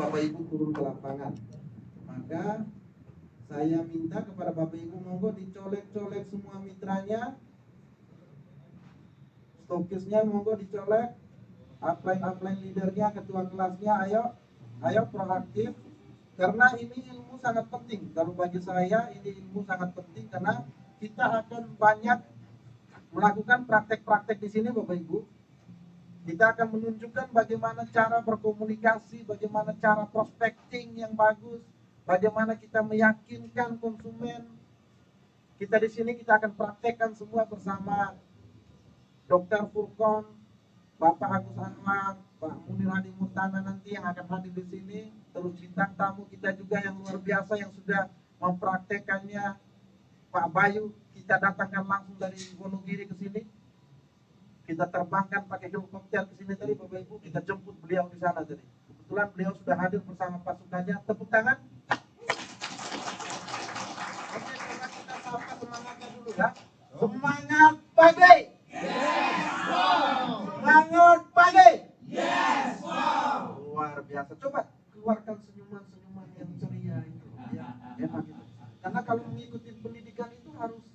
Bapak Ibu turun ke lapangan. Maka saya minta kepada Bapak Ibu monggo dicolek-colek semua mitranya, stokisnya monggo dicolek, upline leadernya, ketua kelasnya, ayo proaktif, karena ini ilmu sangat penting. Kalau bagi saya ini ilmu sangat penting karena kita akan banyak melakukan praktek-praktek di sini Bapak Ibu. Kita akan menunjukkan bagaimana cara berkomunikasi, bagaimana cara prospecting yang bagus, bagaimana kita meyakinkan konsumen. Kita di sini kita akan praktekkan semua bersama Dr. Furkon, Bapak Agus Anwar, Pak Munir Hadi Murtana nanti yang akan hadir di sini. Terus bintang tamu kita juga yang luar biasa yang sudah mempraktekannya, Pak Bayu. Kita datangkan langsung dari Wonogiri ke sini. Kita terbangkan pakai helikopter ke sini tadi Bapak Ibu, kita jemput beliau di sana tadi. Kebetulan beliau sudah hadir bersama pasukannya. Tepuk tangan. Oke, coba kita sapa semangatnya dulu ya. Semangat pagi. Yes, wow. Semangat pagi. Yes, wow. Luar biasa. Coba keluarkan senyuman-senyuman yang ceria itu. Ya, enak itu. Karena kalau mengikuti pendidikan itu harus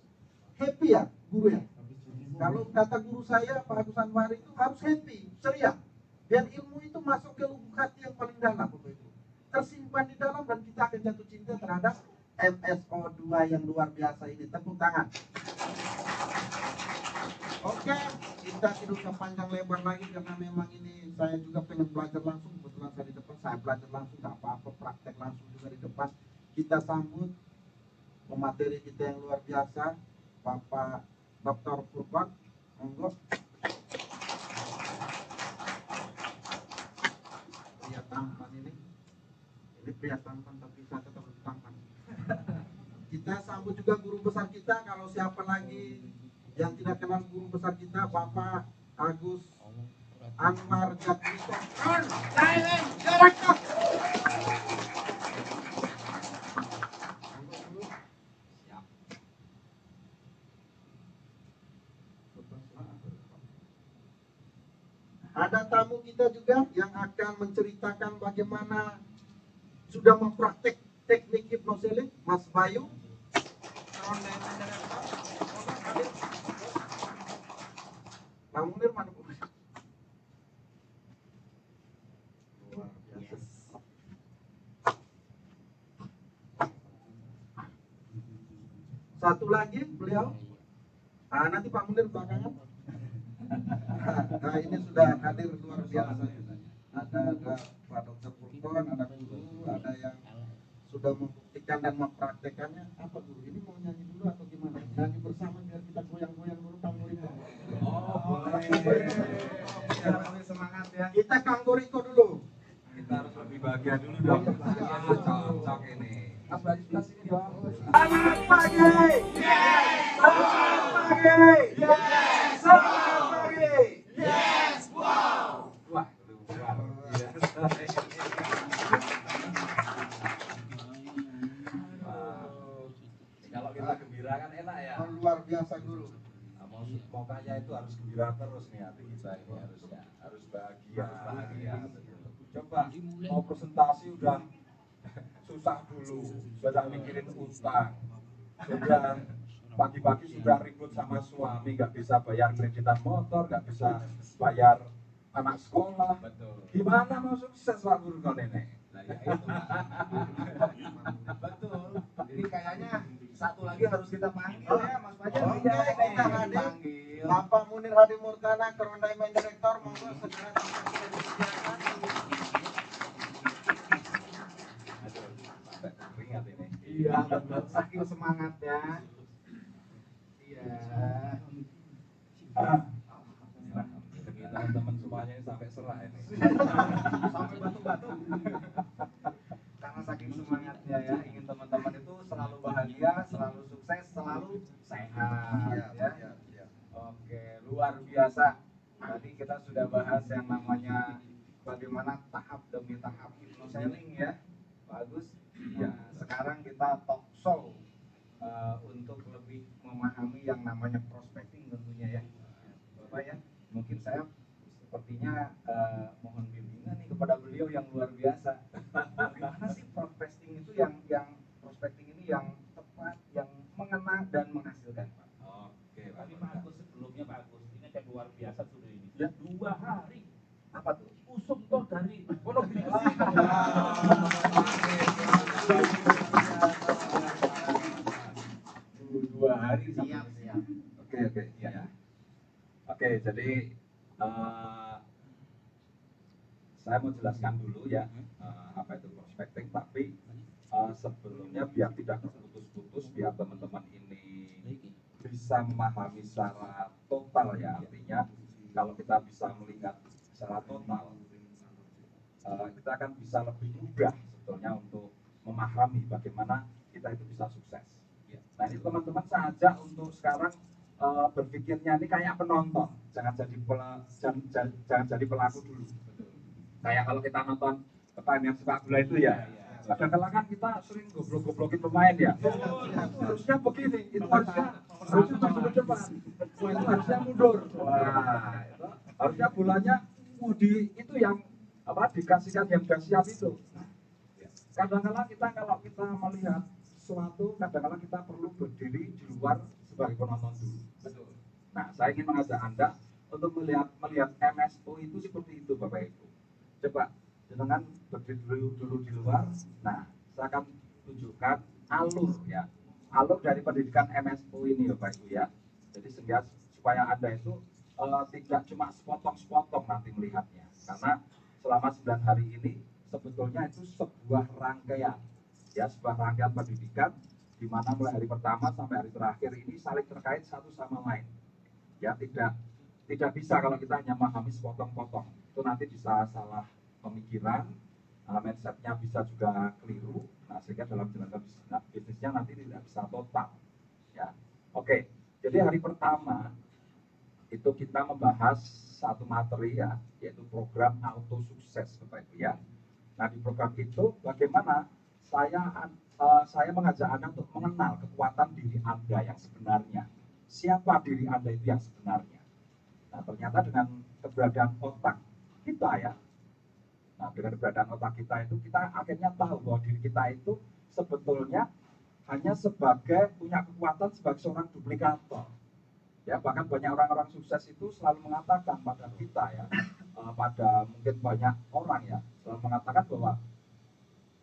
happy ya, guru ya. Kalau kata guru saya, Pak Agus Anwar itu harus happy, ceria. Dan ilmu itu masuk ke lubuk hati yang paling dalam, Bapak Ibu. Tersimpan di dalam dan kita akan jatuh cinta terhadap MSO2 yang luar biasa ini. Tepuk tangan. Oke, kita tidak usah panjang lebar lagi karena memang ini saya juga pengen belajar langsung. Kebetulan saya di depan, saya belajar langsung, nggak apa-apa, praktek langsung juga di depan. Kita sambut pemateri kita yang luar biasa, Bapak Dr. Furkon, monggo. Pria tampan ini pria tampan tapi saya tetap tampan. Kita sambut juga guru besar kita, kalau siapa lagi yang tidak kenal guru besar kita, Bapak Agus Anwar Jatmiko. Ada tamu kita juga yang akan menceritakan bagaimana sudah mempraktek teknik hipnoseling, Mas Bayu. Pak Munir mana Bu? Satu lagi beliau. Nanti Pak Munir belakangan. Nah ini sudah hadir luar biasa. Ada Pak Dr. Furkon, ada guru, ada yang sudah membuktikan dan mempraktekannya. Apa guru? Ini mau nyanyi dulu atau gimana? Nyanyi bersama biar kita goyang-goyang dulu Kanggoriko. Oh boleh. Biar semangat ya. Kita Kanggoriko dulu. Kita harus lebih bahagia dulu dong. Cocok ini. Sebelah sini dong. Selamat pagi. Yes. Selamat pagi. Yes. Selamat pagi. Yes. Wow. Wah, luar biasa. Kalau kita gembira kan enak ya. Luar biasa guru. Mukanya itu harus gembira terus nih hati kita ini harus bahagia. Coba mau presentasi udah susah dulu, sudah mikirin utang, sudah pagi-pagi sudah ribut sama suami, nggak bisa bayar kreditan motor, nggak bisa bayar anak sekolah. Betul. Gimana mau sukses Pak Guru Nenek? Nah, ya itu. Betul. Jadi kayaknya satu lagi harus kita panggil ya Mas Fajar. Oh iya, kita hadir. Bapak Munir Hadi Murtana, Kerondai Main Direktor, monggo segera disediakan. Iya, betul. Saking semangatnya. Iya. Teman-teman semuanya ini sampai serah ini. Sampai batu-batu. Karena saking semangatnya ya, ingin teman-teman itu selalu bahagia, selalu sukses, selalu sehat. Ya. Oke, luar biasa. Tadi kita sudah bahas yang namanya bagaimana tahap demi tahap hipnoseling ya, bagus. Ya, sekarang kita talk show untuk lebih memahami yang namanya prospecting tentunya ya, Bapak ya. Mungkin saya sepertinya mohon bimbingan nih kepada beliau yang luar biasa. Bagaimana sih prospecting itu yang prospecting ini yang tepat, yang mengena dan menghasilkan, Pak? Oke, tapi Pak Agus sebelumnya Pak Agus ini yang luar biasa sudah ini. Sudah 2 hari. Apa tuh? Usum toh dari Wonogiri ke sini. 2 hari Siap. Oke, ya. Oke, jadi saya mau jelaskan dulu ya apa itu prospecting, tapi sebelumnya biar tidak terputus-putus, biar teman-teman ini bisa memahami secara total ya, artinya kalau kita bisa melihat secara total, kita akan bisa lebih mudah sebetulnya untuk memahami bagaimana kita itu bisa sukses. Nah ini teman-teman saya ajak untuk sekarang berpikirnya ini kayak penonton, jangan jadi pelaku dulu. Kayak kalau kita nonton pertandingan sepak bola itu ya, kadang-kadang kan kita sering goblok-goblokin pemain ya. Harusnya begini, itu harusnya maju ke depan, itu harusnya mundur. Wah, itu harusnya bolanya itu yang dikasihkan yang sudah siap itu. Kadang-kadang kalau kita melihat sesuatu, kadang-kadang kita perlu berdiri di luar sebagai penonton dulu. Betul. Nah, saya ingin mengajak Anda untuk melihat MSO itu seperti itu, Bapak Ibu. Coba dengan berdiri dulu di luar. Nah, saya akan tunjukkan alur ya, alur dari pendidikan MSO ini, Bapak Ibu ya. Jadi sehingga supaya Anda itu tidak cuma sepotong-sepotong nanti melihatnya, karena selama 9 hari ini sebetulnya itu sebuah rangkaian. Ya, sebuah rangkaian pendidikan di mana mulai hari pertama sampai hari terakhir ini saling terkait satu sama lain. Ya, tidak bisa kalau kita hanya memahami sepotong-potong. Itu nanti bisa salah pemikiran, mindsetnya bisa juga keliru. Nah, sehingga dalam jalankan bisnisnya nanti tidak bisa total. Ya, oke. Jadi hari pertama itu kita membahas satu materi ya, yaitu program auto sukses, Bapak Ibu ya. Nah, di program itu bagaimana saya mengajak Anda untuk mengenal kekuatan diri Anda yang sebenarnya. Siapa diri Anda itu yang sebenarnya? Nah, ternyata dengan keberadaan otak kita ya. Nah, dengan keberadaan otak kita itu kita akhirnya tahu bahwa diri kita itu sebetulnya hanya punya kekuatan sebagai seorang duplikator. Ya, bahkan banyak orang-orang sukses itu selalu mengatakan pada kita ya, pada mungkin banyak orang ya, selalu mengatakan bahwa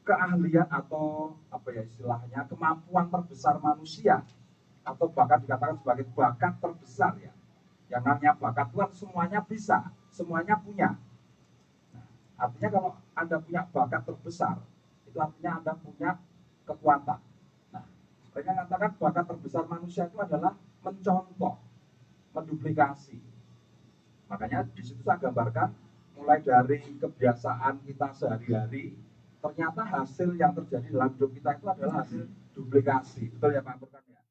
keahlian atau istilahnya kemampuan terbesar manusia atau bahkan dikatakan sebagai bakat terbesar ya. Yang namanya bakat itu semuanya bisa, semuanya punya. Nah, artinya kalau Anda punya bakat terbesar, itu artinya Anda punya kekuatan. Nah, mereka mengatakan bakat terbesar manusia itu adalah mencontoh, menduplikasi. Makanya di situ saya gambarkan mulai dari kebiasaan kita sehari-hari. Ternyata hasil yang terjadi dalam hidup kita itu adalah hasil duplikasi. Betul ya Pak Burkan ya?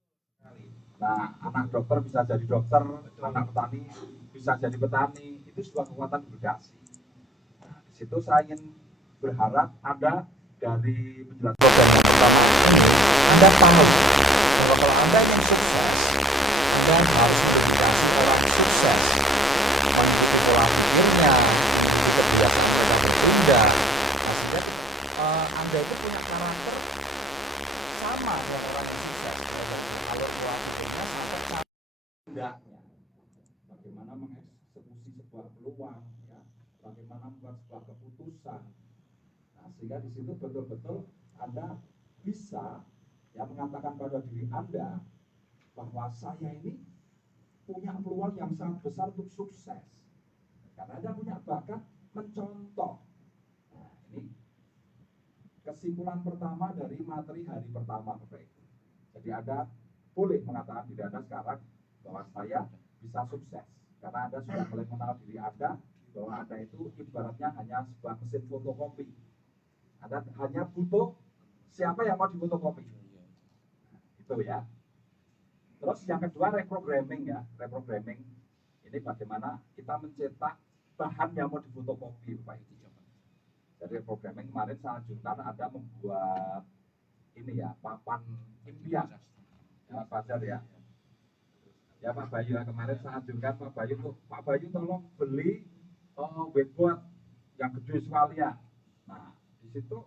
Nah, anak dokter bisa jadi dokter, anak petani bisa jadi petani. Itu sebuah kekuatan duplikasi. Nah, di situ saya ingin berharap Anda dari penjelasan program yang pertama ini, Anda tahu bahwa kalau Anda ingin sukses, Anda harus mendedikasi orang sukses. Mengikuti pola pikirnya, mengikuti kebiasaan mereka bertindak. Anda itu punya karakter sama dengan orang yang sukses, kalau pola pikirnya sampai tindaknya, bagaimana mengeksekusi sebuah peluang, ya, bagaimana membuat sebuah keputusan. Nah, sehingga di situ betul-betul Anda bisa ya mengatakan pada diri Anda bahwa saya ini punya peluang yang sangat besar untuk sukses, karena Anda punya bakat mencontoh. Nah, ini kesimpulan pertama dari materi hari pertama, Bapak Ibu. Jadi Anda boleh mengatakan diri Anda sekarang bahwa saya bisa sukses, karena Anda sudah mulai mengenal diri Anda bahwa Anda itu ibaratnya hanya sebuah mesin fotokopi. Anda hanya butuh siapa yang mau difotokopi. Nah, itu ya. Terus yang kedua reprogramming ya, reprogramming ini bagaimana kita mencetak bahan yang mau difotokopi, Bapak Ibu. Jadi reprogramming kemarin saya ajukan Anda membuat ini ya, papan impian ya, Fajar ya. Ya Pak Bayu ya, kemarin saya ajukan Pak Bayu tolong beli whiteboard yang gede sekali ya. Nah, di situ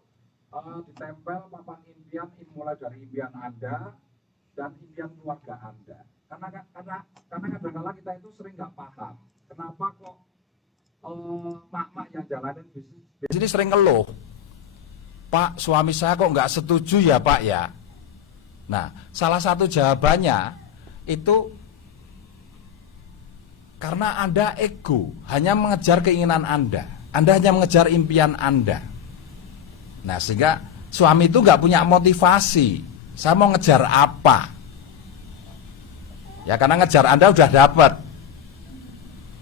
ditempel papan impian mulai dari impian Anda dan impian keluarga Anda. Karena kadang-kadang kita itu sering nggak paham kenapa kok mak-mak yang jalanin bisnis Ini sering ngeluh, Pak, suami saya kok nggak setuju ya Pak ya. Nah, salah satu jawabannya itu karena Anda ego, hanya mengejar keinginan Anda hanya mengejar impian Anda. Nah, sehingga suami itu nggak punya motivasi, saya mau ngejar apa? Ya karena ngejar Anda udah dapat.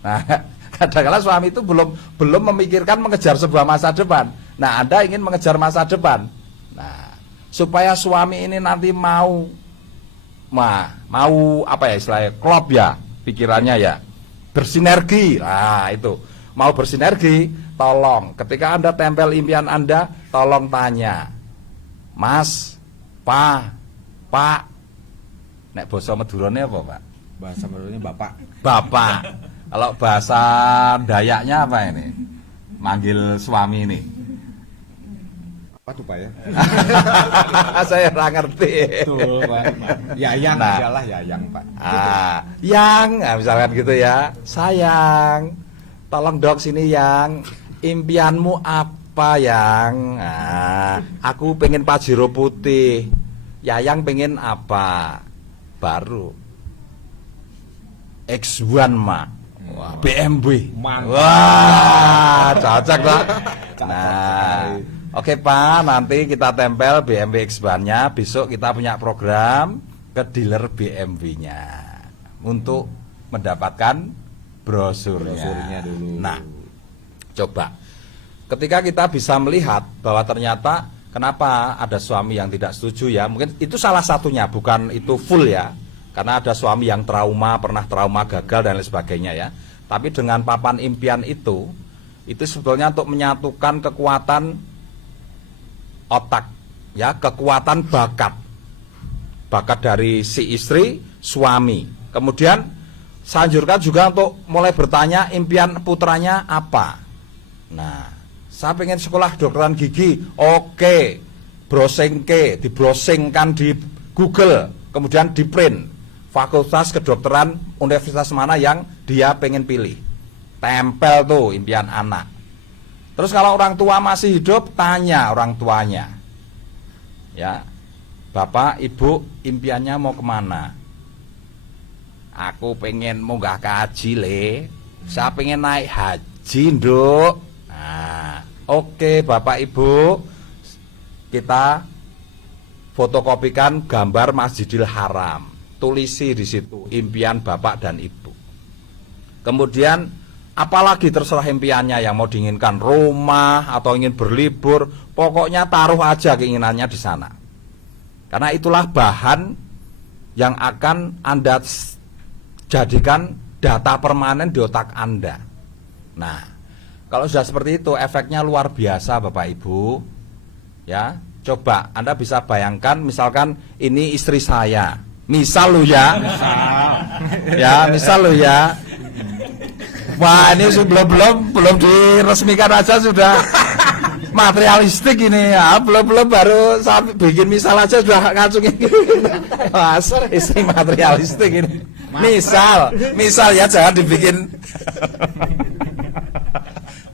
Nah, kadang-kadang suami itu belum memikirkan mengejar sebuah masa depan. Nah, Anda ingin mengejar masa depan. Nah, supaya suami ini nanti mau apa ya istilahnya, klop ya pikirannya ya, bersinergi. Nah, itu mau bersinergi, tolong ketika Anda tempel impian Anda, tolong tanya, Mas, Pak, nek basa Madurane apa, Pak? Bahasa Madurane bapak. Bapak. Kalau bahasa Dayaknya apa ini? Manggil suami ini. Apa tuh Pak ya? Saya nggak ngerti. Betul Pak. Yayang Nah. aja lah Yayang Pak. Misalkan gitu ya. Sayang, tolong dok sini Yang. Impianmu apa Yang? Aku pengen Pajero putih. Yayang pengen apa? Baru X1 Mak. Wah, BMW. Mantap. Wah, cocok Pak. Cocok Nah, sekali. oke Pak, nanti kita tempel BMW X1-nya. Besok kita punya program ke dealer BMW-nya untuk mendapatkan brosurnya. Brosurnya dulu. Nah, coba ketika kita bisa melihat bahwa ternyata kenapa ada suami yang tidak setuju ya, mungkin itu salah satunya, bukan itu full ya. Karena ada suami yang pernah trauma gagal dan lain sebagainya ya. Tapi dengan papan impian itu sebetulnya untuk menyatukan kekuatan otak ya, kekuatan bakat dari si istri, suami. Kemudian saya anjurkan juga untuk mulai bertanya impian putranya apa. Nah, saya pengen sekolah kedokteran gigi. Oke, dibrowsingkan di Google, kemudian di print fakultas kedokteran universitas mana yang dia pengen pilih. Tempel tuh impian anak. Terus kalau orang tua masih hidup, tanya orang tuanya. Ya, Bapak, Ibu, impiannya mau kemana? Aku pengen munggah ke haji le. Saya pengen naik haji, Nduk. Nah, oke Bapak Ibu, kita fotokopikan gambar Masjidil Haram. Tulisi di situ impian Bapak dan Ibu. Kemudian apalagi terserah impiannya yang mau diinginkan, rumah atau ingin berlibur, pokoknya taruh aja keinginannya di sana. Karena itulah bahan yang akan Anda jadikan data permanen di otak Anda. Nah, kalau sudah seperti itu efeknya luar biasa Bapak Ibu. Ya, coba Anda bisa bayangkan misalkan ini istri saya. Misal lu ya. Ya, misal lu ya. Wah, ini belum diresmikan aja sudah materialistik ini ya. Belum baru sampai bikin misal aja sudah ngacungin. Wah, istri materialistik ini. Misal ya, jangan dibikin.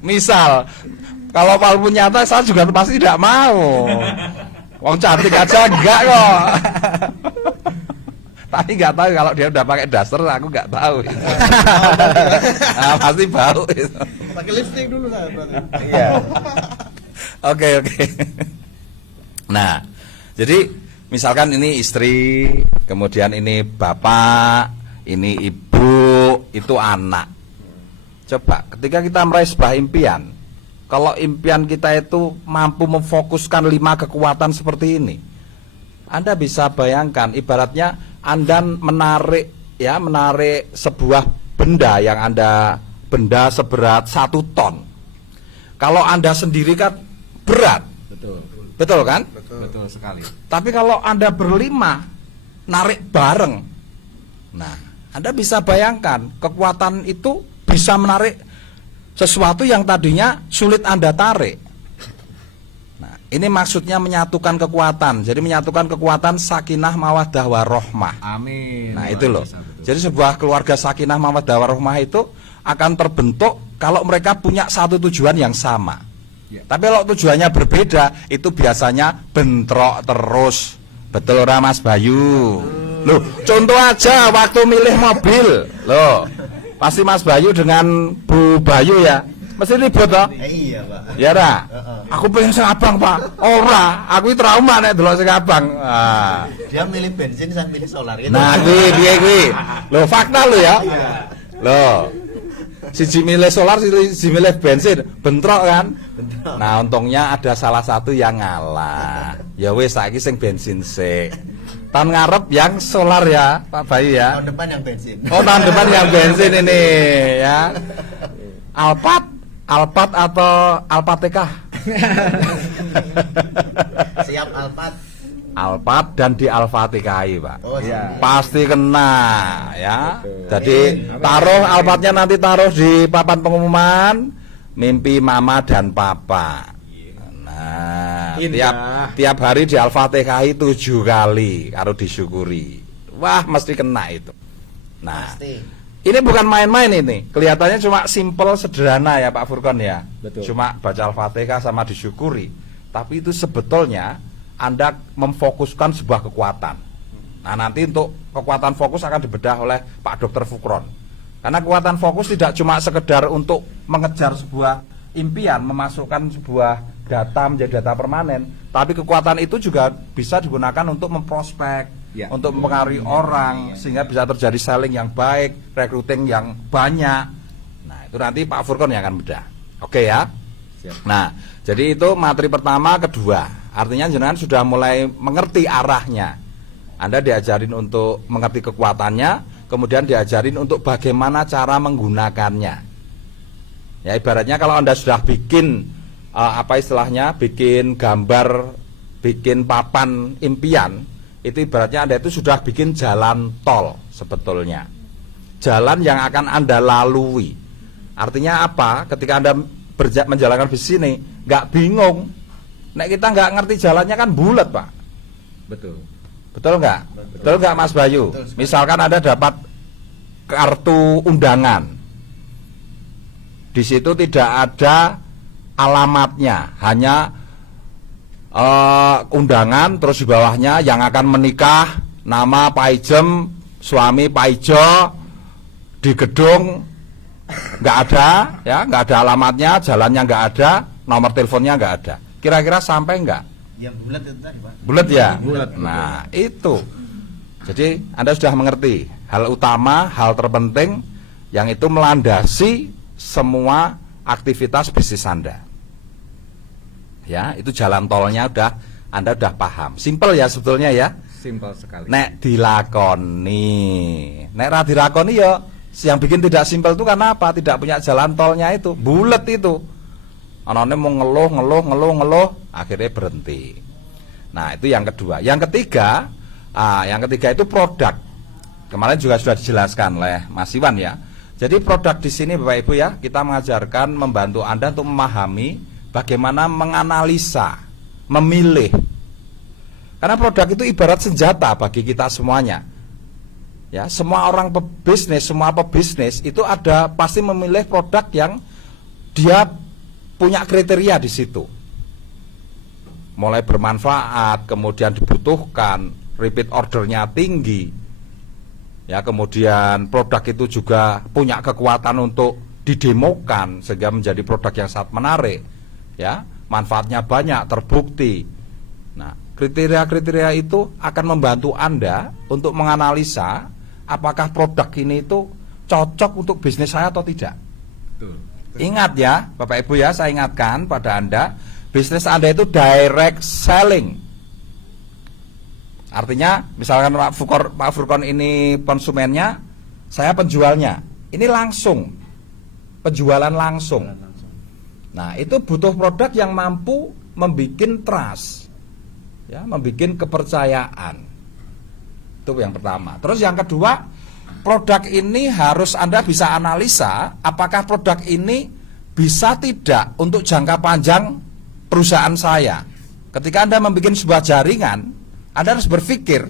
Misal, kalau walaupun nyata saya juga pasti tidak mau. Wong cantik aja enggak kok. Tapi nggak tahu kalau dia udah pakai daster, aku nggak tahu. Nah, pasti bau. Pakai lipstick dulu saya berarti. Iya. Oke. Nah, jadi misalkan ini istri, kemudian ini bapak, ini ibu, itu anak. Coba ketika kita meraih sebuah impian, kalau impian kita itu mampu memfokuskan 5 kekuatan seperti ini, Anda bisa bayangkan ibaratnya Anda menarik sebuah benda benda seberat 1 ton. Kalau Anda sendiri kan berat. Betul kan? Betul sekali. Tapi kalau Anda berlima narik bareng. Nah, Anda bisa bayangkan kekuatan itu bisa menarik sesuatu yang tadinya sulit Anda tarik. Nah, ini maksudnya menyatukan kekuatan. Jadi menyatukan kekuatan sakinah mawaddah warahmah. Amin. Nah, Luar itu loh. biasa, betul. Jadi sebuah keluarga sakinah mawaddah warahmah itu akan terbentuk kalau mereka punya satu tujuan yang sama. Ya. Tapi kalau tujuannya berbeda, itu biasanya bentrok terus. Betul ora Mas Bayu? Loh, contoh aja waktu milih mobil. Loh, pasti Mas Bayu dengan Bu Bayu ya. Mesti ribut toh? Iya, Pak. Ya ora? Aku pengen sing abang, Pak. Ora, aku iki trauma nek delok sing abang. Ah. Dia milih bensin, saya milih solar gitu. Nah, kuwi. Loh, fakta lo ya. Loh. Siji milih solar, siji milih bensin, bentrok kan? Nah, untungnya ada salah satu yang ngalah. Ya wis saiki sing bensin sik. Tahun ngarep yang solar ya, Pak Bayu ya. Tahun depan yang bensin. Oh, tahun depan yang bensin ini ya. Alphard atau Alphatekah? Siap Alphard. Alphard dan di Alphatekai, Pak. Oh, Iya. Pasti kena ya. Betul. Jadi taruh Alphardnya nanti taruh di papan pengumuman mimpi mama dan papa. Nah, Indah. tiap hari di Al-Fatihah 7 kali karo disyukuri. Wah, mesti kena itu. Nah, Pasti. ini bukan main-main ini. Kelihatannya cuma simple sederhana ya Pak Furkon ya. Betul. Cuma baca Al-Fatihah sama disyukuri. Tapi itu sebetulnya Anda memfokuskan sebuah kekuatan. Nah, nanti untuk kekuatan fokus akan dibedah oleh Pak Dr. Furkon. Karena kekuatan fokus tidak cuma sekedar untuk mengejar sebuah impian, memasukkan sebuah data menjadi data permanen, tapi kekuatan itu juga bisa digunakan untuk memprospek, Ya. untuk mempengaruhi orang, sehingga bisa terjadi selling yang baik, recruiting yang banyak. Nah, itu nanti Pak Furkon yang akan bedah. Oke ya. Siap. Nah, jadi itu materi pertama, kedua. Artinya jenengan sudah mulai mengerti arahnya. Anda diajarin untuk mengerti kekuatannya, kemudian diajarin untuk bagaimana cara menggunakannya. Ya, ibaratnya kalau Anda sudah bikin apa istilahnya, bikin gambar, bikin papan impian, itu ibaratnya Anda itu sudah bikin jalan tol sebetulnya. Jalan yang akan Anda lalui. Artinya apa? Ketika Anda menjalankan bisnis ini, nggak bingung. Nek kita nggak ngerti jalannya kan bulat, Pak. Betul. Betul nggak? Betul nggak Mas Bayu? Betul sekali. Misalkan Anda dapat kartu undangan, di situ tidak ada alamatnya, hanya undangan, terus di bawahnya yang akan menikah, nama Pak Ijem, suami Pak Ijo, di gedung nggak ada, ya, nggak ada alamatnya, jalannya nggak ada, nomor teleponnya nggak ada. Kira-kira sampai nggak? Yang bulat itu tadi, Pak. Bulat ya? Bulat. Nah, itu. Jadi Anda sudah mengerti hal utama, hal terpenting yang itu melandasi semua aktivitas bisnis Anda. Ya, itu jalan tolnya Anda udah paham. Simpel ya sebetulnya ya. Simpel sekali. Nek dilakoni. Nek ra dilakoni ya yang bikin tidak simpel itu karena apa? Tidak punya jalan tolnya itu, bulat itu. Anane mau ngeluh, akhirnya berhenti. Nah, itu yang kedua. Yang ketiga itu produk. Kemarin juga sudah dijelaskan oleh Mas Iwan ya. Jadi produk di sini Bapak Ibu ya, kita mengajarkan, membantu Anda untuk memahami bagaimana menganalisa, memilih. Karena produk itu ibarat senjata bagi kita semuanya. Ya, semua orang pebisnis, semua pebisnis itu ada pasti memilih produk yang dia punya kriteria di situ. Mulai bermanfaat, kemudian dibutuhkan, repeat ordernya tinggi. Ya, kemudian produk itu juga punya kekuatan untuk didemokan sehingga menjadi produk yang sangat menarik. Ya, manfaatnya banyak, terbukti. Nah, kriteria-kriteria itu akan membantu Anda untuk menganalisa apakah produk ini itu cocok untuk bisnis saya atau tidak. Betul. Ingat ya, Bapak Ibu ya, saya ingatkan pada Anda, bisnis Anda itu direct selling. Artinya, misalkan Pak Furkon ini konsumennya, saya penjualnya. Ini langsung, penjualan langsung. Nah, itu butuh produk yang mampu membuat trust, ya, membuat kepercayaan. Itu yang pertama. Terus yang kedua, produk ini harus Anda bisa analisa apakah produk ini bisa tidak untuk jangka panjang perusahaan saya. Ketika Anda membuat sebuah jaringan, Anda harus berpikir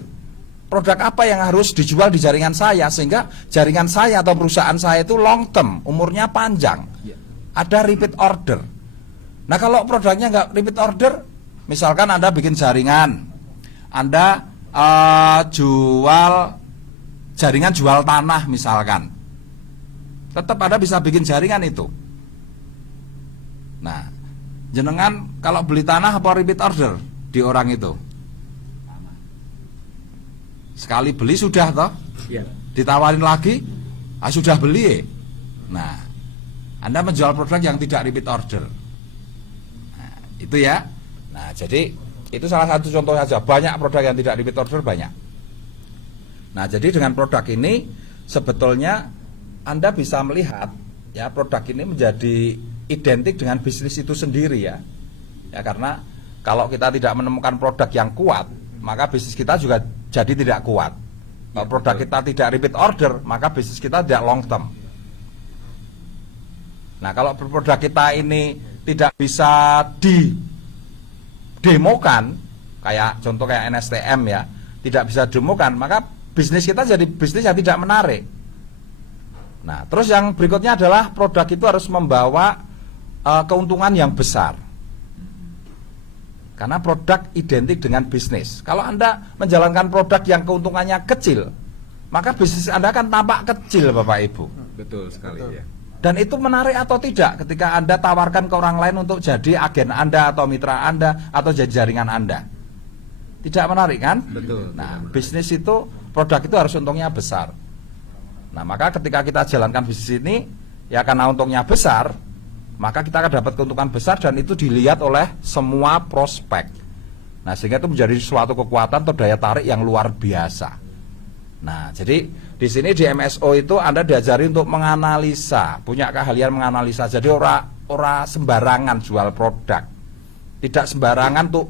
produk apa yang harus dijual di jaringan saya, sehingga jaringan saya atau perusahaan saya itu long term, umurnya panjang. Ada repeat order. Nah, kalau produknya nggak repeat order, misalkan Anda bikin jaringan, Anda jual jaringan jual tanah misalkan, tetap Anda bisa bikin jaringan itu. Nah, jenengan kalau beli tanah apa repeat order di orang itu? Sekali beli sudah toh? Iya. Ditawarin lagi, sudah beli ya? Nah, Anda menjual produk yang tidak repeat order. Nah, itu ya. Nah, jadi itu salah satu contoh saja. Banyak produk yang tidak repeat order, banyak. Nah, jadi dengan produk ini sebetulnya Anda bisa melihat ya, produk ini menjadi identik dengan bisnis itu sendiri ya. Ya, karena kalau kita tidak menemukan produk yang kuat, maka bisnis kita juga jadi tidak kuat. Kalau produk kita tidak repeat order, maka bisnis kita tidak long term. Nah, kalau produk kita ini tidak bisa didemokan, kayak contoh kayak NSTM ya, tidak bisa demokan, maka bisnis kita jadi bisnis yang tidak menarik. Nah, terus yang berikutnya adalah produk itu harus membawa keuntungan yang besar. Karena produk identik dengan bisnis. Kalau Anda menjalankan produk yang keuntungannya kecil, maka bisnis Anda akan tampak kecil, Bapak Ibu. Betul sekali ya. Dan itu menarik atau tidak ketika Anda tawarkan ke orang lain untuk jadi agen Anda atau mitra Anda atau jadi jaringan Anda? Tidak menarik kan? Betul. Nah, bisnis itu, produk itu harus untungnya besar. Nah, maka ketika kita jalankan bisnis ini, ya karena untungnya besar, maka kita akan dapat keuntungan besar dan itu dilihat oleh semua prospek. Nah, sehingga itu menjadi suatu kekuatan atau daya tarik yang luar biasa. Nah, jadi di sini di MSO itu Anda diajari untuk menganalisa, punya keahlian menganalisa. Jadi ora sembarangan jual produk. Tidak sembarangan untuk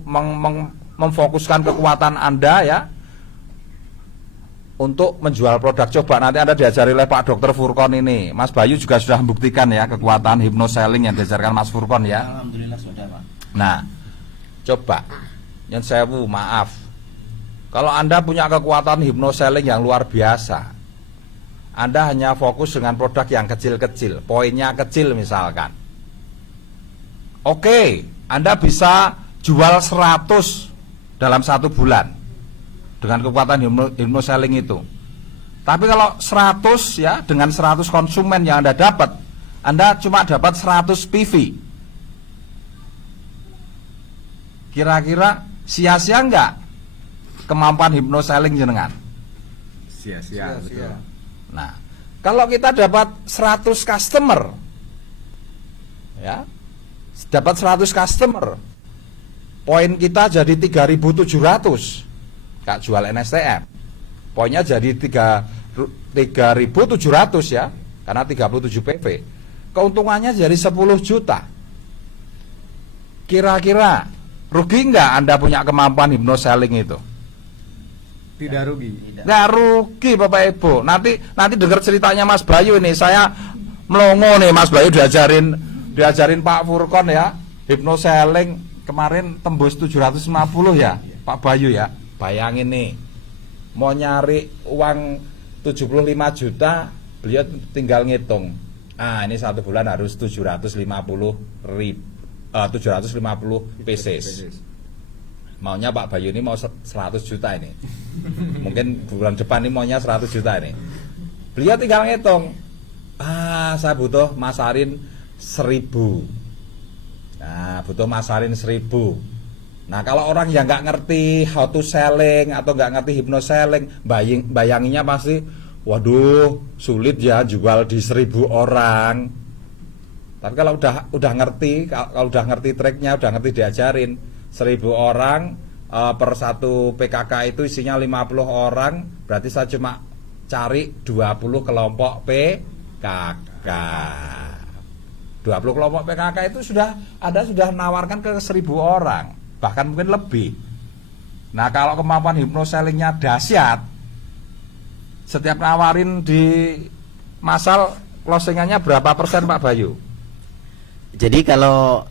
memfokuskan kekuatan Anda ya untuk menjual produk. Coba nanti Anda diajari oleh Pak Dr. Furkon ini. Mas Bayu juga sudah membuktikan ya kekuatan hypnoselling yang diajarkan Mas Furkon ya. Alhamdulillah sudah, Pak. Nah, coba yang sewu, maaf. Kalau Anda punya kekuatan hypnoselling yang luar biasa, Anda hanya fokus dengan produk yang kecil-kecil, poinnya kecil misalkan. Oke, Anda bisa jual 100 dalam 1 bulan dengan kekuatan hypnoselling itu. Tapi kalau 100 ya, dengan 100 konsumen yang Anda dapat, Anda cuma dapat 100 PV. Kira-kira sia-sia enggak kemampuan hypnoselling jenengan? Sia-sia, betul. Nah, kalau kita dapat 100 customer ya, dapat 100 customer, poin kita jadi 3.700. Kak jual NSTM, poinnya jadi 3.700 ya, karena 37 PV. Keuntungannya jadi 10 juta. Kira-kira rugi nggak Anda punya kemampuan hypnoselling itu? Tidak rugi. Nggak rugi, Bapak Ibu. Nanti dengar ceritanya Mas Bayu ini. Saya melongo nih, Mas Bayu diajarin Pak Furkon ya, hypnoselling kemarin tembus 750 ya, Pak Bayu ya. Bayangin nih, mau nyari uang 75 juta, beliau tinggal ngitung. Ini 1 bulan harus 750 pieces. Maunya Pak Bayu ini mau 100 juta ini. Mungkin bulan depan ini maunya 100 juta ini. Beliau tinggal ngitung. Saya butuh masarin 1.000. Nah, butuh masarin 1.000. Nah, kalau orang yang nggak ngerti how to selling atau nggak ngerti hypnoselling, bayanginnya pasti, waduh, sulit ya jual di 1.000 orang. Tapi kalau udah ngerti, kalau udah ngerti triknya, udah ngerti diajarin, 1.000 orang per satu PKK itu isinya 50 orang, berarti saya cuma cari 20 kelompok PKK. 20 kelompok PKK itu Anda sudah menawarkan ke 1.000 orang, bahkan mungkin lebih. Nah, kalau kemampuan hypnosellingnya dahsyat, setiap nawarin di masal closingannya berapa persen, Pak Bayu? Jadi kalau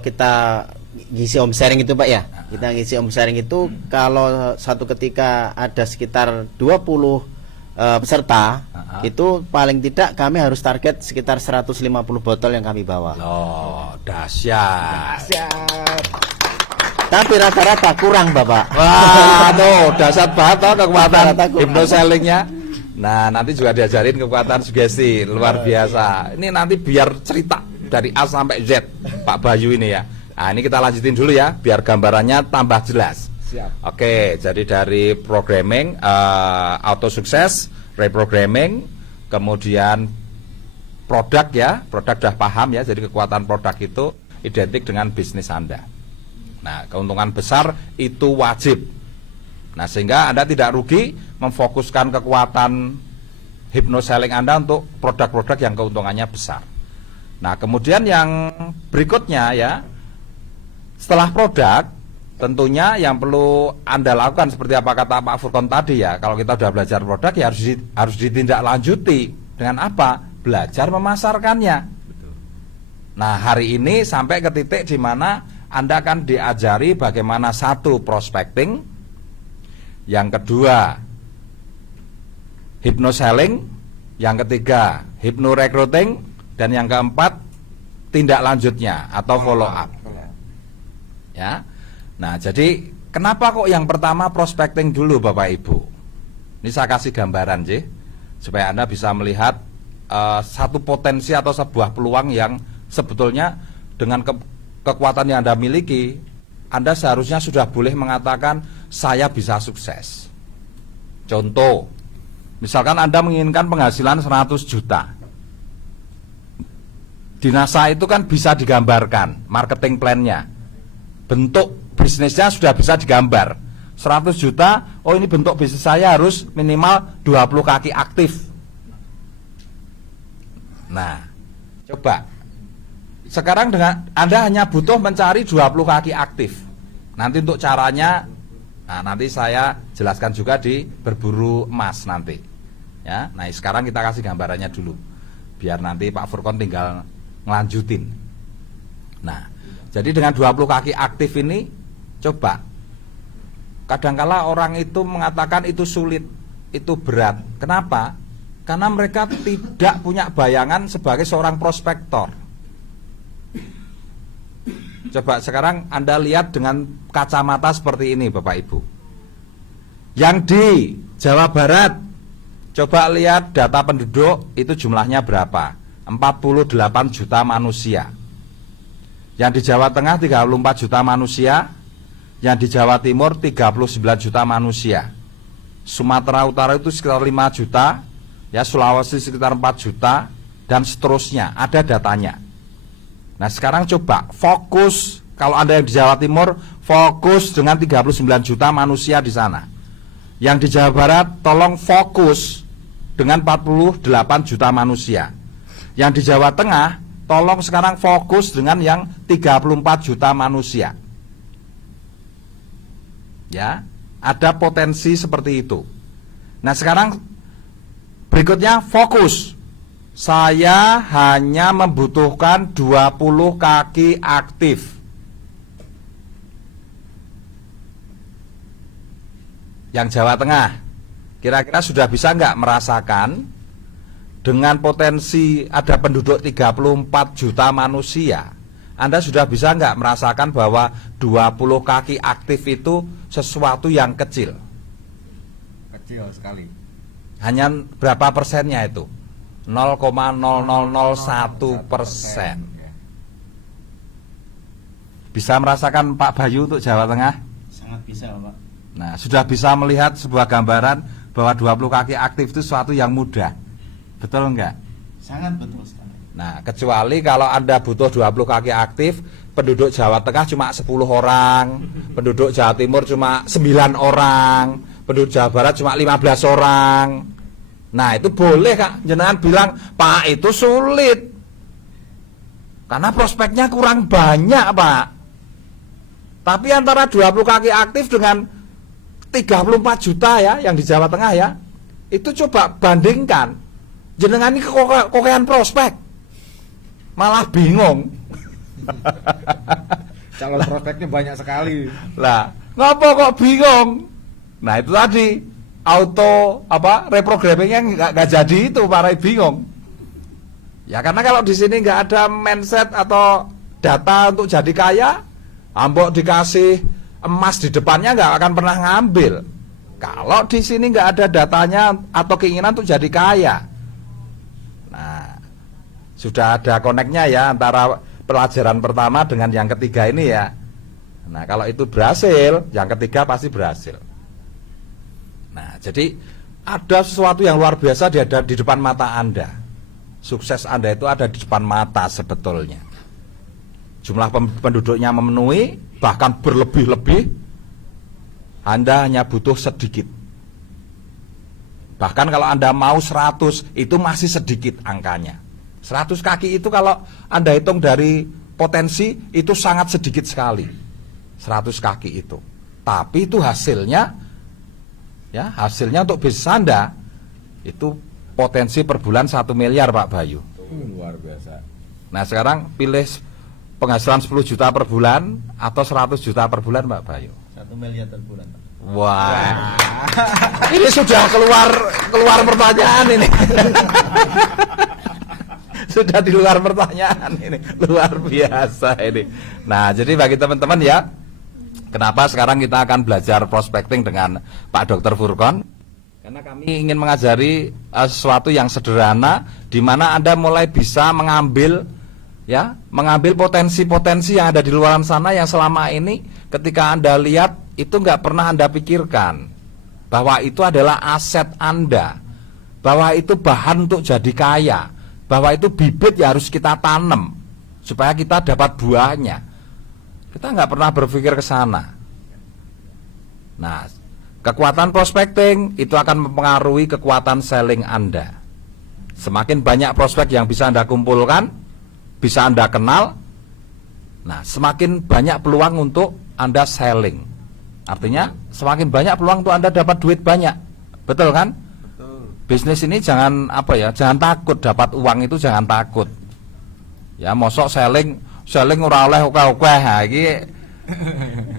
kita ngisi home sharing itu Pak ya, kita ngisi home sharing itu kalau satu ketika ada sekitar 20 peserta, itu paling tidak kami harus target sekitar 150 botol yang kami bawa. Loh, dahsyat. Tapi rata-rata kurang Bapak. Wah, tuh dahsyat banget toh kekuatan Rata-rata kurang. hypnosellingnya. Nah, nanti juga diajarin kekuatan sugesti luar biasa. Ini nanti biar cerita dari A sampai Z Pak Bayu ini ya. Nah, ini kita lanjutin dulu ya biar gambarannya tambah jelas. Siap. Oke, jadi dari programming, auto sukses, reprogramming, kemudian produk ya, produk udah paham ya, jadi kekuatan produk itu identik dengan bisnis Anda. Nah, keuntungan besar itu wajib. Nah, sehingga Anda tidak rugi memfokuskan kekuatan hypnoselling Anda untuk produk-produk yang keuntungannya besar. Nah, kemudian yang berikutnya ya, setelah produk, tentunya yang perlu Anda lakukan seperti apa kata Pak Furkon tadi ya, kalau kita sudah belajar produk ya harus ditindaklanjuti dengan apa? Belajar memasarkannya. Nah, hari ini sampai ke titik di mana Anda akan diajari bagaimana satu prospecting, yang kedua hypnoselling, yang ketiga hypnorecruiting, dan yang keempat tindak lanjutnya atau follow up. Ya. Nah, jadi kenapa kok yang pertama prospecting dulu Bapak Ibu? Ini saya kasih gambaran sih, supaya Anda bisa melihat satu potensi atau sebuah peluang yang sebetulnya dengan kekuatan yang Anda miliki, Anda seharusnya sudah boleh mengatakan saya bisa sukses. Contoh, misalkan Anda menginginkan penghasilan 100 juta. Di NASA itu kan bisa digambarkan marketing plan-nya. Bentuk bisnisnya sudah bisa digambar. 100 juta, oh ini bentuk bisnis saya harus minimal 20 kaki aktif. Nah, coba sekarang dengan Anda hanya butuh mencari 20 kaki aktif. Nanti untuk caranya, nah nanti saya jelaskan juga di berburu emas nanti. Ya, nah sekarang kita kasih gambarannya dulu, biar nanti Pak Furkon tinggal ngelanjutin. Nah, jadi dengan 20 kaki aktif ini, coba, kadangkala orang itu mengatakan itu sulit, itu berat. Kenapa? Karena mereka tidak punya bayangan sebagai seorang prospektor. Coba sekarang Anda lihat dengan kacamata seperti ini Bapak Ibu. Yang di Jawa Barat, coba lihat data penduduk itu jumlahnya berapa? 48 juta manusia. Yang di Jawa Tengah 34 juta manusia. Yang di Jawa Timur 39 juta manusia. Sumatera Utara itu sekitar 5 juta, ya Sulawesi sekitar 4 juta, dan seterusnya, ada datanya. Nah sekarang coba fokus, kalau Anda yang di Jawa Timur, fokus dengan 39 juta manusia di sana. Yang di Jawa Barat, tolong fokus dengan 48 juta manusia. Yang di Jawa Tengah, tolong sekarang fokus dengan yang 34 juta manusia. Ya, ada potensi seperti itu. Nah sekarang berikutnya fokus. Saya hanya membutuhkan 20 kaki aktif. Yang Jawa Tengah, kira-kira sudah bisa nggak merasakan dengan potensi ada penduduk 34 juta manusia, Anda sudah bisa nggak merasakan bahwa 20 kaki aktif itu sesuatu yang kecil? Kecil sekali. Hanya berapa persennya itu? 0,0001%. Bisa merasakan Pak Bayu untuk Jawa Tengah? Sangat bisa Pak. Nah, sudah bisa melihat sebuah gambaran bahwa 20 kaki aktif itu sesuatu yang mudah. Betul enggak? Sangat betul sekali. Nah, kecuali kalau Anda butuh 20 kaki aktif, penduduk Jawa Tengah cuma 10 orang, penduduk Jawa Timur cuma 9 orang, penduduk Jawa Barat cuma 15 orang. Nah, itu boleh Kak, jenengan bilang, Pak itu sulit karena prospeknya kurang banyak Pak. Tapi antara 20 kaki aktif dengan 34 juta ya, yang di Jawa Tengah ya, itu coba bandingkan. Jenengan ini kokean prospek, malah bingung. Calon prospeknya banyak sekali. Lah, ngapa kok bingung? Nah, itu tadi auto reprogrammingnya nggak jadi itu, para bingung. Ya karena kalau di sini nggak ada mindset atau data untuk jadi kaya, ambok dikasih emas di depannya nggak akan pernah ngambil. Kalau di sini nggak ada datanya atau keinginan untuk jadi kaya. Nah, sudah ada koneknya ya antara pelajaran pertama dengan yang ketiga ini ya. Nah, kalau itu berhasil, yang ketiga pasti berhasil. Nah, jadi ada sesuatu yang luar biasa di depan mata Anda. Sukses Anda itu ada di depan mata sebetulnya. Jumlah penduduknya memenuhi, bahkan berlebih-lebih. Anda hanya butuh sedikit. Bahkan kalau Anda mau 100, itu masih sedikit angkanya. 100 kaki itu kalau Anda hitung dari potensi, itu sangat sedikit sekali. 100 kaki itu. Tapi itu hasilnya, ya hasilnya untuk bisnis Anda, itu potensi per bulan 1 miliar Pak Bayu. Luar biasa. Nah sekarang pilih penghasilan 10 juta per bulan atau 100 juta per bulan Pak Bayu. 1 miliar per bulan, Pak. Wah, ini sudah keluar pertanyaan ini. Sudah di luar pertanyaan ini, luar biasa ini. Nah jadi bagi teman-teman ya, kenapa sekarang kita akan belajar prospecting dengan Pak Dr. Furqon? Karena kami ingin mengajari sesuatu yang sederhana, di mana Anda mulai bisa mengambil potensi-potensi yang ada di luar sana yang selama ini ketika Anda lihat itu nggak pernah Anda pikirkan bahwa itu adalah aset Anda, bahwa itu bahan untuk jadi kaya, bahwa itu bibit yang harus kita tanam supaya kita dapat buahnya. Kita nggak pernah berpikir ke sana. Nah, kekuatan prospecting itu akan mempengaruhi kekuatan selling Anda. Semakin banyak prospek yang bisa Anda kumpulkan, bisa Anda kenal, nah semakin banyak peluang untuk Anda selling. Artinya semakin banyak peluang untuk Anda dapat duit banyak. Betul kan? Betul. Bisnis ini jangan jangan takut dapat uang itu, jangan takut. Ya mosok selling ora oleh oke-oke iki.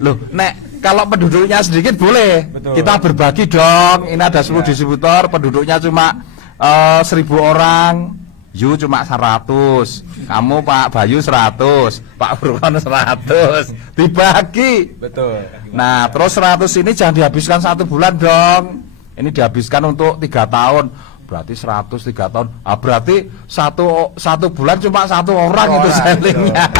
Loh, nek kalau penduduknya sedikit boleh. Betul. Kita berbagi dong. Ini ada 10 distributor, penduduknya cuma 1000 orang. You cuma 100. Kamu Pak Bayu 100, Pak Furqon 100. Dibagi. Betul. Nah, terus 100 ini jangan dihabiskan 1 bulan dong. Ini dihabiskan untuk 3 tahun. Berarti 100 3 tahun. Ah, berarti satu bulan cuma 1 orang itu sellingnya.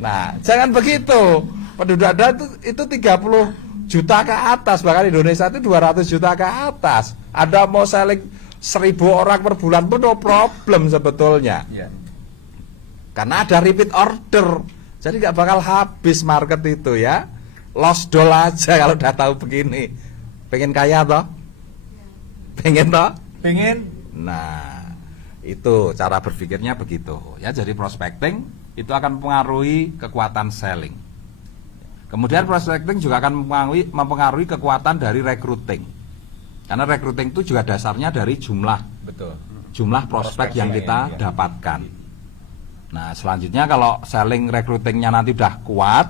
Nah, jangan begitu. Penduduk Anda itu 30 juta ke atas, bahkan Indonesia itu 200 juta ke atas. Anda mau selling 1000 orang per bulan pun no problem sebetulnya. Iya. Karena ada repeat order. Jadi nggak bakal habis market itu ya. Lost doll aja kalau udah tahu begini. Pengen kaya toh? Pengen toh? Pengen. Nah, itu cara berpikirnya begitu. Ya, jadi prospecting itu akan mempengaruhi kekuatan selling. Kemudian prospecting juga akan mempengaruhi kekuatan dari recruiting. Karena recruiting itu juga dasarnya dari jumlah Betul. prospek yang kita ya. dapatkan. Nah, selanjutnya kalau selling recruitingnya nanti udah kuat,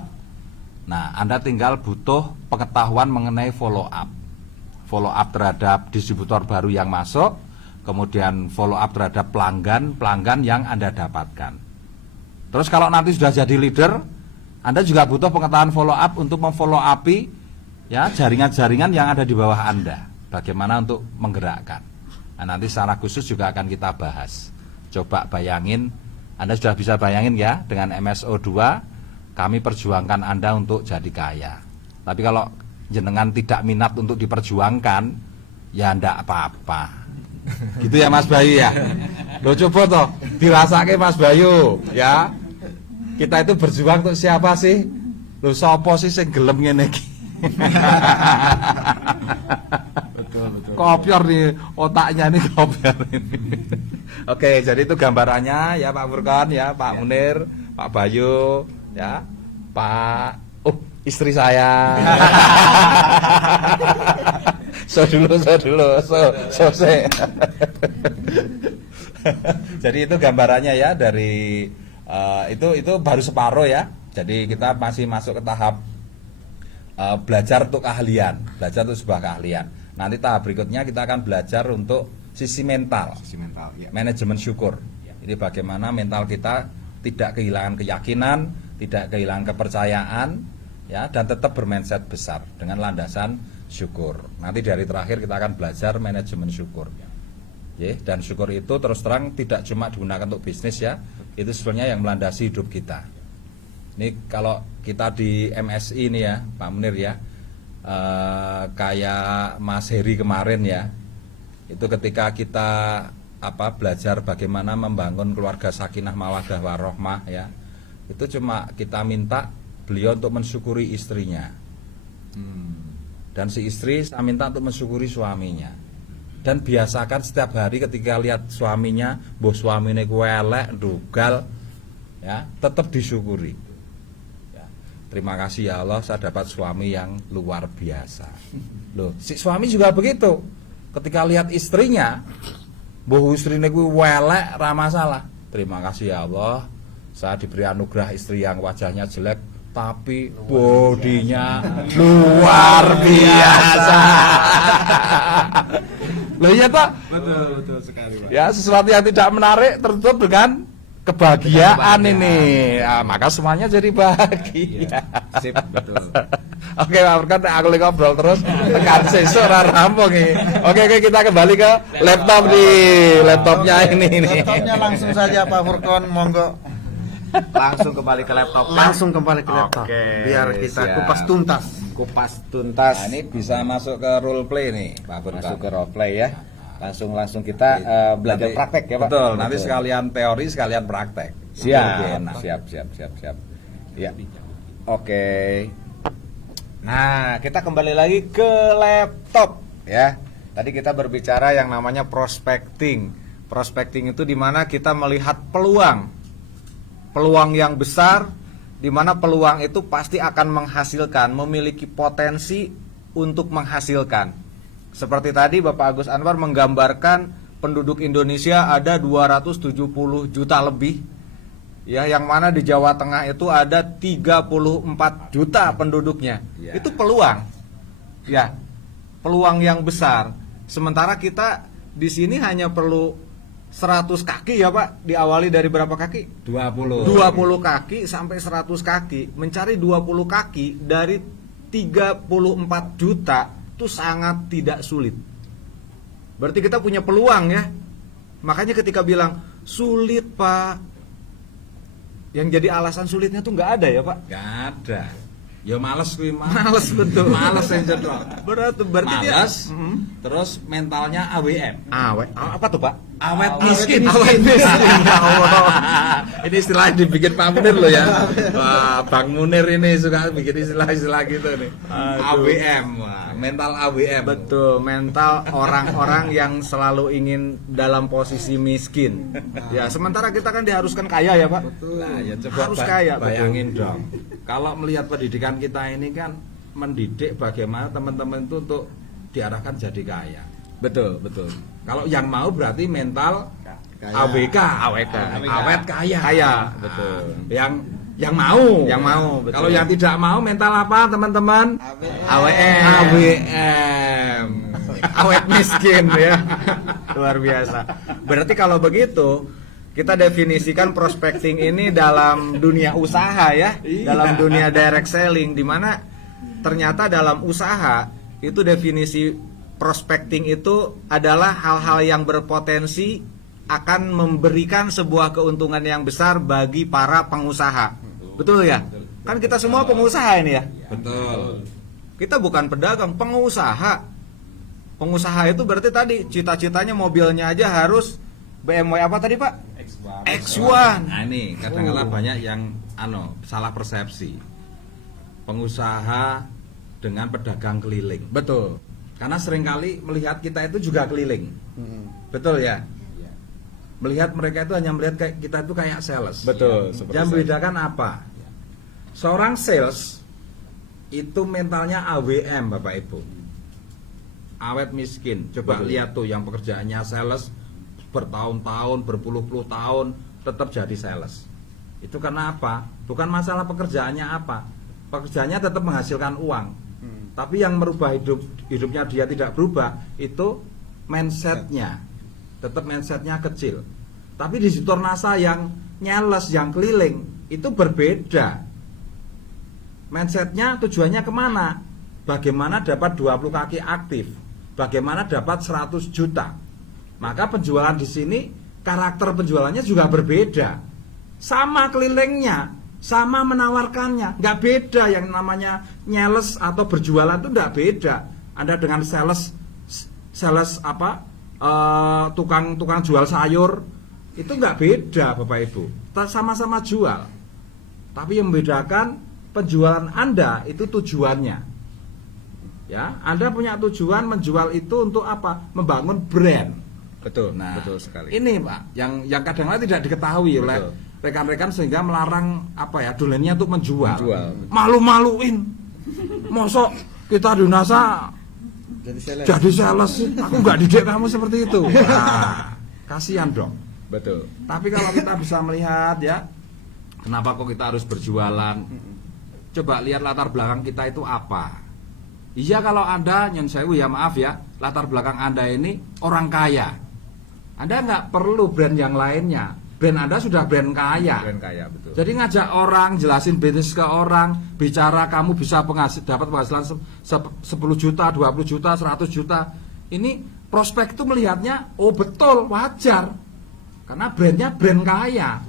nah Anda tinggal butuh pengetahuan mengenai follow up terhadap distributor baru yang masuk, kemudian follow up terhadap pelanggan yang Anda dapatkan. Terus kalau nanti sudah jadi leader, Anda juga butuh pengetahuan follow up untuk memfollow upi ya jaringan-jaringan yang ada di bawah Anda. Bagaimana untuk menggerakkan. Nah, nanti secara khusus juga akan kita bahas. Coba bayangin, Anda sudah bisa bayangin ya, dengan MSO 2 kami perjuangkan Anda untuk jadi kaya. Tapi kalau jenengan tidak minat untuk diperjuangkan, ya ndak apa-apa. Gitu ya Mas Bayu ya. Loh coba toh dirasake Mas Bayu ya. Kita itu berjuang untuk siapa sih? Loh sapa sih sing gelem ngene iki? Betul. Kopior nih otaknya nih kopior ini. Oke, jadi itu gambarannya ya Pak Furqon ya, Pak Munir, Pak Bayu ya, Pak istri saya. So dulu. Jadi itu gambarannya ya dari Itu baru separuh ya. Jadi kita masih masuk ke tahap belajar untuk keahlian, belajar untuk sebuah keahlian. Nanti tahap berikutnya kita akan belajar untuk sisi mental, Ya. manajemen syukur. Ini bagaimana mental kita tidak kehilangan keyakinan, tidak kehilangan kepercayaan, ya, dan tetap bermindset besar dengan landasan syukur. Nanti di hari terakhir kita akan belajar manajemen syukur. Ya, dan syukur itu terus terang tidak cuma digunakan untuk bisnis ya, itu sebenarnya yang melandasi hidup kita. Ini kalau kita di MSI ini ya, Pak Munir ya, kayak Mas Heri kemarin ya, itu ketika kita belajar bagaimana membangun keluarga sakinah mawaddah warohmah ya, itu cuma kita minta beliau untuk mensyukuri istrinya, dan si istri saya minta untuk mensyukuri suaminya. Dan biasakan setiap hari ketika lihat suaminya, boh suaminya elek, dugal, ya, tetap disyukuri. Ya, terima kasih ya Allah, saya dapat suami yang luar biasa. Loh, si suami juga begitu. Ketika lihat istrinya, boh istrinya elek, ra masalah. Terima kasih ya Allah, saya diberi anugerah istri yang wajahnya jelek, tapi bodinya luar biasa. Loh iya Pak? Betul sekali, Pak. Ya, sesuatu yang tidak menarik tertutup dengan kebahagiaan ini. Ya, maka semuanya jadi bahagia. Sip, betul. Oke Pak Furkan, aku lagi ngobrol terus tekan sesuk ora rampung iki. Oke, kita kembali ke laptop nih. Laptopnya ini nih. Laptopnya langsung saja Pak Furkon, monggo. Langsung kembali ke laptop. Langsung kembali ke laptop. Oke, Biar kita siap. kupas tuntas. Kupas tuntas. Nah, ini bisa masuk ke role play nih, Pak Furkan. Masuk ke role play ya. Langsung kita belajar Nanti- praktek ya Pak. Betul, nanti sekalian teori sekalian praktek. Lebih Siap, enak. siap. Ya. Oke. Nah, kita kembali lagi ke laptop ya. Tadi kita berbicara yang namanya prospecting. Prospecting itu dimana kita melihat peluang yang besar, dimana peluang itu pasti akan menghasilkan, memiliki potensi untuk menghasilkan. Seperti tadi Bapak Agus Anwar menggambarkan penduduk Indonesia ada 270 juta lebih. Ya, yang mana di Jawa Tengah itu ada 34 juta penduduknya. Ya. Itu peluang. Ya. Peluang yang besar. Sementara kita di sini hanya perlu 100 kaki ya Pak. Diawali dari berapa kaki? 20. 20 kaki sampai 100 kaki. Mencari 20 kaki dari 34 juta itu sangat tidak sulit. Berarti kita punya peluang ya. Makanya ketika bilang sulit Pak, yang jadi alasan sulitnya tuh nggak ada ya Pak. Gak ada. Ya males kuwi mah. Males betul. Males yang cetok. Berarti dia Males. Terus mentalnya AWM. apa tuh Pak? Awet miskin. Awet miskin. Ya Allah. Ini istilah yang dibikin Pak Munir loh ya. Wah, Bang Munir ini suka bikin istilah-istilah gitu nih. Aduh. AWM. Wah, mental AWM. Betul, mental orang-orang yang selalu ingin dalam posisi miskin. Ya, sementara kita kan diharuskan kaya ya Pak. Nah, ya coba Harus kaya, betul. bayangin dong. Kalau melihat pendidikan kita ini kan mendidik bagaimana teman-teman itu untuk diarahkan jadi kaya. Betul. Kalau yang mau berarti mental Kaya. AWK, awet kaya. Kaya, betul. Yang mau, betul. Kalau yang tidak mau mental apa teman-teman? AWM. Awet miskin ya. Luar biasa. Berarti kalau begitu kita definisikan prospecting ini dalam dunia usaha ya, dalam dunia direct selling, di mana ternyata dalam usaha itu definisi prospecting itu adalah hal-hal yang berpotensi akan memberikan sebuah keuntungan yang besar bagi para pengusaha. Betul ya? Kan kita semua pengusaha ini ya. Betul. Kita bukan pedagang, pengusaha. Pengusaha itu berarti tadi cita-citanya mobilnya aja harus BMW apa tadi Pak? X1. Nah ini kadang-kadang banyak yang salah persepsi. Pengusaha dengan pedagang keliling. Betul. Karena seringkali melihat kita itu juga keliling. Betul ya? Melihat mereka itu hanya melihat kayak kita itu kayak sales. Betul. Yang membedakan apa? Seorang sales itu mentalnya AWM Bapak Ibu. Awet miskin. Coba Betul. lihat tuh yang pekerjaannya sales bertahun-tahun, berpuluh-puluh tahun tetap jadi sales. Itu karena apa? Bukan masalah pekerjaannya apa. Pekerjaannya tetap menghasilkan uang. Tapi yang merubah hidupnya dia tidak berubah, itu mindsetnya. Tetap mindsetnya kecil. Tapi di Visitor NASA yang nyales, yang keliling, itu berbeda. Mindsetnya tujuannya kemana? Bagaimana dapat 20 kaki aktif? Bagaimana dapat 100 juta? Maka penjualan di sini, karakter penjualannya juga berbeda. Sama kelilingnya, sama menawarkannya, nggak beda. Yang namanya nyales atau berjualan itu nggak beda. Anda dengan sales apa, tukang jual sayur, itu nggak beda Bapak Ibu. Sama-sama jual. Tapi yang membedakan penjualan Anda itu tujuannya. Ya, Anda punya tujuan menjual itu untuk apa? Membangun brand. Betul, Nah, betul sekali. Ini Pak, yang kadang-kadang tidak diketahui oleh rekan-rekan sehingga melarang apa ya, dolennya untuk menjual. Malu-maluin. Mosok kita di NASA jadi sales. Aku nggak didik kamu seperti itu. Nah, kasihan dong. Betul. Tapi kalau kita bisa melihat ya, kenapa kok kita harus berjualan? Coba lihat latar belakang kita itu apa. Iya, kalau Anda, nyen sewu ya, maaf ya, latar belakang Anda ini orang kaya, Anda nggak perlu brand yang lainnya. Brand Anda sudah brand kaya. Brand kaya, betul. Jadi ngajak orang, jelasin bisnis ke orang, bicara kamu bisa dapat penghasilan 10 juta, 20 juta, 100 juta. Ini prospek itu melihatnya, oh betul, wajar. Karena brandnya brand kaya.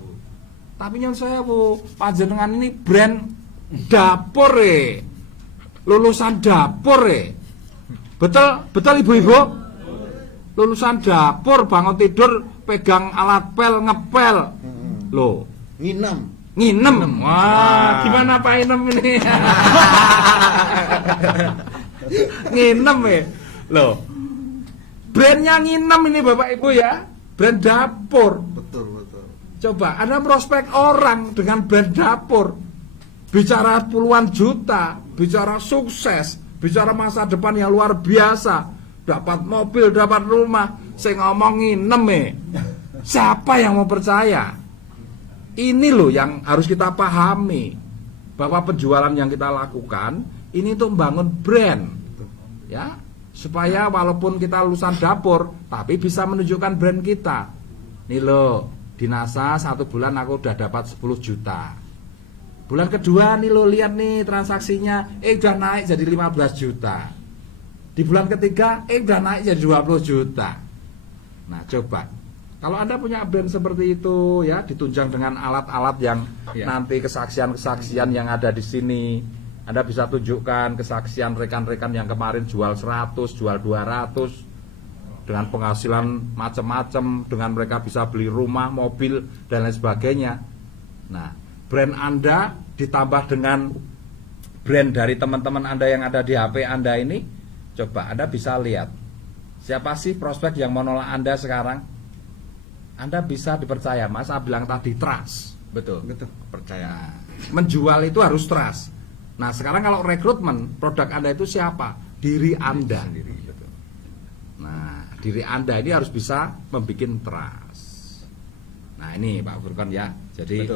Tapi nyen sewu, panjenengan ini brand dapur lulusan dapur betul ibu-ibu, lulusan dapur, bangun tidur pegang alat pel, ngepel loh, nginem. Wah, gimana Pak Inem ini? Nginem loh, brandnya nginem ini Bapak Ibu ya, brand dapur. Betul. Coba Anda prospek orang dengan brand dapur, bicara puluhan juta, bicara sukses, bicara masa depan yang luar biasa, dapat mobil, dapat rumah, saya ngomongin siapa yang mau percaya? Ini loh yang harus kita pahami, bahwa penjualan yang kita lakukan ini untuk membangun brand, ya, supaya walaupun kita lulusan dapur, tapi bisa menunjukkan brand kita. Nih loh, di NASA 1 bulan aku udah dapat 10 juta. Bulan kedua nih lo lihat nih transaksinya, udah naik jadi 15 juta. Di bulan ketiga, udah naik jadi 20 juta. Nah coba, kalau Anda punya brand seperti itu ya, ditunjang dengan alat-alat yang nanti kesaksian-kesaksian yang ada di sini, Anda bisa tunjukkan kesaksian rekan-rekan yang kemarin jual 100, jual 200, dengan penghasilan macam-macam, dengan mereka bisa beli rumah, mobil, dan lain sebagainya. Nah, brand Anda ditambah dengan brand dari teman-teman Anda yang ada di HP Anda ini, coba Anda bisa lihat siapa sih prospek yang mau nolak Anda sekarang. Anda bisa dipercaya, Mas bilang tadi trust. Betul. Percaya. Menjual itu harus trust. Nah sekarang kalau rekrutmen, produk Anda itu siapa? Diri Anda. Nah diri Anda ini harus bisa membuat trust. Nah ini Pak Furkon ya. Jadi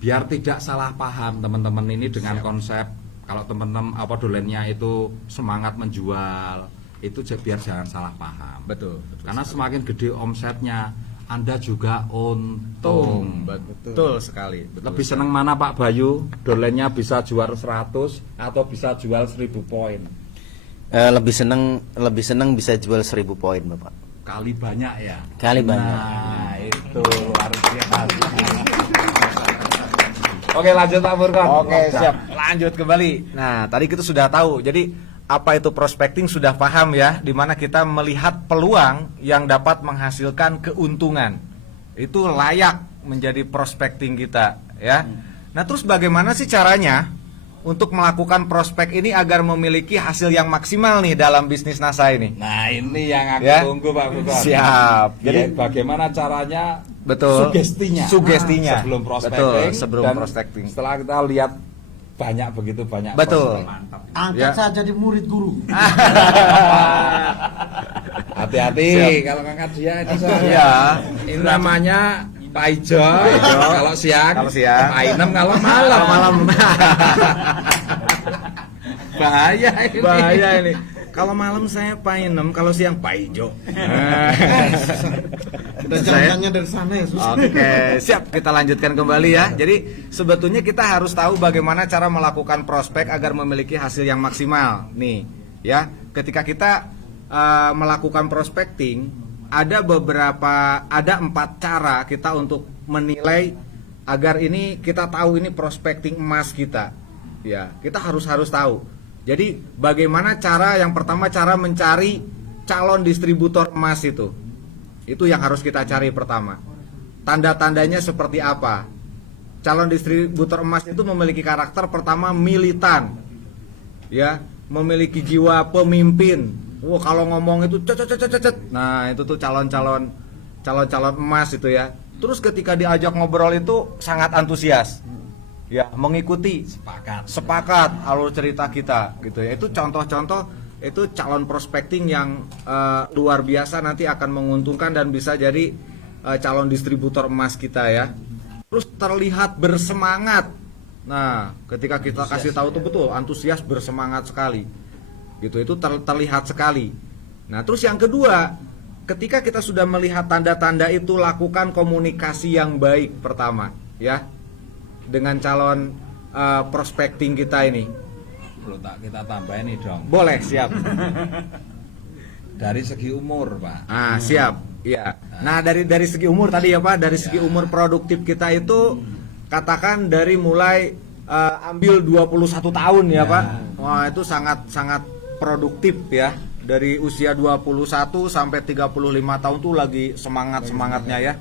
biar tidak salah paham teman-teman ini dengan konsep kalau teman-teman dolennya itu semangat menjual, itu biar jangan salah paham. Betul. Karena semakin gede omsetnya, Anda juga untung. Betul sekali. Lebih seneng mana Pak Bayu? Dolennya bisa jual 100 atau bisa jual 1000 poin? Lebih seneng bisa jual 1000 poin Bapak. Kali banyak ya. Kali banyak. Nah itu luar biasa. Oke lanjut Pak Furkon. Oke siap, lanjut kembali. Nah tadi kita sudah tahu, jadi apa itu prospecting sudah paham ya, dimana kita melihat peluang yang dapat menghasilkan keuntungan. Itu layak menjadi prospecting kita ya. Nah terus bagaimana sih caranya untuk melakukan prospek ini agar memiliki hasil yang maksimal nih dalam bisnis NASA ini? Nah ini yang aku Ya. tunggu Pak Furkon. Siap. Jadi bagaimana caranya? Betul. Sugestinya. Sebelum prospecting. Betul, sebelum dan prospecting. Setelah kita lihat begitu banyak. Betul. prospek. Angkat saya jadi murid guru. Hati-hati kalau ngangkat dia ini saya. Iya. Ini namanya Pak Ijo kalau siang, Pak Inem kalau malam. Bahaya ini. Bahaya ini. Kalau malam saya Pak Inem, kalau siang Pak Ijo. Kita jalannya dari sana ya susah. Oke, siap, kita lanjutkan kembali ya. Jadi sebetulnya kita harus tahu bagaimana cara melakukan prospek agar memiliki hasil yang maksimal. Nih, ya, ketika kita melakukan prospecting, ada 4 cara kita untuk menilai agar ini kita tahu ini prospecting emas kita. Ya, kita harus tahu. Jadi bagaimana yang pertama cara mencari calon distributor emas itu. Itu yang harus kita cari pertama. Tanda-tandanya seperti apa? Calon distributor emas itu memiliki karakter pertama militan. Ya, memiliki jiwa pemimpin. Kalau ngomong itu cet. Nah, itu tuh calon-calon emas itu ya. Terus ketika diajak ngobrol itu sangat antusias. Ya, mengikuti, sepakat alur cerita kita gitu ya. Itu contoh-contoh itu calon prospecting yang luar biasa, nanti akan menguntungkan dan bisa jadi calon distributor emas kita ya. Terus terlihat bersemangat. Nah, ketika kita kasih tahu tuh betul antusias, bersemangat sekali. Gitu, itu terlihat sekali. Nah, terus yang kedua, ketika kita sudah melihat tanda-tanda itu, lakukan komunikasi yang baik pertama ya dengan calon prospecting kita ini. Perlu tak kita tambahin nih dong. Boleh, siap. Dari segi umur, Pak. Siap. Iya. Nah, dari segi umur tadi ya, Pak, dari segi umur produktif kita itu katakan dari mulai ambil 21 tahun ya, Pak. Wah, itu sangat produktif ya. Dari usia 21 sampai 35 tahun tuh lagi semangatnya ya.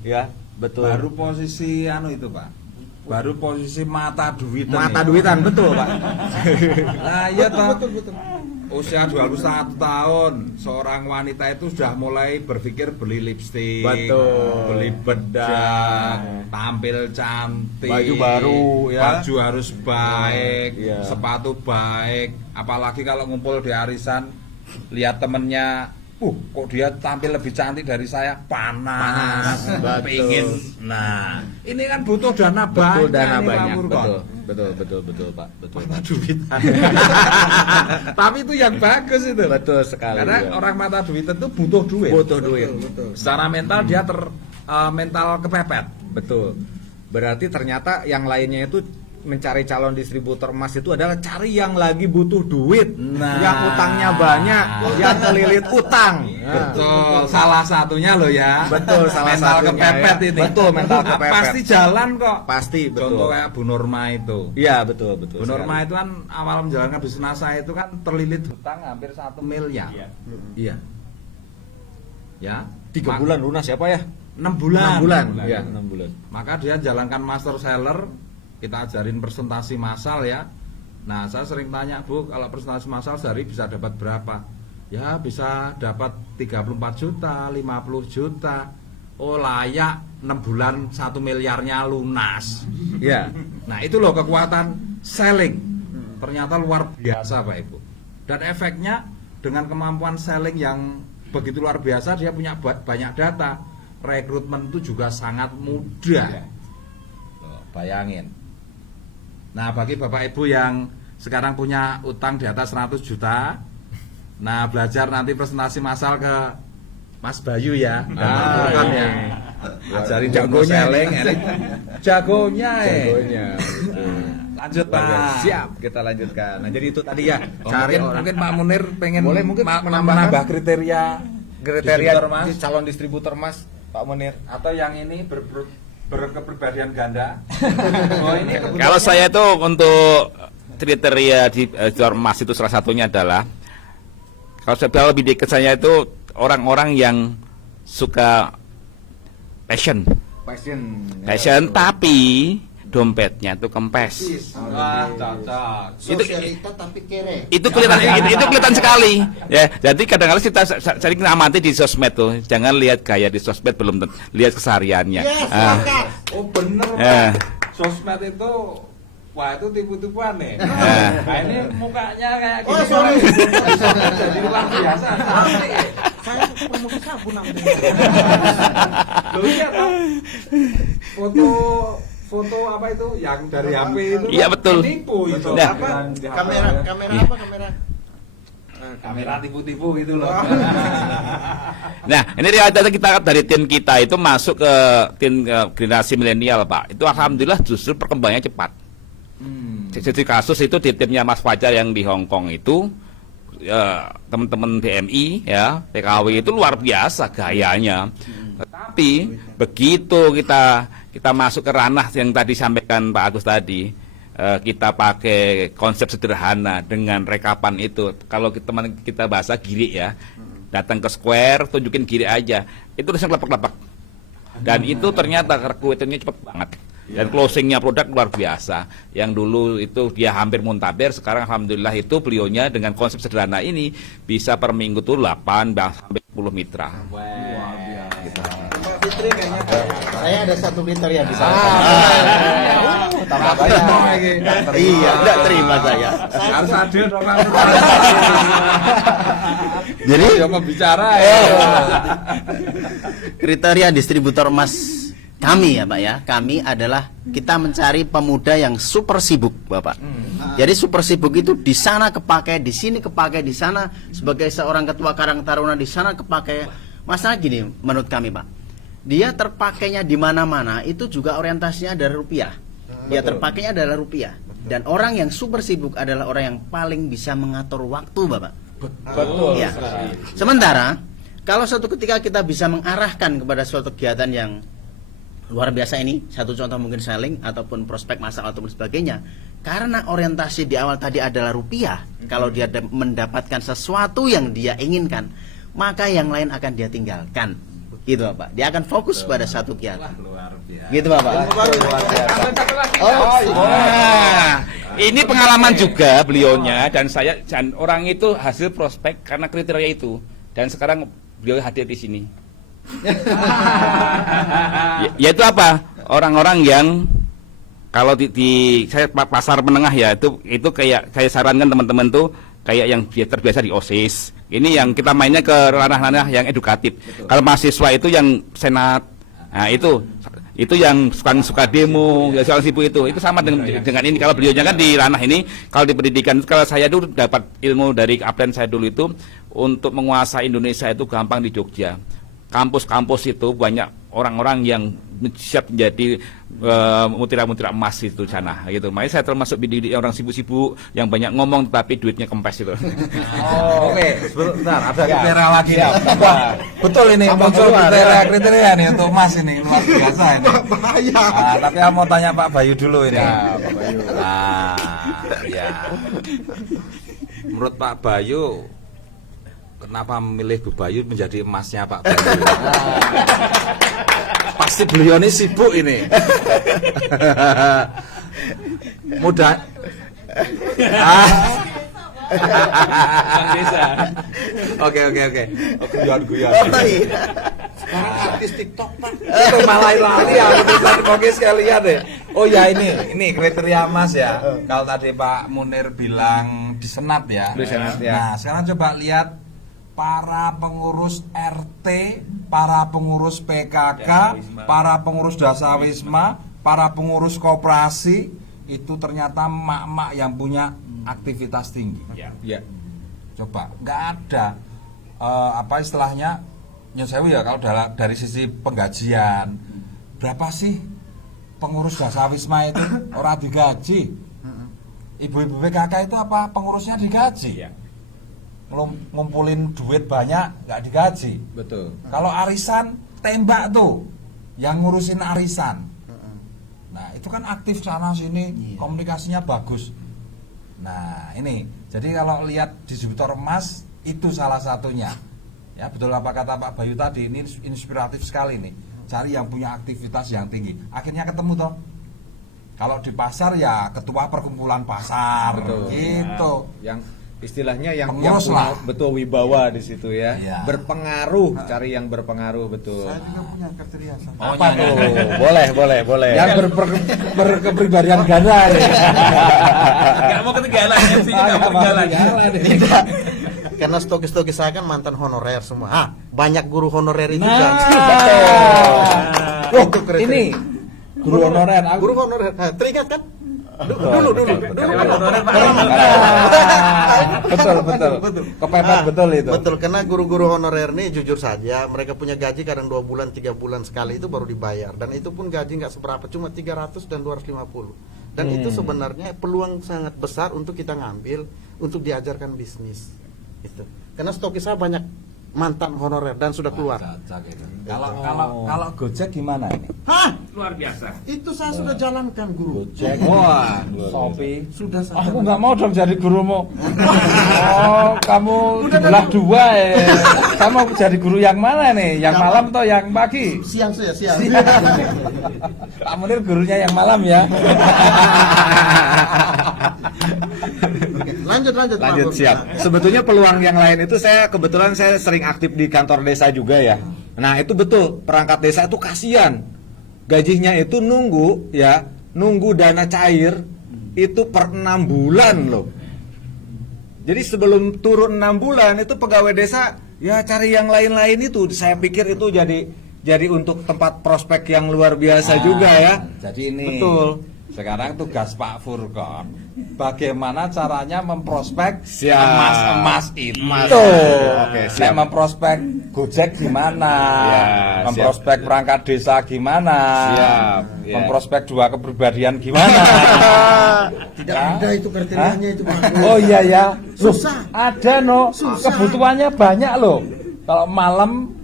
Ya, betul. Baru posisi itu, Pak. Baru posisi mata duitan. Betul, Pak. Nah, iya toh. Usia 21 tahun, seorang wanita itu sudah mulai berpikir beli lipstik, beli bedak, tampil cantik, baju baru ya. Baju harus baik, sepatu baik. Apalagi kalau ngumpul di arisan, lihat temennya, kok dia tampil lebih cantik dari saya, panas. Pengen. Nah, ini kan butuh dana banyak. Betul, Pak. Betul. Mata duitan. Tapi itu yang bagus itu. Betul sekali. Karena orang mata duitan itu butuh duit. Betul. Secara mental dia mental kepepet. Betul. Berarti ternyata yang lainnya itu mencari calon distributor emas itu adalah cari yang lagi butuh duit, yang utangnya banyak, yang terlilit utang. Betul, salah satunya loh ya. Betul, salah mental satunya kepepet ya. ini. Betul, mental kepepet. Pasti jalan kok. Pasti, betul. Contoh kayak Bu Norma itu. Iya, betul. Bu Norma itu kan awal menjalankan bisnis saya itu kan terlilit hutang hampir 1 miliar. Iya. Ya, 3 bulan lunas siapa ya? 6 bulan. Iya, 6 bulan. Maka dia jalankan master seller, kita ajarin presentasi massal ya. Nah, saya sering tanya, Bu, kalau presentasi massal sehari bisa dapat berapa? Ya, bisa dapat 34 juta, 50 juta. Oh, layak 6 bulan 1 miliarnya lunas. Iya. Nah, itu loh kekuatan selling. Ternyata luar biasa, Pak Ibu. Dan efeknya dengan kemampuan selling yang begitu luar biasa, dia punya banyak data. Rekrutmen itu juga sangat mudah. Loh, bayangin. Nah, bagi Bapak Ibu yang sekarang punya utang di atas 100 juta, nah belajar nanti presentasi massal ke Mas Bayu ya. Ajarin jagonya jagonya. Lanjut, Pak. Siap, kita lanjutkan. Nah, jadi itu tadi ya. Cari mungkin Pak Munir pengen Boleh, mungkin menambah kriteria calon distributor emas, Pak Munir. atau yang ini berkepribadian ganda. Kalau saya itu untuk kriteria di emas itu salah satunya adalah, kalau saya lebih dekat saya itu orang-orang yang suka passion, tapi dompetnya itu kempes. Wah, cocok. Sosialita tapi kere. Itu kelihatan sekali ya. Jadi kadang-kadang kita sering amati di sosmed tuh, jangan lihat gaya di sosmed, belum lihat kesehariannya. Ya, sepakat. Oh, bener, Ya. Pak. Sosmed itu Wah itu tipu-tipuan nih. Nah ini mukanya kayak Oh, gini. sorry. Jadi luar biasa. Cantik ya. Saya perlu sabun nanti. Loh iya toh. Foto apa itu yang dari HP itu? Iya, betul. Tipu itu. Nah. Apa? Kamera Iya. apa kamera? Kamera tipu-tipu gitu loh. Nah, ini realitasnya kita dari tim kita itu masuk ke tim generasi milenial, Pak. Itu alhamdulillah justru perkembangannya cepat. Jadi kasus itu di timnya Mas Fajar yang di Hong Kong itu teman-teman BMI ya, PKW itu luar biasa gayanya. Tetapi begitu kita masuk ke ranah yang tadi sampaikan Pak Agus tadi, kita pakai konsep sederhana dengan rekapan itu. Kalau teman kita bahasa girik ya, datang ke square, tunjukin girik aja, itu langsung lepak-lepak. Dan itu ternyata rekrutmennya cepat banget. Dan closingnya produk luar biasa. Yang dulu itu dia hampir muntaber, sekarang alhamdulillah itu beliaunya dengan konsep sederhana ini bisa per minggu tuh 8 sampai 10 mitra. Fitri kayaknya saya ada satu kriteria bisa. Tambah banyak. Iya, enggak terima saya. Harus adil dong Pak. Jadi Yang bicara ya. kriteria distributor emas kami ya Pak ya, kami adalah kita mencari pemuda yang super sibuk Bapak. Jadi super sibuk itu di sana kepake, di sini kepake, di sana sebagai seorang ketua Karang Taruna di sana kepake. Masalah gini menurut kami Pak, dia terpakainya di mana-mana itu juga orientasinya adalah rupiah. Dia terpakainya adalah rupiah. Dan orang yang super sibuk adalah orang yang paling bisa mengatur waktu Bapak. Betul. Ya. Sementara kalau suatu ketika kita bisa mengarahkan kepada suatu kegiatan yang luar biasa ini, satu contoh mungkin selling ataupun prospek masak ataupun sebagainya, karena orientasi di awal tadi adalah rupiah, kalau dia mendapatkan sesuatu yang dia inginkan, maka yang lain akan dia tinggalkan, gitu Bapak. Dia akan fokus pada satu kegiatan, Luar biasa. gitu Bapak. Nah, ini pengalaman juga beliaunya dan saya dan orang itu hasil prospek karena kriteria itu, dan sekarang beliau hadir di sini. Yaitu apa? Orang-orang yang kalau di saya pasar menengah ya, itu kayak saya sarankan teman-teman tuh kayak yang terbiasa di OSIS. Ini yang kita mainnya ke ranah-ranah yang edukatif. Kalau mahasiswa itu yang senat. Nah, itu yang suka demo, ya soal sibuk itu sama dengan ini. Kalau beliaunya kan di ranah ini, kalau di pendidikan, kalau saya dulu dapat ilmu dari kapten saya dulu itu untuk menguasai Indonesia itu gampang di Jogja. Kampus-kampus itu banyak orang-orang yang siap menjadi mutiara-mutiara emas itu sana gitu. Makanya saya termasuk bidik orang sibuk-sibuk yang banyak ngomong tapi duitnya kempes itu. Oke, sebentar ada kriteria lagi nih. Wah, betul ini muncul kriteria nih untuk Mas ini luar biasa ini. Bahaya. Nah, tapi aku mau tanya Pak Bayu dulu ini. Ya, Pak Bayu. Nah, ya. Menurut Pak Bayu, kenapa memilih Bu Bayu menjadi emasnya Pak Bayu? Pasti beliau ini sibuk ini. Mudah. Oke. Guyon. Sekarang artis TikTok Pak. Itu malah lali aku tadi oke sekalian deh. Oh ya ini kriteria Mas ya. Kalau tadi Pak Munir bilang di Senat ya. Di Senat, ya. Nah, sekarang coba lihat para pengurus RT, para pengurus PKK, para pengurus Dasawisma, para pengurus koperasi itu ternyata mak-mak yang punya aktivitas tinggi. Ya. Coba nggak ada apa istilahnya nyesewu ya kalau dari sisi penggajian berapa sih pengurus Dasawisma itu orang digaji, ibu-ibu PKK itu apa pengurusnya digaji? Ngumpulin duit banyak nggak digaji. Betul. Kalau arisan tembak tuh yang ngurusin arisan. Nah itu kan aktif sana sini, komunikasinya bagus. Nah ini jadi kalau lihat distributor emas itu salah satunya. Ya betul apa kata Pak Bayu tadi, ini inspiratif sekali nih. Cari yang punya aktivitas yang tinggi. Akhirnya ketemu toh. Kalau di pasar ya ketua perkumpulan pasar, Betul. gitu. istilahnya yang Pengurus punya lah. betul wibawa di situ ya. Iya. Berpengaruh, cari yang berpengaruh betul. Saya juga punya keseriusan. Apa tuh? Boleh. Yang berkepribadian ganda nih. Gak mau ketinggalan, MC-nya gak mau ketinggalan. Tidak. Karena stokis-stokis saya kan mantan honorer semua. Banyak guru honorer itu kan. Loh, Itu kriteria. ini guru honorer. Aku Guru honorer. Teringat kan? Dulu. betul. Kepepet betul itu. Betul, karena guru-guru honorer ini jujur saja mereka punya gaji kadang 2 bulan 3 bulan sekali itu baru dibayar, dan itu pun gaji nggak seberapa, cuma 300 dan 250. Dan itu sebenarnya peluang sangat besar untuk kita ngambil untuk diajarkan bisnis itu, karena stokis saya banyak mantan honorer dan sudah keluar. Kalau Gojek gimana ini? Hah? Luar biasa. Itu saya sudah jalankan guru. Gojek, Wah, Shopee. Sudah saya Aku jalankan. nggak mau dong jadi gurumu. Oh, kamu dibelah dua ya. Kamu jadi guru yang mana nih? Yang malam atau yang pagi? Siang. Pak Munir gurunya yang malam ya. Oke, lanjut Pak lanjut Bob. siap. Sebetulnya peluang yang lain itu kebetulan saya sering aktif di kantor desa juga ya. Nah, itu betul, perangkat desa itu kasihan. Gajinya itu nunggu dana cair itu per 6 bulan loh. Jadi sebelum turun 6 bulan itu pegawai desa ya cari yang lain-lain itu. Saya pikir itu jadi untuk tempat prospek yang luar biasa juga ya. Jadi ini Betul. sekarang tugas Pak Furkon, bagaimana caranya memprospek Siap. emas itu. Oke, Saya siap. memprospek Gojek gimana, Ya, memprospek perangkat desa gimana, Siap, ya. memprospek dua kepribadian gimana. Tidak ada itu kriterianya itu Pak. Oh iya ya, Loh, Susah. ada kebutuhannya banyak loh. Kalau malam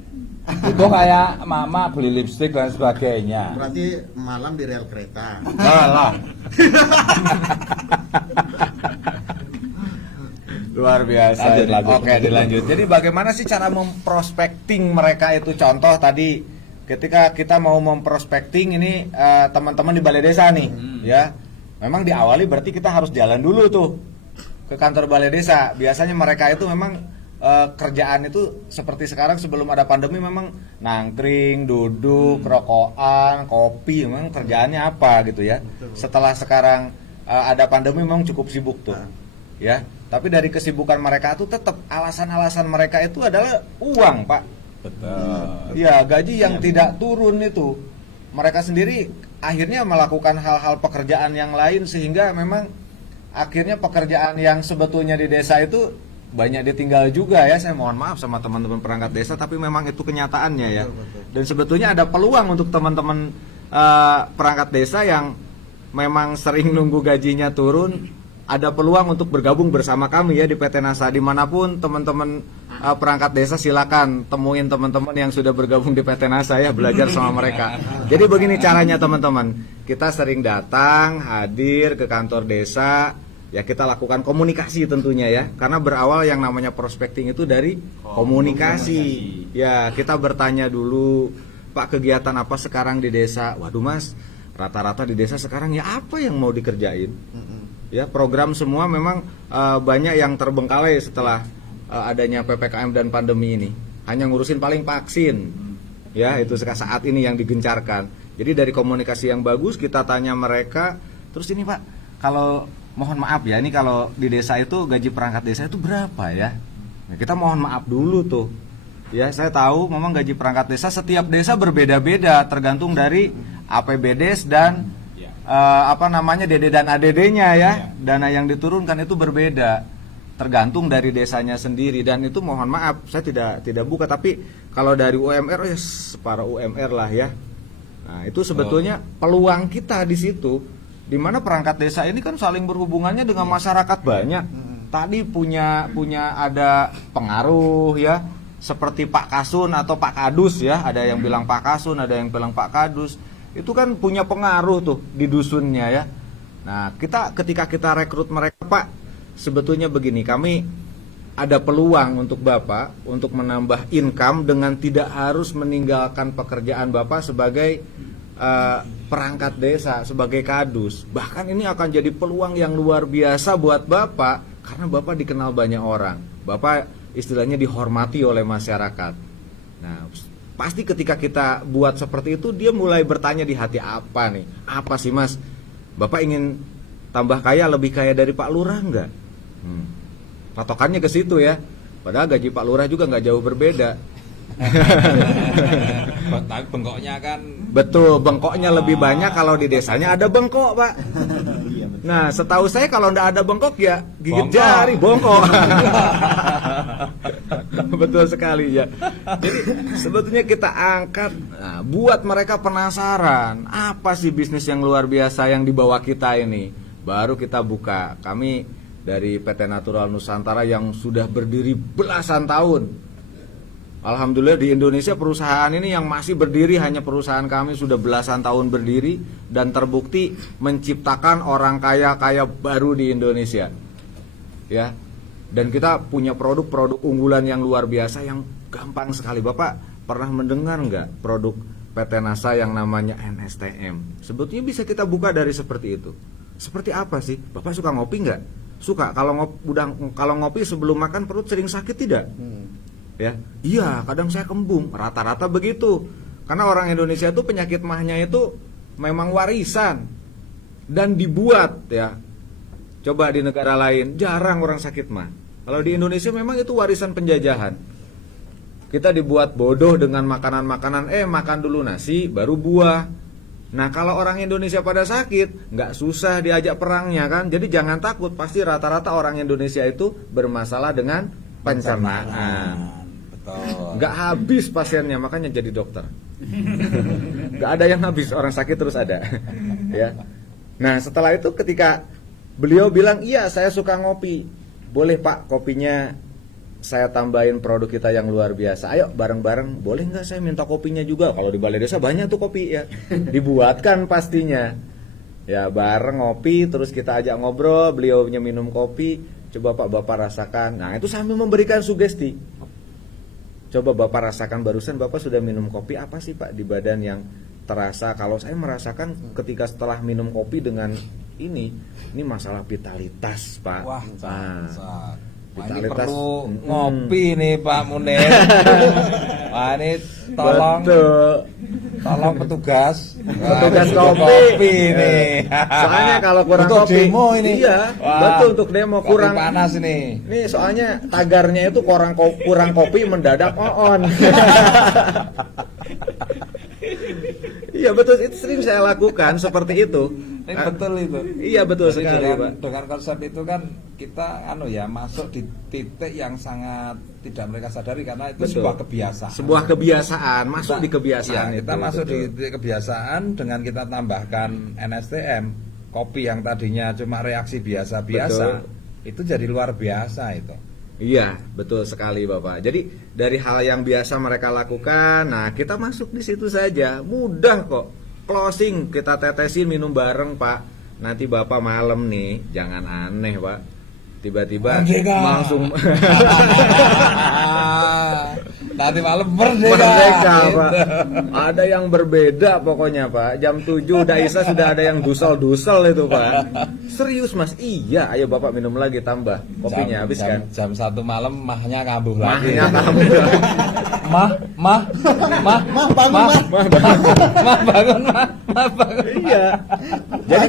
itu kayak mama beli lipstik dan sebagainya. Berarti malam di rel kereta. Lah. Luar biasa. Lanjut. Oke, dilanjut. Jadi bagaimana sih cara memprospekting mereka itu? Contoh tadi ketika kita mau memprospekting ini teman-teman di balai desa nih, ya. Memang diawali berarti kita harus jalan dulu tuh ke kantor balai desa. Biasanya mereka itu memang kerjaan itu seperti sekarang sebelum ada pandemi memang nangkring, duduk, rokokan, kopi, memang kerjaannya apa gitu ya. Setelah sekarang ada pandemi memang cukup sibuk tuh. Ya. Tapi dari kesibukan mereka itu tetap alasan-alasan mereka itu adalah uang, Pak. Betul. Ya, gaji yang tidak turun itu. Mereka sendiri akhirnya melakukan hal-hal pekerjaan yang lain sehingga memang akhirnya pekerjaan yang sebetulnya di desa itu banyak ditinggal juga ya. Saya mohon maaf sama teman-teman perangkat desa, tapi memang itu kenyataannya ya. Dan sebetulnya ada peluang untuk teman-teman perangkat desa yang memang sering nunggu gajinya turun, ada peluang untuk bergabung bersama kami ya di PT NASA. Dimanapun teman-teman perangkat desa silakan temuin teman-teman yang sudah bergabung di PT NASA ya, belajar sama mereka. Jadi begini caranya teman-teman, kita sering datang hadir ke kantor desa. Ya kita lakukan komunikasi tentunya ya, karena berawal yang namanya prospecting itu dari komunikasi. Ya kita bertanya dulu, Pak kegiatan apa sekarang di desa? Waduh Mas, rata-rata di desa sekarang ya apa yang mau dikerjain? Ya program semua memang banyak yang terbengkalai setelah adanya PPKM dan pandemi ini. Hanya ngurusin paling vaksin. Ya itu saat ini yang digencarkan. Jadi dari komunikasi yang bagus kita tanya mereka, terus ini Pak, kalau mohon maaf ya, ini kalau di desa itu gaji perangkat desa itu berapa ya? Nah, kita mohon maaf dulu tuh. Ya, saya tahu memang gaji perangkat desa setiap desa berbeda-beda tergantung dari APBDes dan DD dan ADD-nya ya. Dana yang diturunkan itu berbeda. Tergantung dari desanya sendiri dan itu mohon maaf saya tidak buka, tapi kalau dari UMR ya separuh UMR lah ya. Nah, itu sebetulnya peluang kita di situ. Di mana perangkat desa ini kan saling berhubungannya dengan masyarakat banyak. Tadi punya ada pengaruh ya, seperti Pak Kasun atau Pak Kadus ya. Ada yang bilang Pak Kasun, ada yang bilang Pak Kadus. Itu kan punya pengaruh tuh di dusunnya ya. Nah, ketika kita rekrut mereka, Pak, sebetulnya begini, kami ada peluang untuk Bapak untuk menambah income dengan tidak harus meninggalkan pekerjaan Bapak sebagai perangkat desa, sebagai kadus. Bahkan ini akan jadi peluang yang luar biasa buat Bapak Karena Bapak dikenal banyak orang. Bapak istilahnya dihormati oleh masyarakat. Nah, pasti ketika kita buat seperti itu, dia mulai bertanya di hati, apa nih? Apa sih Mas? Bapak ingin tambah kaya, lebih kaya dari Pak Lurah enggak? Patokannya ke situ ya. Padahal gaji Pak Lurah juga nggak jauh berbeda. Tapi bengkoknya kan Betul, bengkoknya lebih banyak kalau di desanya ada bengkok, Pak. Nah, setahu saya kalau nggak ada bengkok ya gigit Bongkok. jari, bongkok. Betul sekali ya. Jadi sebetulnya kita angkat, nah, buat mereka penasaran, apa sih bisnis yang luar biasa yang dibawa kita ini. Baru kita buka. Kami dari PT Natural Nusantara yang sudah berdiri belasan tahun. Alhamdulillah di Indonesia perusahaan ini yang masih berdiri hanya perusahaan kami sudah belasan tahun berdiri dan terbukti menciptakan orang kaya-kaya baru di Indonesia. Ya. Dan kita punya produk-produk unggulan yang luar biasa yang gampang sekali. Bapak pernah mendengar nggak produk PT NASA yang namanya NSTM? Sebetulnya bisa kita buka dari seperti itu. Seperti apa sih? Bapak suka ngopi nggak? Suka. Kalau ngopi sebelum makan perut sering sakit tidak? Ya, iya, kadang saya kembung, rata-rata begitu. Karena orang Indonesia itu penyakit mahnya itu memang warisan dan dibuat ya. Coba di negara lain jarang orang sakit mah. Kalau di Indonesia memang itu warisan penjajahan. Kita dibuat bodoh dengan makanan-makanan, makan dulu nasi baru buah. Nah, kalau orang Indonesia pada sakit, nggak susah diajak perangnya kan. Jadi jangan takut, pasti rata-rata orang Indonesia itu bermasalah dengan pencernaan. Nggak habis pasiennya, makanya jadi dokter. Nggak ada yang habis, orang sakit terus ada. Ya. Nah, setelah itu ketika beliau bilang, iya saya suka ngopi, boleh Pak kopinya saya tambahin produk kita yang luar biasa. Ayo bareng-bareng, boleh nggak saya minta kopinya juga? Kalau di balai desa banyak tuh kopi ya, dibuatkan pastinya. Ya bareng ngopi, terus kita ajak ngobrol, beliaunya minum kopi, coba Pak Bapak rasakan. Nah itu sambil memberikan sugesti. Coba Bapak rasakan barusan Bapak sudah minum kopi, apa sih Pak di badan yang terasa? Kalau saya merasakan ketika setelah minum kopi dengan ini masalah vitalitas Pak. wah, Nah, Wah, ini vitalitas perlu ngopi nih Pak Munir. Wah, ini tolong petugas kopi nih. Soalnya kalau kurang Untuk kopi demo ini. iya Wah, betul untuk demo kopi kurang panas nih. Nih soalnya tagarnya itu kurang kopi mendadak on. Iya betul, itu sering saya lakukan seperti itu. Ini betul itu. Iya betul Jadi sekali Pak. dengan konsep itu kan kita masuk di titik yang sangat tidak mereka sadari karena itu Betul. sebuah kebiasaan. Sebuah kebiasaan, masuk di kebiasaan Iya, itu. kita masuk di betul. titik kebiasaan dengan kita tambahkan NSTM, kopi yang tadinya cuma reaksi biasa-biasa, itu jadi luar biasa itu. Iya, betul sekali Bapak. Jadi dari hal yang biasa mereka lakukan, nah kita masuk di situ saja, mudah kok. Closing, kita tetesin minum bareng Pak. Nanti Bapak malam nih, jangan aneh Pak. Tiba-tiba Merdeka. langsung Nanti malam merdeka. merdeka Gitu. Pak. Ada yang berbeda pokoknya Pak. Jam 7 udah Isa sudah ada yang dusel-dusel itu Pak. Serius Mas? Iya, ayo Bapak minum lagi tambah. Kopinya habis kan? Jam 1 malam mahnya kambuh lagi. Mahnya kamu. Mah bangun. Iya. Jadi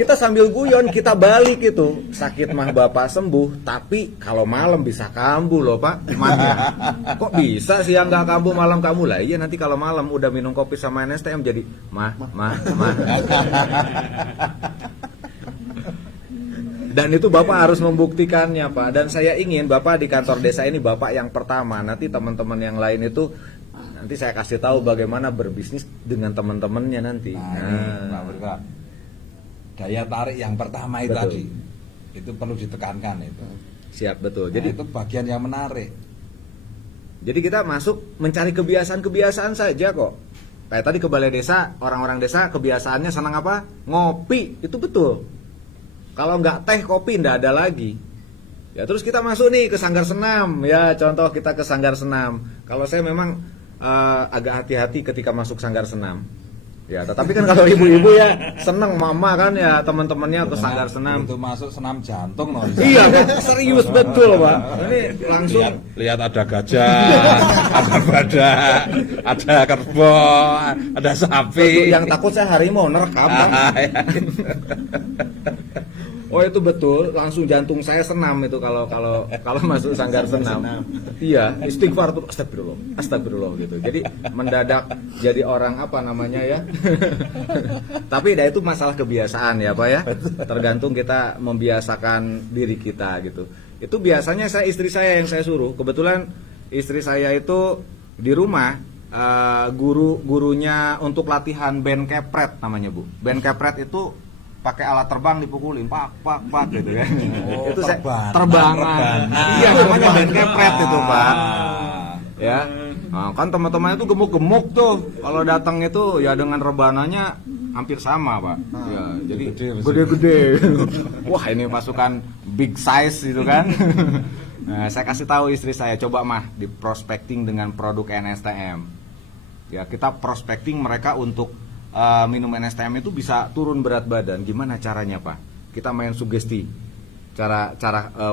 kita sambil guyon, kita balik itu. Sakit mah Bapak sembuh, tapi kalau malam bisa kambuh loh Pak. Mahnya. Kok bisa siang nggak kambuh, malam kambuh lah? Iya, nanti kalau malam udah minum kopi sama NSTM jadi mah. Dan itu Bapak harus membuktikannya Pak. Dan saya ingin Bapak di kantor desa ini Bapak yang pertama. Nanti teman-teman yang lain itu nanti saya kasih tahu bagaimana berbisnis dengan teman-temannya nanti. Ini, Pak Burka, daya tarik yang pertama itu Betul. tadi itu perlu ditekankan itu. Siap betul. Jadi Jadi itu bagian yang menarik. Jadi kita masuk mencari kebiasaan-kebiasaan saja kok. Kayak tadi ke balai desa, orang-orang desa kebiasaannya senang apa? Ngopi, itu betul. Kalau nggak teh kopi nggak ada lagi. Ya terus kita masuk nih ke sanggar senam. Ya contoh kita ke sanggar senam. Kalau saya memang agak hati-hati ketika masuk sanggar senam. Ya, tetapi kan kalau ibu-ibu ya seneng mama kan ya teman-temannya ke sanggar senam. Itu masuk senam jantung loh. Iya, serius betul, Pak. Ini langsung Lihat ada gajah, ada badak, ada kerbau, ada sapi. yang takut saya harimau nerekam. Kan? Oh itu betul, langsung jantung saya senam itu kalau masuk sanggar senam. Iya, istighfar tuh astagfirullah gitu. Jadi mendadak jadi orang apa namanya ya. Tapi itu masalah kebiasaan ya Pak ya. Tergantung kita membiasakan diri kita gitu. Itu biasanya istri saya yang saya suruh. Kebetulan istri saya itu di rumah gurunya untuk latihan band kepret namanya Bu. Band kepret itu pakai alat terbang dipukulin pak gitu kan. Itu saya terbangan. Iya namanya band kepret itu Pak. Ya. Nah, kan teman-temannya itu gemuk-gemuk tuh. Kalau datang itu ya dengan rebananya hampir sama Pak. Ya, jadi gede-gede. Wah ini pasukan big size gitu kan. Nah, saya kasih tahu istri saya coba mah di prospecting dengan produk NSTM. Ya kita prospecting mereka untuk minum NSTM itu bisa turun berat badan. Gimana caranya Pak? Kita main sugesti. Cara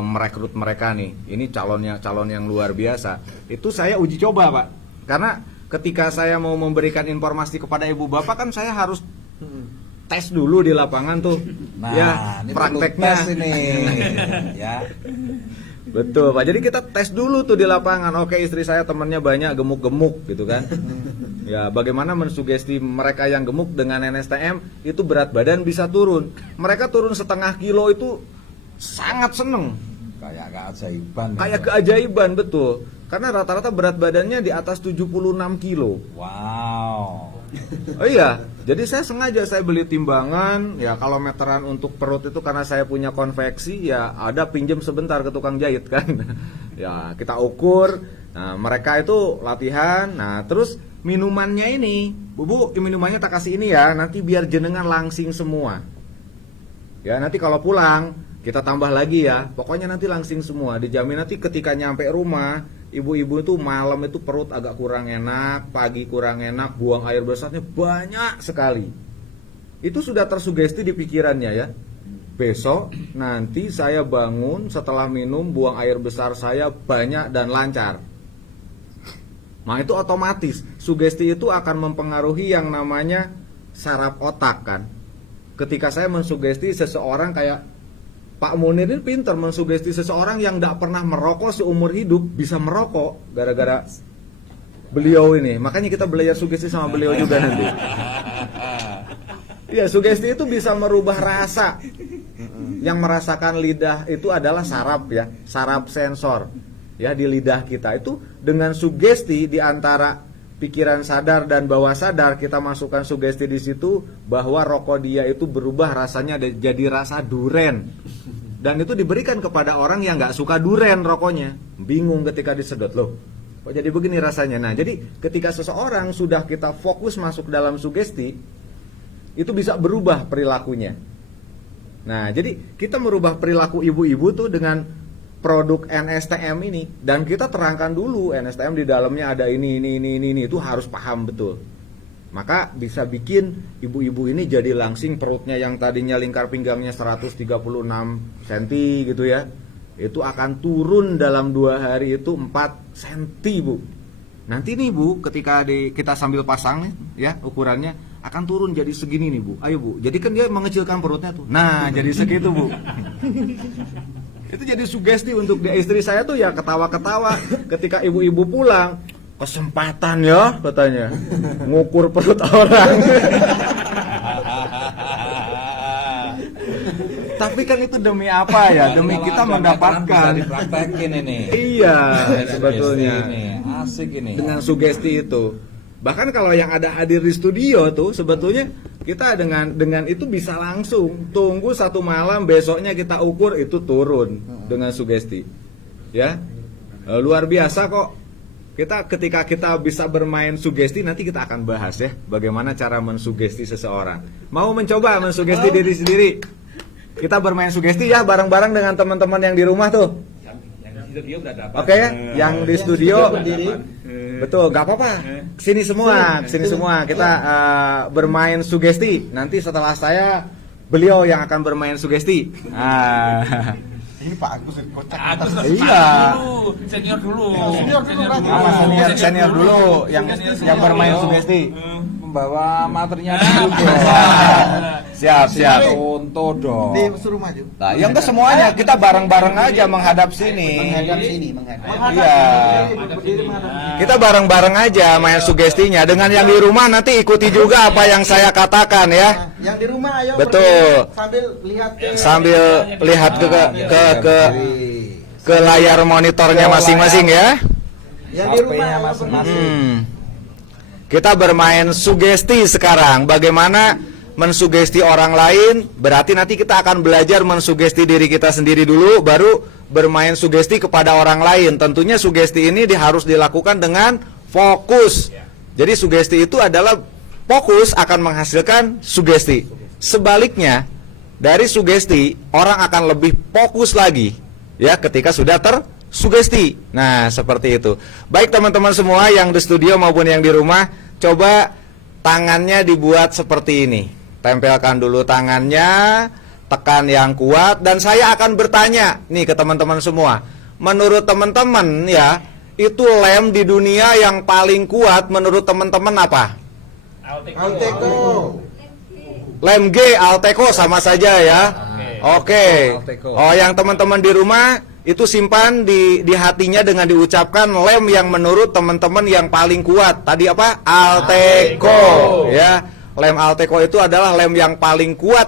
merekrut mereka nih. Ini calon yang luar biasa. Itu saya uji coba Pak. Karena ketika saya mau memberikan informasi kepada ibu bapak kan saya harus tes dulu di lapangan tuh. Nah, ya ini prakteknya perlu tes ini. Ya. Betul Pak. Jadi kita tes dulu tuh di lapangan. Oke istri saya temannya banyak gemuk-gemuk gitu kan. Ya, bagaimana mensugesti mereka yang gemuk dengan NSTM itu berat badan bisa turun. Mereka turun setengah kilo itu sangat seneng. Kayak keajaiban. Kayak keajaiban betul. Karena rata-rata berat badannya di atas 76 kilo. Wow. Oh iya, jadi saya beli timbangan. Ya kalau meteran untuk perut itu karena saya punya konveksi, ya ada pinjem sebentar ke tukang jahit kan. Ya kita ukur. Nah mereka itu latihan. Nah terus minumannya ini, Bu, minumannya tak kasih ini ya, nanti biar jenengan langsing semua. Ya, nanti kalau pulang kita tambah lagi ya. Pokoknya nanti langsing semua. Dijamin nanti ketika nyampe rumah, ibu-ibu itu malam itu perut agak kurang enak, pagi kurang enak, buang air besarnya banyak sekali. Itu sudah tersugesti di pikirannya ya. Besok nanti saya bangun setelah minum buang air besar saya banyak dan lancar. Nah itu otomatis sugesti itu akan mempengaruhi yang namanya saraf otak kan. Ketika saya mensugesti seseorang kayak Pak Munir ini pintar mensugesti seseorang yang tidak pernah merokok seumur hidup bisa merokok gara-gara beliau ini. Makanya kita belajar sugesti sama beliau juga nanti. Ya sugesti itu bisa merubah rasa. Yang merasakan lidah itu adalah saraf ya, saraf sensor. Ya di lidah kita itu dengan sugesti di antara pikiran sadar dan bawah sadar kita masukkan sugesti di situ bahwa rokok dia itu berubah rasanya jadi rasa duren dan itu diberikan kepada orang yang nggak suka duren rokoknya bingung ketika disedot loh kok jadi begini rasanya. Nah jadi ketika seseorang sudah kita fokus masuk dalam sugesti itu bisa berubah perilakunya. Nah jadi kita merubah perilaku ibu-ibu tuh dengan produk NSTM ini dan kita terangkan dulu NSTM di dalamnya ada ini itu harus paham betul. Maka bisa bikin ibu-ibu ini jadi langsing perutnya yang tadinya lingkar pinggangnya 136 cm gitu ya. Itu akan turun dalam 2 hari itu 4 cm Bu. Nanti nih Bu ketika kita sambil pasang nih ya ukurannya akan turun jadi segini nih Bu. Ayo Bu. Jadi kan dia mengecilkan perutnya tuh. Nah jadi segitu Bu. Itu jadi sugesti untuk istri saya tuh ya ketawa-ketawa ketika ibu-ibu pulang kesempatan ya katanya ngukur perut orang. Tapi kan itu demi apa ya? Demi kita mendapatkan. Bisa dipraktekin ini. Iya sebetulnya. Ini asik ini. Dengan sugesti itu. Bahkan kalau yang ada hadir di studio tuh sebetulnya kita dengan itu bisa langsung tunggu 1 malam besoknya kita ukur itu turun dengan sugesti. Ya. Luar biasa kok. Ketika kita bisa bermain sugesti nanti kita akan bahas ya bagaimana cara mensugesti seseorang. Mau mencoba mensugesti diri sendiri? Kita bermain sugesti ya bareng-bareng dengan teman-teman yang di rumah tuh. Yang di studio udah dapat. Oke ya, yang di studio Betul, nggak apa-apa. Kesini semua. Kita bermain sugesti. Nanti setelah saya, beliau yang akan bermain sugesti. Ini Pak Agus kocak. Agus Iya. Senior dulu. Senior dulu yang bermain sugesti. Membawa materinya dulu dong. Siap. Contoh dong. Suruh maju. Nah, yang ke semuanya kita bareng-bareng aja menghadap sini. Iya. Kita bareng-bareng aja main sugestinya. Dengan yang di rumah nanti ikuti juga apa yang saya katakan ya. Yang di rumah ayo Betul. sambil lihat Ke layar monitornya masing-masing ya. yang di rumah HP-nya ayo masing-masing. Kita bermain sugesti sekarang. Bagaimana mensugesti orang lain? Berarti nanti kita akan belajar mensugesti diri kita sendiri dulu, baru bermain sugesti kepada orang lain. Tentunya sugesti ini harus dilakukan dengan fokus. Jadi sugesti itu adalah fokus akan menghasilkan sugesti. Sebaliknya, dari sugesti orang akan lebih fokus lagi ya ketika sudah tersugesti. Nah, seperti itu. Baik teman-teman semua yang di studio maupun yang di rumah, coba tangannya dibuat seperti ini. Tempelkan dulu tangannya, tekan yang kuat, dan saya akan bertanya nih ke teman-teman semua. Menurut teman-teman ya, itu lem di dunia yang paling kuat menurut teman-teman apa? Alteco. Lem G, Alteco sama saja ya. Oke. Oh, yang teman-teman di rumah itu simpan di hatinya dengan diucapkan lem yang menurut teman-teman yang paling kuat. Tadi apa? Alteco. Ya. Lem Alteco itu adalah lem yang paling kuat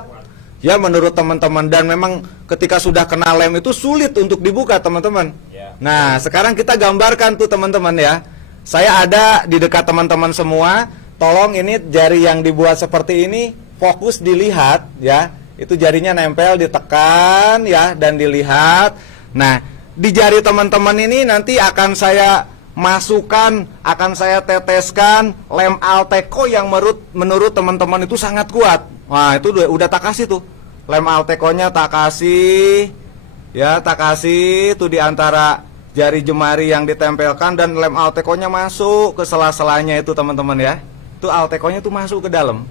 ya menurut teman-teman, dan memang ketika sudah kena lem itu sulit untuk dibuka, teman-teman. Nah, sekarang kita gambarkan tuh teman-teman ya. Saya ada di dekat teman-teman semua. Tolong ini jari yang dibuat seperti ini fokus dilihat ya. Itu jarinya nempel, ditekan ya, dan dilihat. Nah, di jari teman-teman ini nanti akan saya masukkan, akan saya teteskan lem Alteco yang menurut teman-teman itu sangat kuat. Wah, itu udah tak kasih tuh. Lem Alteco-nya tak kasih. Ya, tak kasih tuh di antara jari jemari yang ditempelkan, dan lem Alteco-nya masuk ke sela-selanya itu teman-teman ya. Itu Alteco-nya tuh masuk ke dalam.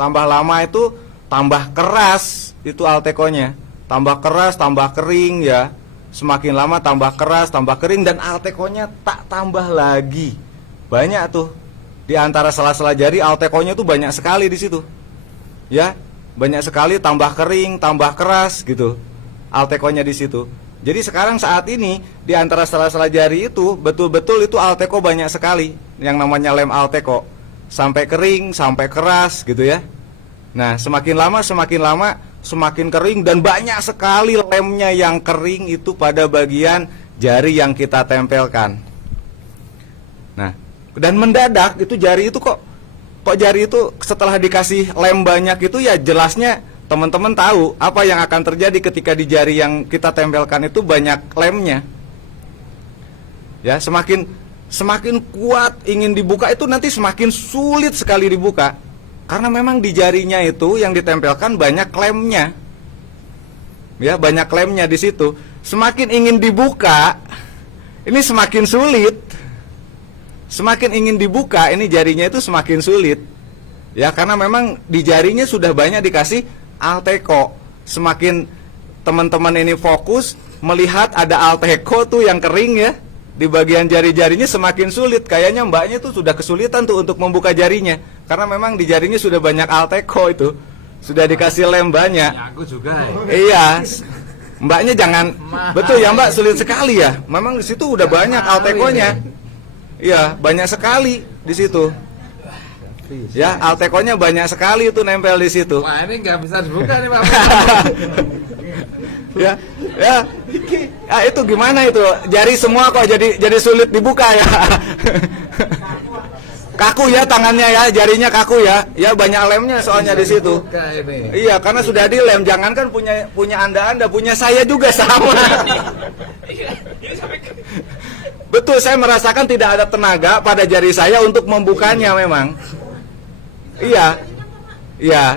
Tambah lama itu tambah keras itu Alteco-nya. Tambah keras, tambah kering ya. Semakin lama tambah keras, tambah kering, dan Alteco-nya tak tambah lagi. Banyak tuh. Di antara sela-sela jari Alteco-nya tuh banyak sekali di situ. Ya, banyak sekali, tambah kering, tambah keras gitu. Alteco-nya di situ. Jadi sekarang saat ini di antara sela-sela jari itu betul-betul itu Alteco banyak sekali yang namanya lem Alteco. Sampai kering, sampai keras gitu ya. Nah, semakin lama semakin kering, dan banyak sekali lemnya yang kering itu pada bagian jari yang kita tempelkan. Nah, dan mendadak itu jari itu kok jari itu setelah dikasih lem banyak itu ya jelasnya teman-teman tahu apa yang akan terjadi ketika di jari yang kita tempelkan itu banyak lemnya. Ya, semakin kuat ingin dibuka itu nanti semakin sulit sekali dibuka. Karena memang di jarinya itu yang ditempelkan banyak lemnya. Ya, banyak lemnya di situ. Semakin ingin dibuka, ini semakin sulit. Semakin ingin dibuka, ini jarinya itu semakin sulit. Ya, karena memang di jarinya sudah banyak dikasih Alteco. Semakin teman-teman ini fokus melihat ada Alteco tuh yang kering ya, di bagian jari-jarinya semakin sulit. Kayaknya mbaknya tuh sudah kesulitan tuh untuk membuka jarinya, karena memang di jarinya sudah banyak Alteco itu, sudah dikasih lem banyak. Ya, aku juga. Iya, mbaknya jangan. Betul ya mbak, sulit sekali ya. Memang di situ udah banyak Alteco-nya. Iya, banyak sekali di situ. Ya, Alteco-nya banyak sekali itu nempel di situ. Wah, ini nggak bisa dibuka nih Pak. Ya, itu gimana itu? Jari semua kok jadi sulit dibuka ya. Kaku ya tangannya ya, jarinya kaku ya. Ya, banyak lemnya soalnya di situ. Iya, karena sudah dilem. Jangankan punya Anda punya saya juga sama. Betul, saya merasakan tidak ada tenaga pada jari saya untuk membukanya memang. Iya.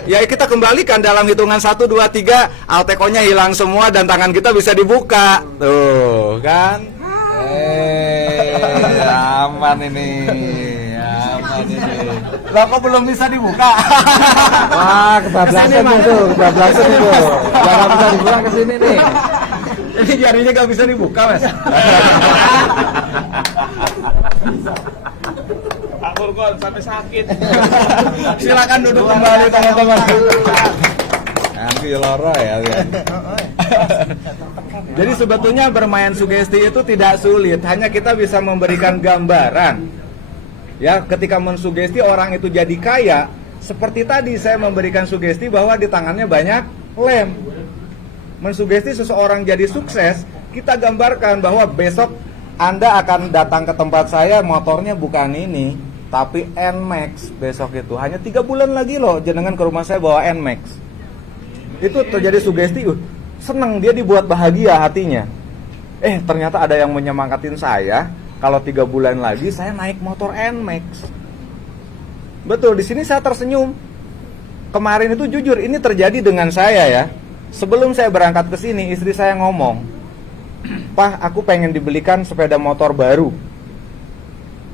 Ya kita kembalikan dalam hitungan 1, 2, 3, Alteco-nya hilang semua dan tangan kita bisa dibuka. Tuh, kan? aman ini. Aman ini. Lah kok belum bisa dibuka? Wah, kebablasan itu, kebablasan itu. Jangan bisa dibuka ke sini nih. Ini jarinya nggak bisa dibuka, Mas. Pak Furkon sampai sakit. Silakan duduk kembali teman-teman. Nanti loro ya. Jadi sebetulnya bermain sugesti itu tidak sulit, hanya kita bisa memberikan gambaran. Ya, ketika mensugesti orang itu jadi kaya, seperti tadi saya memberikan sugesti bahwa di tangannya banyak lem. Mensugesti seseorang jadi sukses, kita gambarkan bahwa besok Anda akan datang ke tempat saya, motornya bukan ini, tapi NMAX besok itu. Hanya 3 bulan lagi loh, jenengan ke rumah saya bawa NMAX. Itu terjadi sugesti, seneng, dia dibuat bahagia hatinya. Ternyata ada yang menyemangatin saya, kalau 3 bulan lagi saya naik motor NMAX. Betul, di sini saya tersenyum. Kemarin itu jujur, ini terjadi dengan saya ya. Sebelum saya berangkat ke sini, istri saya ngomong, "Pak, aku pengen dibelikan sepeda motor baru."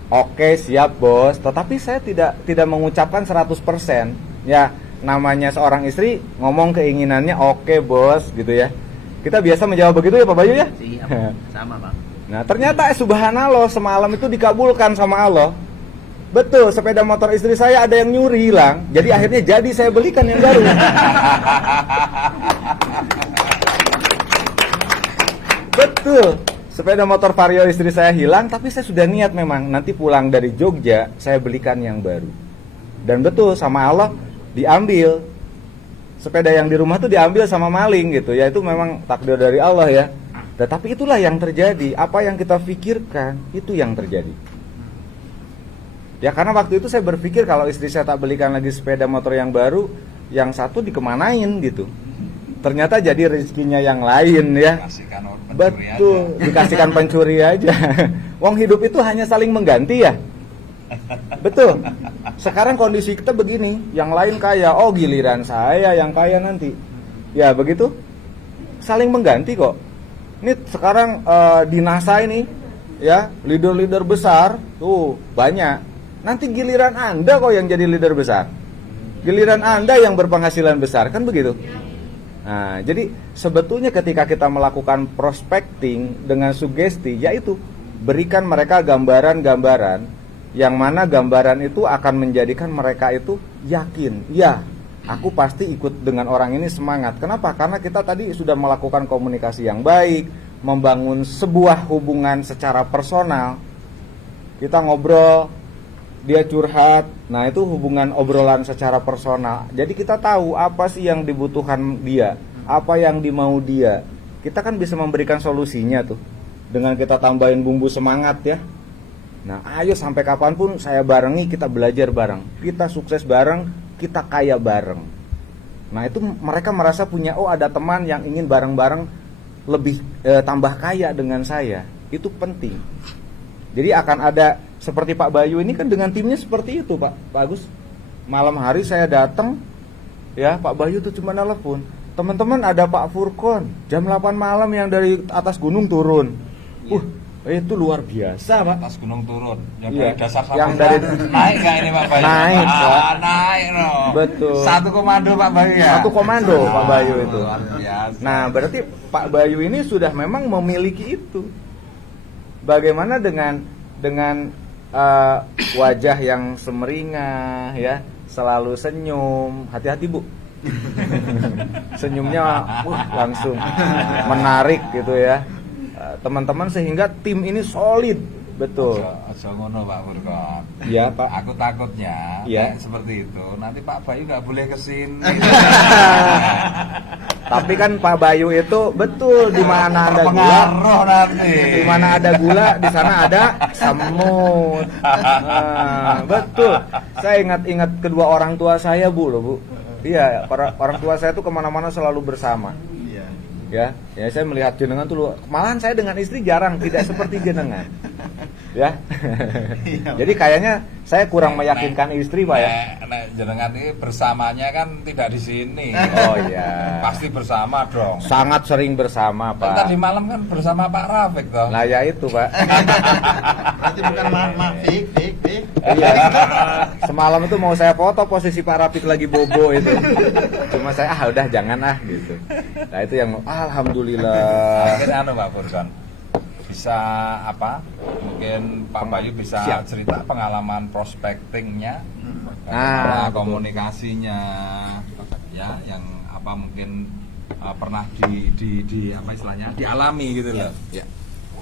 Oke, siap bos. Tetapi saya tidak mengucapkan 100%. Ya, namanya seorang istri ngomong keinginannya, oke bos, gitu ya. Kita biasa menjawab begitu ya Pak Bayu ya? Siap, sama Bang. Nah, ternyata subhanallah semalam itu dikabulkan sama Allah. Betul, sepeda motor istri saya ada yang nyuri hilang. Jadi akhirnya saya belikan yang baru. Betul, sepeda motor Vario istri saya hilang, tapi saya sudah niat memang nanti pulang dari Jogja saya belikan yang baru. Dan betul, sama Allah diambil. Sepeda yang di rumah tuh diambil sama maling gitu ya, itu memang takdir dari Allah ya. Tetapi itulah yang terjadi, apa yang kita pikirkan itu yang terjadi. Ya karena waktu itu saya berpikir kalau istri saya tak belikan lagi sepeda motor yang baru, yang satu dikemanain gitu. Ternyata jadi rezekinya yang lain ya. Betul, dikasihkan pencuri aja. Wong hidup itu hanya saling mengganti ya. Betul. Sekarang kondisi kita begini, yang lain kaya, oh giliran saya yang kaya nanti. Ya begitu. Saling mengganti kok. Ini sekarang di NASA ini ya, leader-leader besar tuh banyak. Nanti giliran Anda kok yang jadi leader besar. Giliran Anda yang berpenghasilan besar, kan begitu? Nah, jadi sebetulnya ketika kita melakukan prospecting dengan sugesti, yaitu berikan mereka gambaran-gambaran yang mana gambaran itu akan menjadikan mereka itu yakin, ya, aku pasti ikut dengan orang ini semangat. Kenapa? Karena kita tadi sudah melakukan komunikasi yang baik, membangun sebuah hubungan secara personal. Kita ngobrol, dia curhat, nah itu hubungan obrolan secara personal. Jadi kita tahu apa sih yang dibutuhkan dia, apa yang dimau dia. Kita kan bisa memberikan solusinya tuh, dengan kita tambahin bumbu semangat ya. Nah ayo sampai kapanpun saya barengi, kita belajar bareng, kita sukses bareng, kita kaya bareng. Nah itu mereka merasa punya, oh ada teman yang ingin bareng-bareng lebih tambah kaya dengan saya. Itu penting. Jadi akan ada seperti Pak Bayu ini kan dengan timnya seperti itu Pak Agus. Malam hari saya datang, ya Pak Bayu tuh cuma nelpon, teman-teman ada Pak Furkon jam 8 malam yang dari atas gunung turun. Itu luar biasa Pak. Atas gunung turun, yang Iya, dari dasar yang Samudra. dari- Naik nggak ini Pak Bayu? Naik, Pak. Naik no. Betul. Satu komando Pak Bayu ya. Satu komando Pak Bayu itu. Luar biasa. Nah berarti Pak Bayu ini sudah memang memiliki itu. Bagaimana dengan wajah yang semeringah ya, selalu senyum, hati-hati Bu. Senyumnya langsung menarik gitu ya. Teman-teman sehingga tim ini solid, betul. Aja ngono Pak Furkon. Iya Pak. Aku takutnya Iya. kayak seperti itu. Nanti Pak Bayu nggak boleh kesini. Tapi kan Pak Bayu itu betul, di mana ada gula, Pengaruh nanti. di mana ada gula, di sana ada semut. Nah, betul. Saya ingat kedua orang tua saya Bu, Iya, orang tua saya tuh kemana-mana selalu bersama. Ya, saya melihat jenengan tuh, malahan saya dengan istri jarang tidak seperti jenengan. Ya. Jadi kayaknya saya kurang meyakinkan istri Pak ya. Nek jenengan ini bersamanya kan tidak di sini. Oh iya. Pasti bersama dong. Sangat sering bersama, Kan tadi Pak. malam kan bersama Pak Rafiq toh. Nah, ya itu, Pak. Berarti bukan fik. Iya. Semalam itu mau saya foto posisi Pak Rafiq lagi bobo itu. Cuma saya udah jangan gitu. Nah, itu yang alhamdulillah. Akhirnya Pak Furkan bisa apa? Mungkin Pak Bayu bisa Siap. cerita pengalaman prospectingnya, Nah, bagaimana komunikasinya, ya yang apa mungkin pernah di apa istilahnya dialami gitu loh. Ya.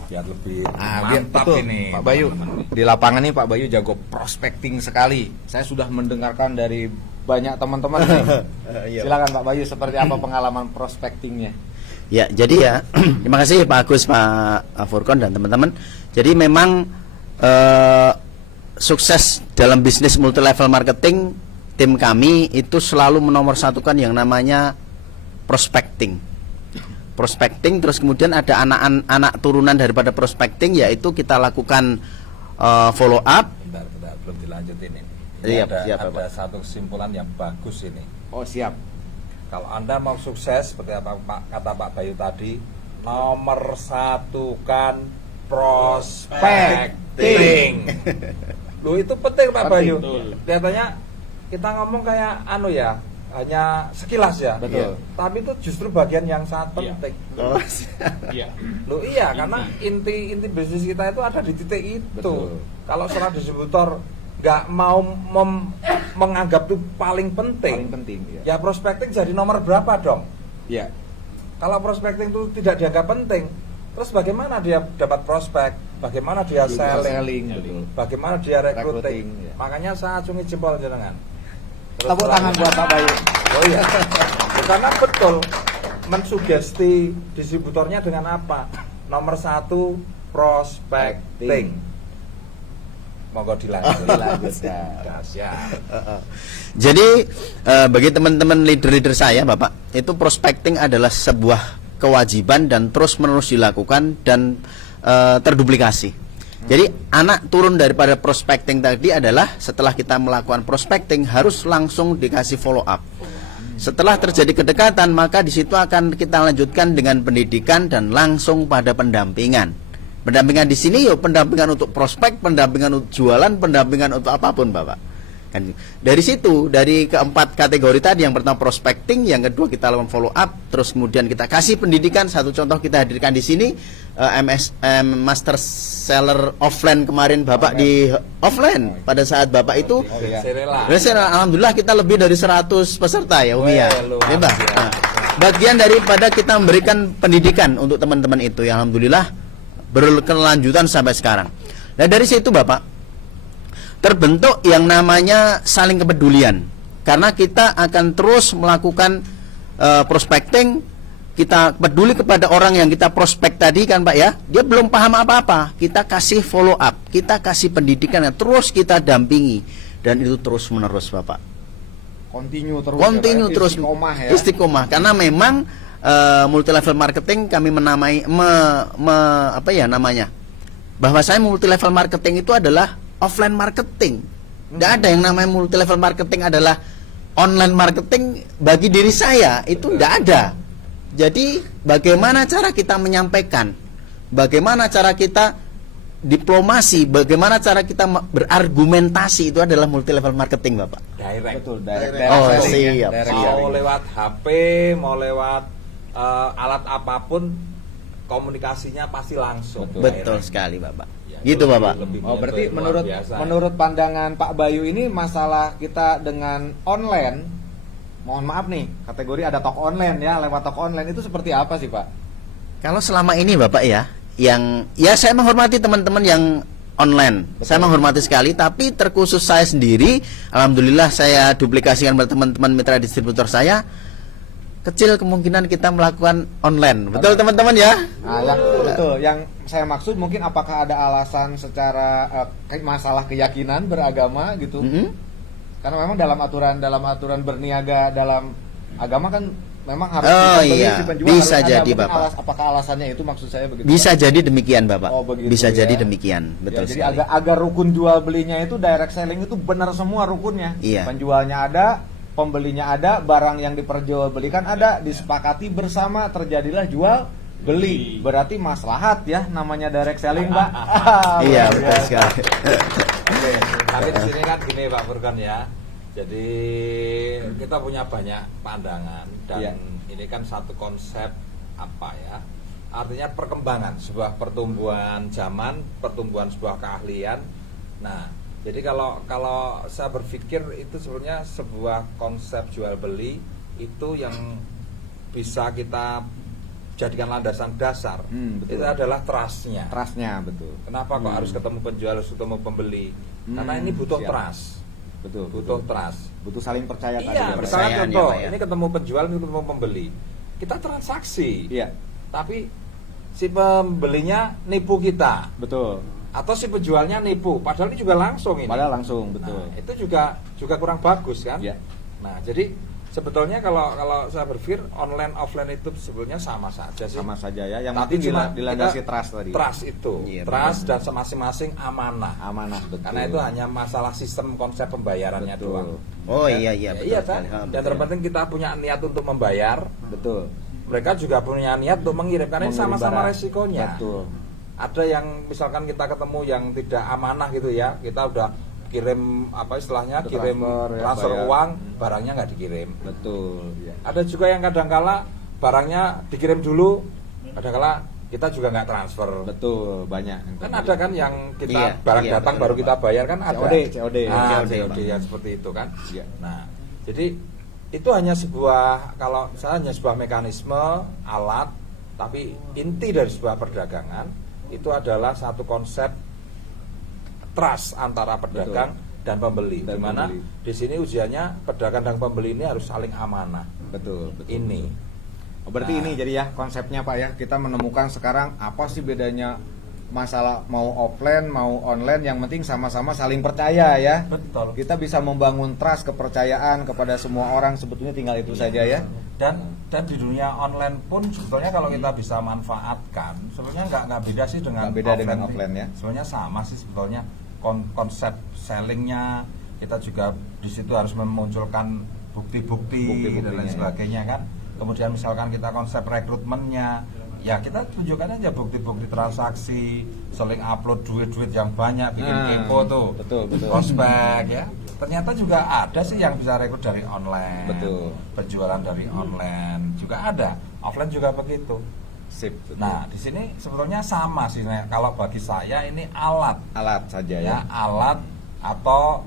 Biar lebih Biar mantap betul, ini Pak Bayu. teman-teman. Di lapangan nih Pak Bayu jago prospecting sekali. Saya sudah mendengarkan dari banyak teman-teman nih. Silakan Pak Bayu, seperti apa pengalaman prospectingnya? Ya, jadi ya terima kasih Pak Agus, Pak Furkon dan teman-teman. Jadi memang sukses dalam bisnis multi level marketing, tim kami itu selalu menomorsatukan yang namanya prospecting. Prospecting, terus kemudian ada anak turunan daripada prospecting, yaitu kita lakukan follow up. Bentar, belum dilanjutin ini. Siap, Ada, siap, ada Pak. satu kesimpulan yang bagus ini. Oh, siap. Kalau Anda mau sukses seperti apa kata Pak Bayu tadi, nomor satu kan prospecting. Loh, itu penting Pak Bayu. Kelihatannya kita ngomong kayak hanya sekilas ya. Betul. Tapi itu justru bagian yang sangat Iya. penting. Iya. Loh iya, karena inti bisnis kita itu ada di titik itu. Betul. Kalau seorang distributor nggak mau menganggap itu paling penting, ya prospecting jadi nomor berapa dong? Ya. Kalau prospecting itu tidak dianggap penting, terus bagaimana dia dapat prospek? Bagaimana dia selling? betul. Bagaimana dia recruiting? Recruiting, ya. Makanya saya acungi jempol jenengan. Terus Tepuk tangan buat Pak Bayu. Oh iya. Ya, karena betul mensugesti distributornya dengan apa? Nomor satu prospecting. Monggo dilanjutkan. Dahsyat. Jadi bagi teman-teman leader-leader saya, Bapak, itu prospecting adalah sebuah kewajiban dan terus-menerus dilakukan dan terduplikasi. Jadi anak turun daripada prospecting tadi adalah setelah kita melakukan prospecting harus langsung dikasih follow up. Setelah terjadi kedekatan, maka di situ akan kita lanjutkan dengan pendidikan dan langsung pada pendampingan. Pendampingan di sini pendampingan untuk prospek, pendampingan untuk jualan, pendampingan untuk apapun, Bapak. Kan dari situ, dari keempat kategori tadi, yang pertama prospecting, yang kedua kita lakukan follow up, terus kemudian kita kasih pendidikan. Satu contoh kita hadirkan di sini Master Seller offline kemarin Bapak di offline pada saat Bapak itu alhamdulillah kita lebih dari 100 peserta ya Umi ya. Ya, Mbak. Nah, bagian daripada kita memberikan pendidikan untuk teman-teman itu, ya alhamdulillah berkelanjutan sampai sekarang. Nah dari situ Bapak terbentuk yang namanya saling kepedulian, karena kita akan terus melakukan prospecting. Kita peduli kepada orang yang kita prospek tadi kan Pak ya, dia belum paham apa-apa, kita kasih follow up, kita kasih pendidikan yang terus kita dampingi, dan itu terus menerus Bapak. Continue Terus istiqomah ya. Istiqomah, karena memang multi level marketing kami menamai bahwa saya multi level marketing itu adalah offline marketing. Tidak ada yang namanya multi level marketing adalah online marketing bagi diri saya, itu tidak ada. Jadi bagaimana cara kita menyampaikan, bagaimana cara kita diplomasi, bagaimana cara kita berargumentasi, itu adalah multi level marketing Bapak. Direct. Betul, direct Oh, selling ya. siap. Direct Mau selling. lewat HP, mau lewat alat apapun, komunikasinya pasti langsung. Betul sekali Bapak. Ya, Gitu itu Bapak. lebih Oh, berarti luar biasa. menurut pandangan Pak Bayu ini masalah kita dengan online, mohon maaf nih, kategori ada toko online ya, lewat toko online itu seperti apa sih Pak? Kalau selama ini Bapak ya, yang ya saya menghormati teman-teman yang online. Saya menghormati sekali, tapi terkhusus saya sendiri, alhamdulillah saya duplikasikan pada teman-teman mitra distributor saya. Kecil kemungkinan kita melakukan online. Betul teman-teman ya? Nah, yang saya maksud mungkin apakah ada alasan secara masalah keyakinan beragama gitu? Karena memang dalam aturan berniaga dalam agama kan memang harus iya. si penjual Bisa harus ada. jadi, Mungkin Bapak. apakah alasannya itu, maksud saya begitu? Bisa Pak? jadi demikian Bapak. Oh, begitu, Bisa ya. jadi demikian. Betul Ya, jadi sekali. agar rukun jual belinya itu direct selling itu benar semua rukunnya. Iya. Penjualnya ada, pembelinya ada, barang yang diperjualbelikan ada, disepakati bersama, terjadilah jual beli. Berarti maslahat ya, namanya direct selling, Pak. Iya, betul sekali. Oke, tapi di sini kan gini Pak Furkan ya. Jadi kita punya banyak pandangan dan Iya. ini kan satu konsep apa ya? Artinya perkembangan sebuah pertumbuhan zaman, pertumbuhan sebuah keahlian. Nah, jadi kalau saya berpikir itu sebenarnya sebuah konsep jual beli itu yang bisa kita jadikan landasan dasar. Betul. Itu adalah trustnya. Trustnya, betul. Kenapa kok harus ketemu penjual, harus ketemu pembeli? Karena ini butuh siap. trust. Betul. Butuh trust. Butuh saling percaya tadi. Iya, ya, Pak. misalnya Kepercayaan contoh, ya, Pak, ya. ini ketemu penjual, ini ketemu pembeli. Kita transaksi. Iya, Tapi si pembelinya nipu kita betul. atau si penjualnya nipu, padahal ini juga langsung ini. Padahal langsung, betul. Nah, itu juga kurang bagus kan? Iya. Nah, jadi sebetulnya kalau saya berpikir online offline itu sebetulnya sama saja sih. Sama saja ya, yang Tapi penting cuma dilandasi kita trust tadi. Trust itu, Iya, trust dan masing-masing amanah. Amanah, betul. Karena itu hanya masalah sistem konsep pembayarannya Betul. doang. Oh Ya, iya ya, betul iya sekali. kan? Ha, Dan betul. terpenting kita punya niat untuk membayar. Betul. Mereka juga punya niat untuk mengirim karena ini Mengirim sama-sama barang. resikonya. Betul. Ada yang misalkan kita ketemu yang tidak amanah gitu ya, kita udah kirim apa istilahnya, Udah kirim transfer, ya, bayar. uang, barangnya nggak dikirim. Betul. Ya. Ada juga yang kadangkala barangnya dikirim dulu, kadangkala kita juga nggak transfer. Betul, banyak. Kan ada kan yang kita Iya, barang iya, datang betul, baru Pak. kita bayar kan ada. COD. Nah, COD, COD yang seperti itu kan. Iya. Nah, jadi itu hanya sebuah, kalau saya hanya sebuah mekanisme alat, tapi inti dari sebuah perdagangan itu adalah satu konsep trust antara pedagang dan pembeli. Dan Di mana pembeli. di sini ujiannya pedagang dan pembeli ini harus saling amanah. Betul, betul. Ini. Oh, berarti Nah. ini jadi ya konsepnya Pak ya, kita menemukan sekarang apa sih bedanya masalah mau offline mau online, yang penting sama-sama saling percaya ya. Betul. Kita bisa membangun trust, kepercayaan kepada semua orang, sebetulnya tinggal itu saja ya. Dan di dunia online pun sebetulnya kalau kita bisa manfaatkan, sebetulnya nggak beda sih dengan Nggak beda dengan offline ya. Sebenarnya sama sih sebetulnya konsep sellingnya, kita juga di situ harus memunculkan bukti-bukti dan lain Bukti-buktinya, sebagainya kan. Kemudian misalkan kita konsep rekrutmennya, ya kita tunjukkan aja bukti-bukti transaksi, saling upload duit-duit yang banyak, bikin kepo tuh, betul. prospek ya. Ternyata juga ada sih yang bisa rekrut dari online, Betul. penjualan dari online juga ada, offline juga begitu. Sip. Betul. Nah di sini sebetulnya sama sih, kalau bagi saya ini alat Alat saja ya. ya, alat atau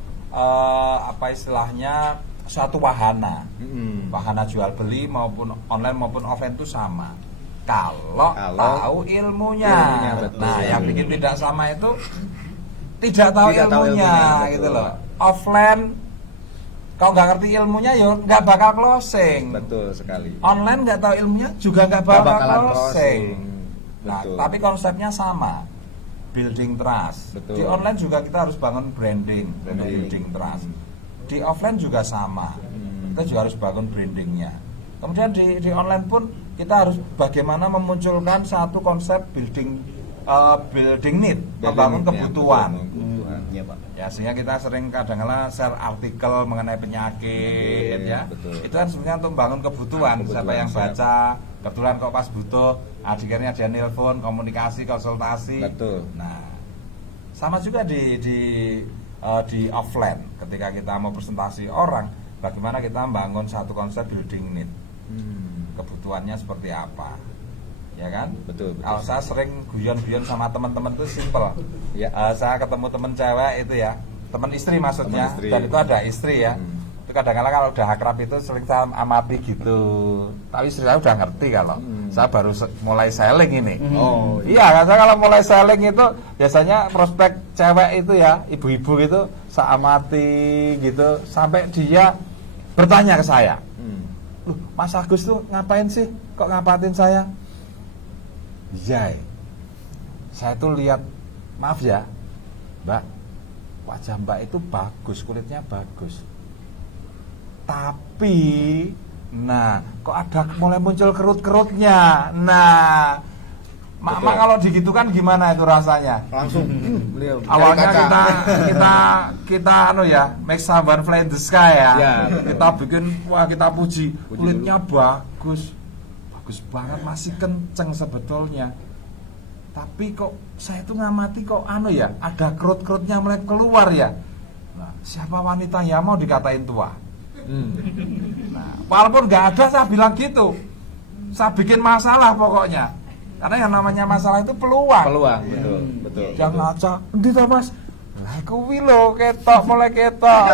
apa istilahnya suatu wahana. Mm-mm. Wahana jual beli maupun online maupun offline itu sama. Kalau tahu ilmunya. betul. Nah, yang bikin tidak sama itu tidak tahu Tidak tahu ilmunya, ilmunya, gitu betul. loh. Offline kalau nggak ngerti ilmunya ya nggak bakal closing. Betul sekali. Online nggak tahu ilmunya juga nggak Nggak bakal bakalan closing. Nah, Betul. tapi konsepnya sama. Building trust. Betul. Di online juga kita harus bangun branding, untuk building trust. Di offline juga sama. Kita juga harus bangun brandingnya. Kemudian di online pun kita harus bagaimana memunculkan satu konsep building need, membangun kebutuhan. Iya, Pak. Ya, sehingga kita sering kadang-kala share artikel mengenai penyakit ya. Betul. Itu kan sebenarnya untuk membangun kebutuhan. Siapa yang siap. baca, kebetulan kok pas butuh, akhirnya dia nelpon, komunikasi, konsultasi. Betul. Nah, sama juga di offline ketika kita mau presentasi orang, bagaimana kita membangun satu konsep building need. Kebutuhannya seperti apa? Ya kan? Betul. Kalau saya sering guyon-guyon sama teman-teman tuh simple. Ya. Saya ketemu teman cewek itu ya, teman istri maksudnya, Teman istri. dan itu ada istri ya. Itu kadang-kadang kalau udah akrab itu sering saya amati gitu. Tapi istri saya udah ngerti kalau saya baru mulai selling ini. Oh, Iya, karena kalau mulai selling itu biasanya prospek cewek itu ya, ibu-ibu gitu, saya amati gitu sampai dia bertanya ke saya. Loh, Mas Agus tuh ngapain sih? Kok ngapatin saya? Iya, saya tuh lihat, maaf ya, Mbak, wajah Mbak itu bagus, kulitnya bagus. Tapi, nah, kok ada mulai muncul kerut-kerutnya. Nah, Mak kalau digitukan gimana itu rasanya? Langsung beliau Awalnya cari kaca. kita anu ya, make someone fly in the sky ya. Ya. Kita bikin, wah kita puji kulitnya bagus banget, masih kenceng sebetulnya. Tapi kok saya tuh ngamati kok anu ya, ada kerut-kerutnya mulai keluar ya. Nah, siapa wanita yang mau dikatain tua? Nah, walaupun nggak ada saya bilang gitu. Saya bikin masalah pokoknya. Karena yang namanya masalah itu peluang. Peluang, betul. Jangan ngaca, endi to Mas? Lah kuwi lho ketok mulai ketok.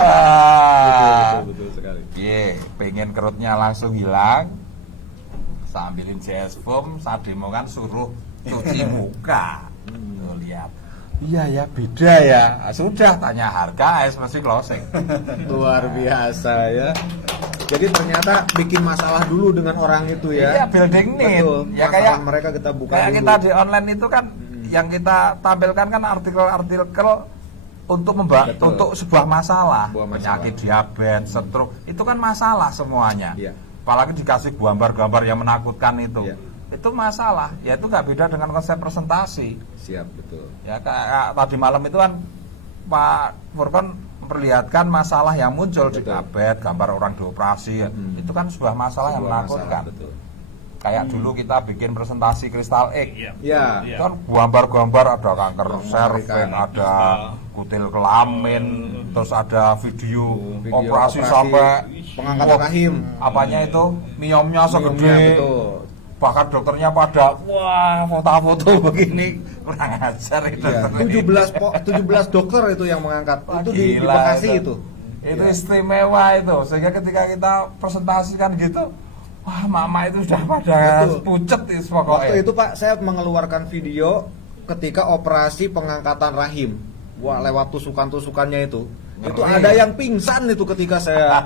Betul sekali. Piye, pengen kerutnya langsung hilang. Sambilin CS foam, saat demo kan suruh cuci muka. Tuh lihat. Iya ya, beda ya. Sudah tanya harga, mesti closing. Luar biasa ya. Jadi ternyata bikin masalah dulu dengan orang itu ya. Iya, building need. Betul. Ya Masalah kayak mereka kita buka kayak dulu. kita di online itu kan yang kita tampilkan kan artikel-artikel untuk Betul. untuk sebuah masalah, Sebuah masalah. penyakit diabetes, stroke, itu kan masalah semuanya. Iya. Apalagi dikasih gambar-gambar yang menakutkan itu. Iya. Itu masalah. Ya itu nggak beda dengan konsep presentasi. Siap, betul. Ya kayak tadi malam itu kan Pak Furkon memperlihatkan masalah yang muncul di Betul. kabet, gambar orang dioperasi. Itu kan sebuah masalah yang Sebuah menakutkan. masalah, betul. Kayak dulu kita bikin presentasi Crystal Egg. Ya. Itu kan gambar-gambar ada kanker serviks, mengerikan. ada kutil kelamin, terus ada video, Video operasi sampai pengangkatan rahim. apanya itu miomnya segede. Miomnya, betul. Bahkan dokternya pada wah foto-foto begini kurang ajar itu. Iya, 17 dokter itu yang mengangkat. Wah, Itu di gila Bekasi itu. itu. Itu Ya. istimewa itu. Sehingga ketika kita presentasikan gitu, wah mama itu sudah pada Betul. pucet itu pokoknya. Waktu itu Pak, saya mengeluarkan video ketika operasi pengangkatan rahim. Wah, lewat tusukan-tusukannya itu. Itu Ngeri. ada yang pingsan itu ketika saya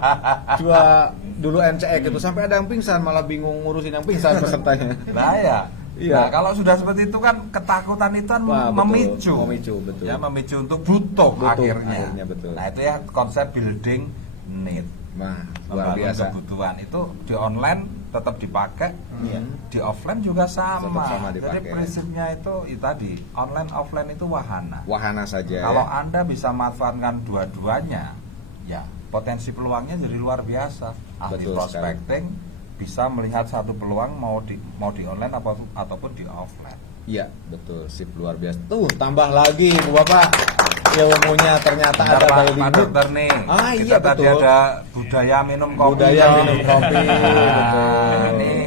coba dulu NCE gitu. Sampai ada yang pingsan, malah bingung ngurusin yang pingsan pesertanya. Nah ya. Iya. Nah, kalau sudah seperti itu kan ketakutan itu kan Wah, betul. memicu. Memicu, betul. Ya, memicu untuk butuh Butuh, akhirnya. betul. Nah, itu ya konsep building need. Nah, luar Membangun biasa. kebutuhan itu di online tetap dipakai, di offline juga sama. Tetap sama Jadi dipakai. prinsipnya itu tadi online offline itu wahana. Wahana saja Kalau ya. Anda bisa manfaatkan dua-duanya, ya potensi peluangnya jadi luar biasa. Ahli Betul prospecting bisa melihat satu peluang mau di online ataupun di offline. Iya, betul. Sip, luar biasa. Tuh, tambah lagi Bu Bapak. Ilmunya ternyata Bentar, ada Pak, by limit. Dokter nih. Ah, Kita iya, tadi betul. ada budaya minum kopi. Budaya dong. minum kopi, betul. Ini. Nih.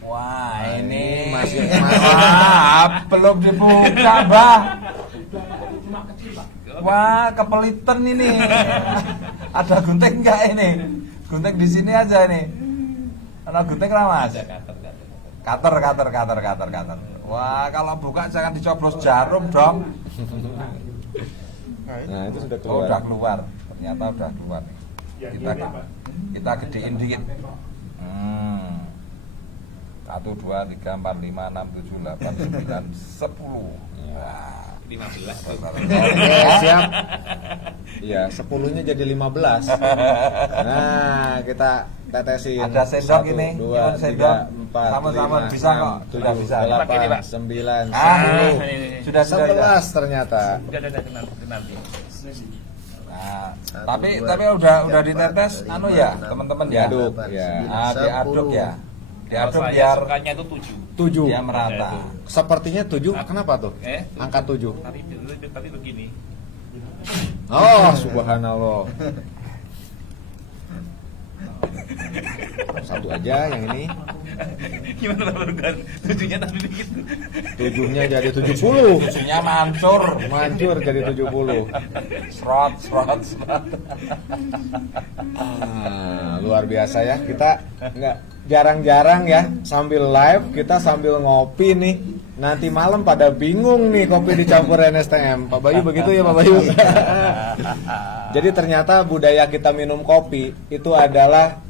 Wah, ini masih Wah, belum dibuka, Mbah. Wah, kepelitan ini. Ada gunting enggak ini? Gunting di sini aja nih. Ada gunting lah, Mas? Cutter. Wah, kalau buka jangan dicoblos jarum dong. Nah, itu sudah Oh, keluar. udah keluar. Ternyata udah keluar nih. Kita gedein dikit. 1 2 3 4 5 6 7 8 9 10. Wah, 15. Oke, siap. Iya, 10-nya jadi 15. Nah, kita tetesin. Ada sendok 1, ini, 2, nyuwun 3, sendok. 4, Sama-sama 5, bisa 6, kok. 7, Sudah bisa. 8, 9, 10. Sudah. 11 ternyata. Udah nanti. Nah, Satu, tapi dua, udah tiga, ditetes empat, anu lima, ya, enam, teman-teman ya. Diaduk, ya. Nah, diaduk ya. Diaduk Kalau saya biar sukanya itu 7. 7. dia merata. Sepertinya 7. Kenapa tuh? Angka 7. Tadi begini. Oh, subhanallah. Satu aja yang ini. Gimana Pak? 7-nya tapi dikit. 7-nya jadi 70. Susunya mancur. Mancur jadi 70. Serot. Luar biasa ya. Kita nggak jarang-jarang ya sambil live kita sambil ngopi nih. Nanti malam pada bingung nih kopi dicampur NSTM. Pak Bayu begitu ya Pak Bayu. Jadi ternyata budaya kita minum kopi itu adalah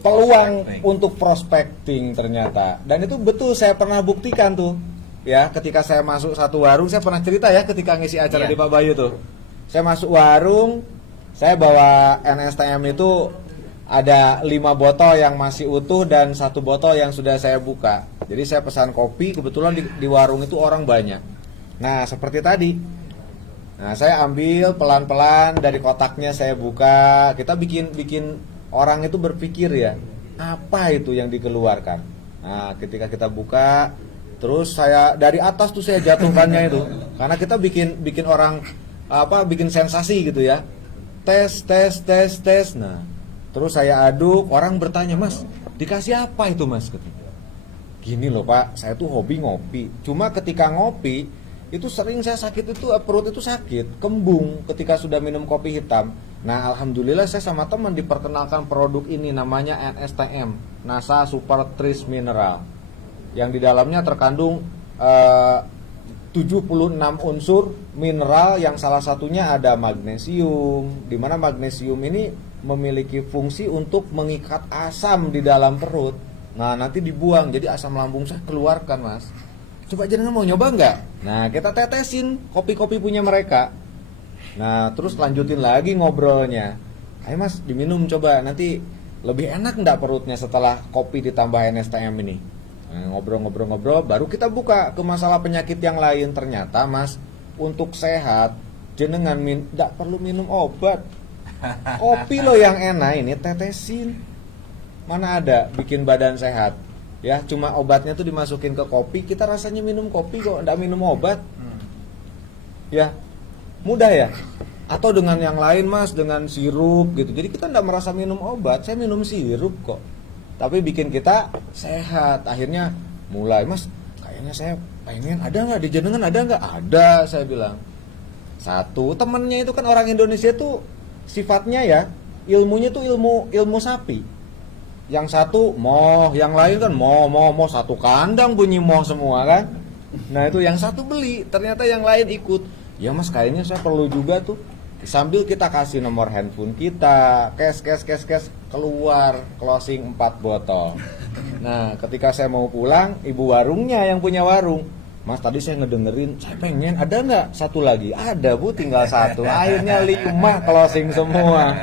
peluang untuk prospecting ternyata. Dan itu betul, saya pernah buktikan tuh. Ya, ketika saya masuk satu warung, saya pernah cerita ya ketika ngisi acara di Pak Bayu tuh. Saya masuk warung, saya bawa NSTM itu ada 5 botol yang masih utuh dan 1 botol yang sudah saya buka. Jadi saya pesan kopi, kebetulan di warung itu orang banyak. Nah, seperti tadi. Nah, saya ambil pelan-pelan dari kotaknya, saya buka. Kita bikin orang itu berpikir ya, apa itu yang dikeluarkan. Nah, ketika kita buka, terus saya dari atas tuh saya jatuhkannya itu. Karena kita bikin orang bikin sensasi gitu ya. Tes. Nah, terus saya aduk, orang bertanya, "Mas, dikasih apa itu, Mas?" Gini loh, Pak, saya tuh hobi ngopi. Cuma ketika ngopi, itu sering saya sakit itu, perut itu sakit, kembung ketika sudah minum kopi hitam. Nah, alhamdulillah saya sama teman diperkenalkan produk ini, namanya NSTM, NASA Super Trace Mineral. Yang di dalamnya terkandung 76 unsur mineral yang salah satunya ada magnesium, di mana magnesium ini memiliki fungsi untuk mengikat asam di dalam perut. Nah, nanti dibuang, jadi asam lambung saya keluarkan, Mas. Coba jenengan mau nyoba nggak? Nah, kita tetesin kopi-kopi punya mereka. Nah, terus lanjutin lagi ngobrolnya. Ayo Mas, diminum coba, nanti lebih enak nggak perutnya setelah kopi ditambah NSTM ini? Nah, ngobrol-ngobrol, baru kita buka ke masalah penyakit yang lain. Ternyata Mas, untuk sehat, jenengan nggak perlu minum obat. Kopi loh yang enak, ini tetesin. Mana ada bikin badan sehat? Ya, cuma obatnya tuh dimasukin ke kopi, kita rasanya minum kopi kok, nggak minum obat. Ya, mudah ya. Atau dengan yang lain Mas, dengan sirup gitu. Jadi kita nggak merasa minum obat, saya minum sirup kok. Tapi bikin kita sehat. Akhirnya mulai, Mas, kayaknya saya pengen, ada nggak di jenengan, ada nggak? Ada, saya bilang. Satu, temennya itu kan orang Indonesia tuh sifatnya ya, ilmunya tuh ilmu sapi. Yang satu moh, yang lain kan moh, satu kandang bunyi moh semua kan. Nah itu yang satu beli, ternyata yang lain ikut. Ya Mas, kayaknya saya perlu juga tuh. Sambil kita kasih nomor handphone kita, cash, keluar closing 4 botol. Nah ketika saya mau pulang, ibu warungnya yang punya warung, Mas tadi saya ngedengerin, saya pengen, ada nggak satu lagi? Ada Bu, tinggal 1. Akhirnya 5 closing semua.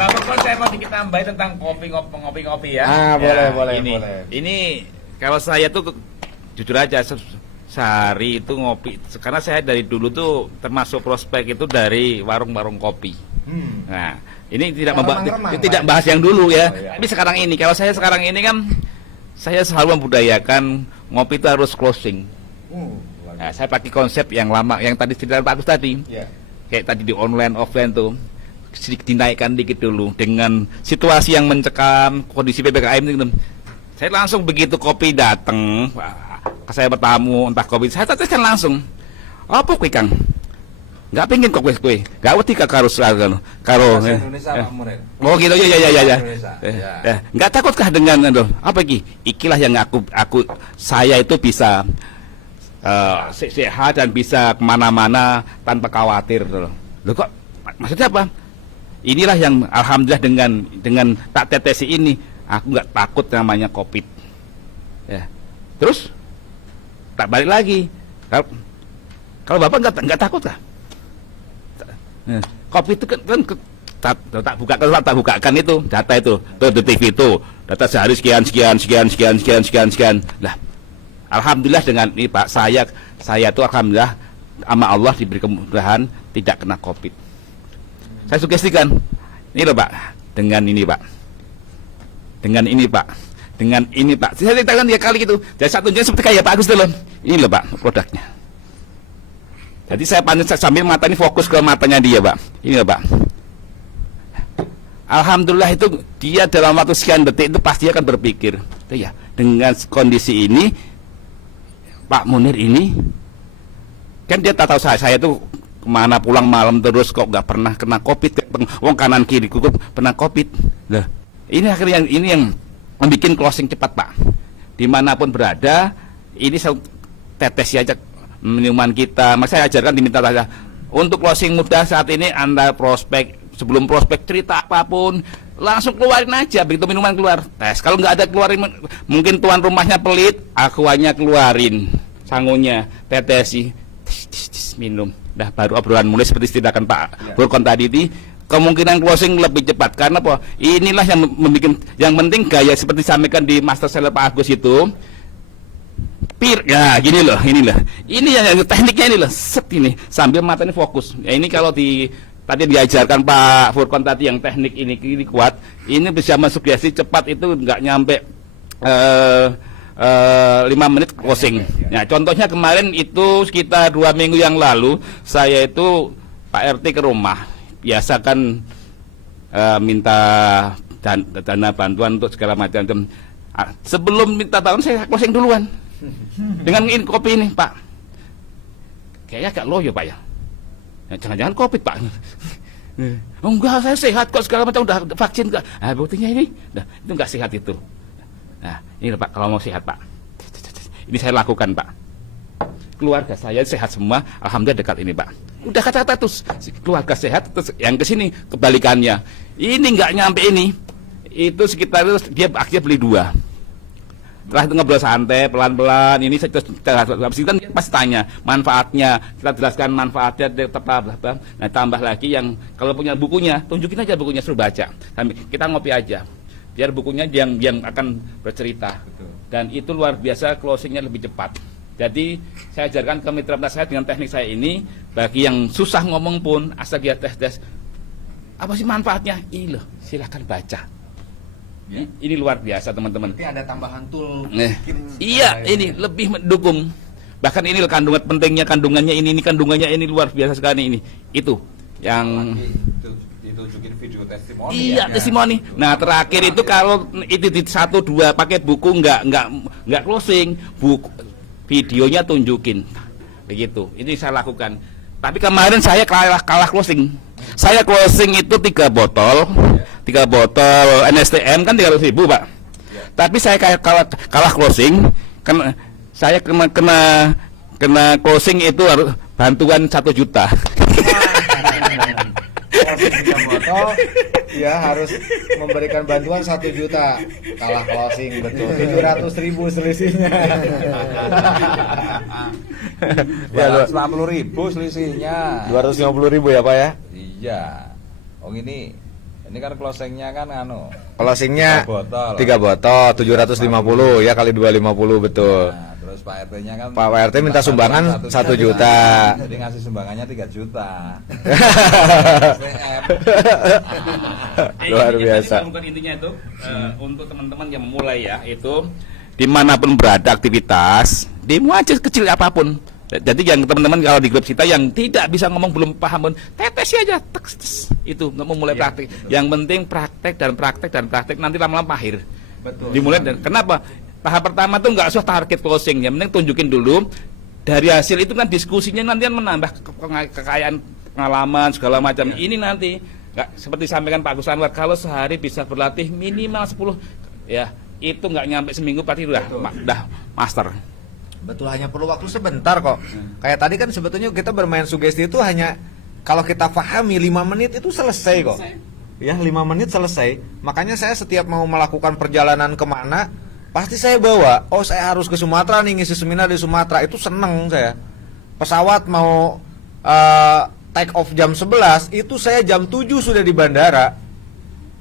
Bapak, saya mau sedikit tambahin tentang ngopi ya. Boleh. Ini kalau saya tuh jujur aja sehari itu ngopi. Karena saya dari dulu tuh termasuk prospek itu dari warung-warung kopi. Nah, ini tidak bahas yang dulu ya. Tapi sekarang ini, kalau saya sekarang ini kan saya selalu membudayakan ngopi itu harus closing. Nah, saya pakai konsep yang lama, yang tadi cerita Pak Agus tadi. Kayak tadi di online offline tuh. Sedikit dinaikkan dikit dulu dengan situasi yang mencekam, kondisi PPKM itu. Saya langsung begitu kopi datang ke saya bertamu, entah kopi, saya teteskan langsung. Apa kue Kang? Nggak pengen kok kue, nggak wedi karo Indonesia Pak Murid. Oh gitu ya. Nggak takutkah dengan apa ikilah yang saya itu bisa sehat dan bisa kemana-mana tanpa khawatir loh kok maksudnya apa? Inilah yang alhamdulillah dengan tak tetesi ini aku nggak takut namanya COVID. Ya. Terus tak balik lagi. Kalau Bapak nggak takut kah? COVID itu kan tak bukakan itu data itu tuh di TV itu data sehari sekian. Lah, alhamdulillah dengan ini Pak, saya tuh alhamdulillah sama Allah diberi kemudahan tidak kena COVID. Saya sugestikan, ini loh Pak, dengan ini Pak, saya ceritakan 3 kali gitu. Jadi satunya seperti kayak Pak Agus dulu. Ini loh Pak produknya. Jadi saya sambil mata ini fokus ke matanya dia Pak. Ini loh Pak. Alhamdulillah itu dia dalam waktu sekian detik itu pasti akan berpikir, ya dengan kondisi ini Pak Munir ini kan dia tak tahu saya tuh kemana pulang malam terus kok nggak pernah kena COVID, wong kanan kiri kukup pernah COVID. Lah, ini akhirnya ini yang membuat closing cepat Pak. Dimanapun berada, ini tetes aja minuman kita. Mas saya ajarkan diminta saja untuk closing mudah saat ini. Anda prospek, sebelum prospek cerita apapun langsung keluarin aja begitu minuman keluar. Tes, kalau nggak ada keluarin, mungkin tuan rumahnya pelit, akuanya keluarin, sangunya tetesi, minum. Dah baru obrolan mulai seperti tindakan Pak Burkon tadi itu kemungkinan closing lebih cepat. Karena apa? Inilah yang membuat, yang penting gaya seperti disampaikan di master seller Pak Agus itu. Ya gini loh, ini yang tekniknya ini loh, set ini sambil mata ini fokus. Ya ini kalau tadi diajarkan Pak Furkon tadi yang teknik ini kuat, ini bisa mensugesti cepat itu nggak nyampe 5 menit closing. Ya contohnya kemarin itu sekitar 2 minggu yang lalu saya itu Pak RT ke rumah, biasa kan minta dana bantuan untuk segala macam. Sebelum minta bantuan saya closing duluan. Dengan ini kopi ini Pak, kayaknya agak loyo Pak ya. Jangan-jangan COVID Pak. Oh, enggak, saya sehat kok segala macam, udah vaksin enggak. Nah, buktinya ini, itu enggak sehat itu. Nah, ini Pak, kalau mau sehat Pak, ini saya lakukan Pak. Keluarga saya sehat semua, alhamdulillah dekat ini Pak. Udah kata-kata terus keluarga sehat, terus yang kesini kebalikannya. Ini enggak nyampe ini, itu sekitar itu dia akhirnya beli 2. Setelah itu ngobrol santai, pelan-pelan, ini saya pasti tanya manfaatnya, kita jelaskan manfaatnya, nah tambah lagi yang kalau punya bukunya, tunjukin aja bukunya, suruh baca, kita ngopi aja, biar bukunya yang akan bercerita. Dan itu luar biasa, closingnya lebih cepat. Jadi saya ajarkan ke mitra saya dengan teknik saya ini, bagi yang susah ngomong pun, asal dia tes, apa sih manfaatnya? Ini loh, silahkan baca. Ini luar biasa teman-teman. Nanti ada tambahan tool. Iya, ini lebih mendukung. Bahkan ini kandungan pentingnya, kandungannya ini luar biasa sekali ini. Itu yang ditunjukin video testimoni. Iya, testimoni. Nah, terakhir itu kalau itu di 1-2 pakai buku enggak closing, buku videonya tunjukin. Begitu. Ini saya lakukan. Tapi kemarin saya kalah closing. Saya closing itu 3 botol NSTM kan 300.000 Pak. Tapi saya kalah closing, kan saya kena closing itu harus bantuan 1 juta. Closing 3 botol, ya harus memberikan bantuan 1 juta. Kalah closing, betul. 700.000 selisihnya. Ya 250.000 selisihnya. 250.000 ya Pak ya? Iya. Oh ini kan closingnya kan closingnya 3 botol 750 ya kali 250 betul. Nah, terus Pak RT-nya kan Pak RT minta sumbangan 1 juta. Jadi ngasih sumbangannya 3 juta. Luar biasa. Bukan intinya itu untuk teman-teman yang memulai ya, itu dimanapun berada aktivitas, dimulai kecil apapun. Jadi yang teman-teman kalau di grup kita yang tidak bisa ngomong, belum paham, tetes aja, itu nggak mau mulai praktik. Yang penting praktek nanti lama-lama mahir. Betul. Dimulai dan kenapa? Tahap pertama tuh nggak usah target closing, yang penting tunjukin dulu. Dari hasil itu kan diskusinya nanti menambah kekayaan pengalaman segala macam. Ini nanti nggak seperti sampaikan Pak Agus Anwar, kalau sehari bisa berlatih minimal 10 ya, itu nggak nyampe seminggu pasti udah master. Betul, hanya perlu waktu sebentar kok. Kayak tadi kan sebetulnya kita bermain sugesti itu hanya kalau kita pahami 5 menit itu selesai kok. Ya 5 menit selesai. Makanya saya setiap mau melakukan perjalanan kemana, pasti saya bawa, oh saya harus ke Sumatera nih, ngisi seminar di Sumatera, itu seneng saya. Pesawat mau take off jam 11, itu saya jam 7 sudah di bandara.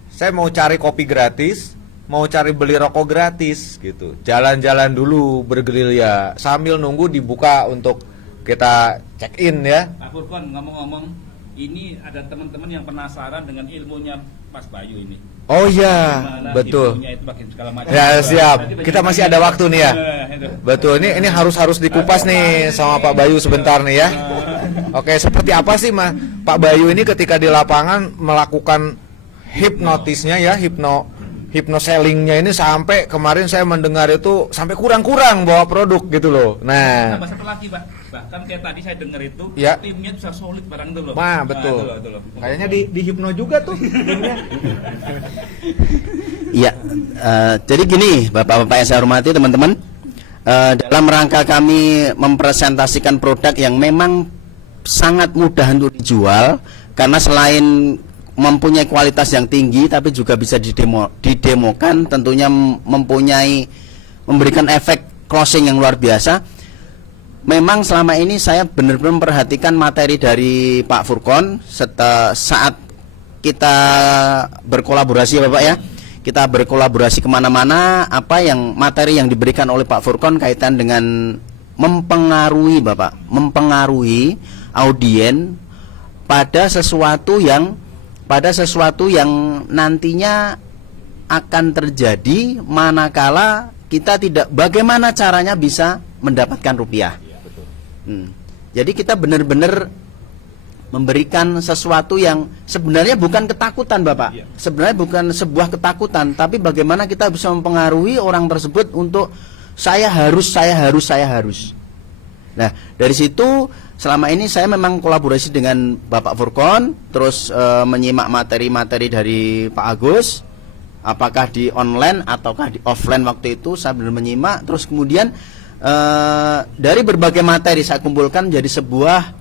Saya mau cari kopi gratis, mau cari beli rokok gratis gitu. Jalan-jalan dulu bergerilya sambil nunggu dibuka untuk kita check in ya. Pak Furkon, ngomong-ngomong, ini ada teman-teman yang penasaran dengan ilmunya Mas Bayu ini. Oh iya, betul. Ya siap. Kita masih ada waktu nih ya. Betul. Ini harus dikupas nih sama Pak Bayu sebentar nih ya. Oke, seperti apa sih Pak Bayu ini ketika di lapangan melakukan hipnotisnya ya, hypnosellingnya ini, sampai kemarin saya mendengar itu sampai kurang-kurang bawa produk gitu loh. Nah, tambah satu lagi Pak, bahkan kayak tadi saya dengar itu ya, timnya bisa solid barang itu loh. Wah betul. Itu loh. Kayaknya di hipno juga tuh. Iya, jadi gini Bapak-bapak yang saya hormati teman-teman, dalam rangka kami mempresentasikan produk yang memang sangat mudah untuk dijual, karena selain mempunyai kualitas yang tinggi tapi juga bisa didemokan, tentunya memberikan efek closing yang luar biasa. Memang selama ini saya benar-benar memperhatikan materi dari Pak Furkon saat kita berkolaborasi ya Bapak ya. Kita berkolaborasi kemana-mana. Apa yang materi yang diberikan oleh Pak Furkon kaitan dengan mempengaruhi Bapak, mempengaruhi audien pada sesuatu yang nantinya akan terjadi manakala kita tidak, bagaimana caranya bisa mendapatkan rupiah. Jadi kita benar-benar memberikan sesuatu yang sebenarnya bukan ketakutan Bapak, sebenarnya bukan sebuah ketakutan, tapi bagaimana kita bisa mempengaruhi orang tersebut untuk saya harus. Nah dari situ selama ini saya memang kolaborasi dengan Bapak Furkon, terus menyimak materi-materi dari Pak Agus, apakah di online ataukah di offline waktu itu saya benar menyimak, terus kemudian dari berbagai materi saya kumpulkan menjadi sebuah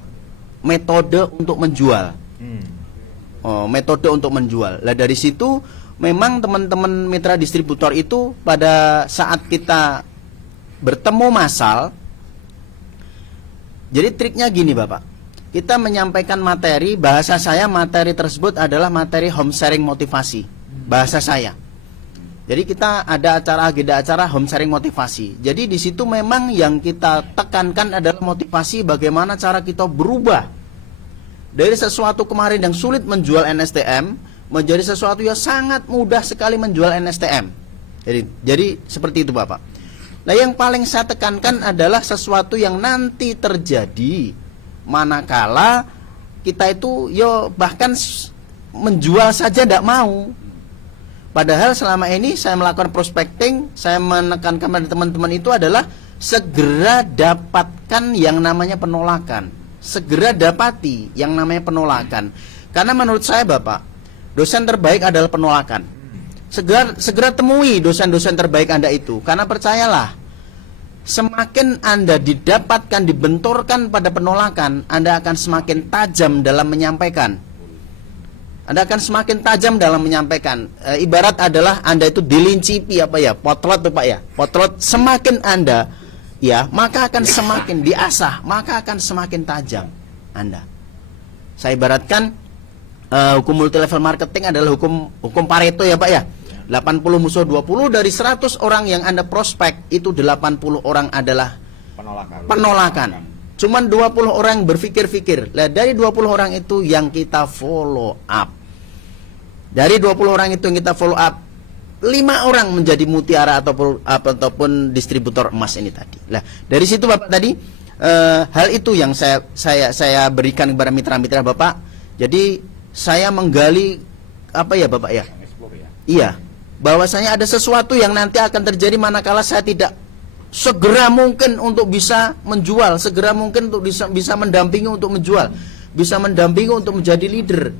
metode untuk menjual. Metode untuk menjual. Nah dari situ memang teman-teman mitra distributor itu pada saat kita bertemu massal, jadi triknya gini Bapak, kita menyampaikan materi, bahasa saya materi tersebut adalah materi home sharing motivasi, bahasa saya. Jadi kita ada agenda acara home sharing motivasi. Jadi di situ memang yang kita tekankan adalah motivasi, bagaimana cara kita berubah dari sesuatu kemarin yang sulit menjual NSTM menjadi sesuatu yang sangat mudah sekali menjual NSTM. Jadi seperti itu Bapak. Nah yang paling saya tekankan adalah sesuatu yang nanti terjadi manakala kita itu bahkan menjual saja tidak mau. Padahal selama ini saya melakukan prospecting, saya menekankan pada teman-teman itu adalah segera dapatkan yang namanya penolakan. Segera dapati yang namanya penolakan. Karena menurut saya Bapak, dosen terbaik adalah penolakan. Segera temui dosen-dosen terbaik Anda itu. Karena percayalah, semakin Anda didapatkan, dibenturkan pada penolakan, Anda akan semakin tajam dalam menyampaikan. Anda akan semakin tajam dalam menyampaikan. Ibarat adalah Anda itu dilincipi potlot tuh Pak ya. Potlot semakin Anda maka akan semakin diasah, maka akan semakin tajam Anda. Saya ibaratkan hukum multi level marketing adalah hukum Pareto ya Pak ya. 80 musuh 20, dari 100 orang yang Anda prospek itu 80 orang adalah penolakan. Cuman 20 orang berpikir-pikir. Nah, dari 20 orang itu yang kita follow up. Dari 20 orang itu yang kita follow up, 5 orang menjadi mutiara ataupun distributor emas ini tadi. Nah, dari situ Bapak tadi hal itu yang saya berikan kepada mitra-mitra Bapak. Jadi saya menggali Bapak ya? Iya, bahwasanya ada sesuatu yang nanti akan terjadi manakala saya tidak segera mungkin untuk bisa menjual, segera mungkin untuk bisa mendampingi untuk menjual, bisa mendampingi untuk menjadi leader.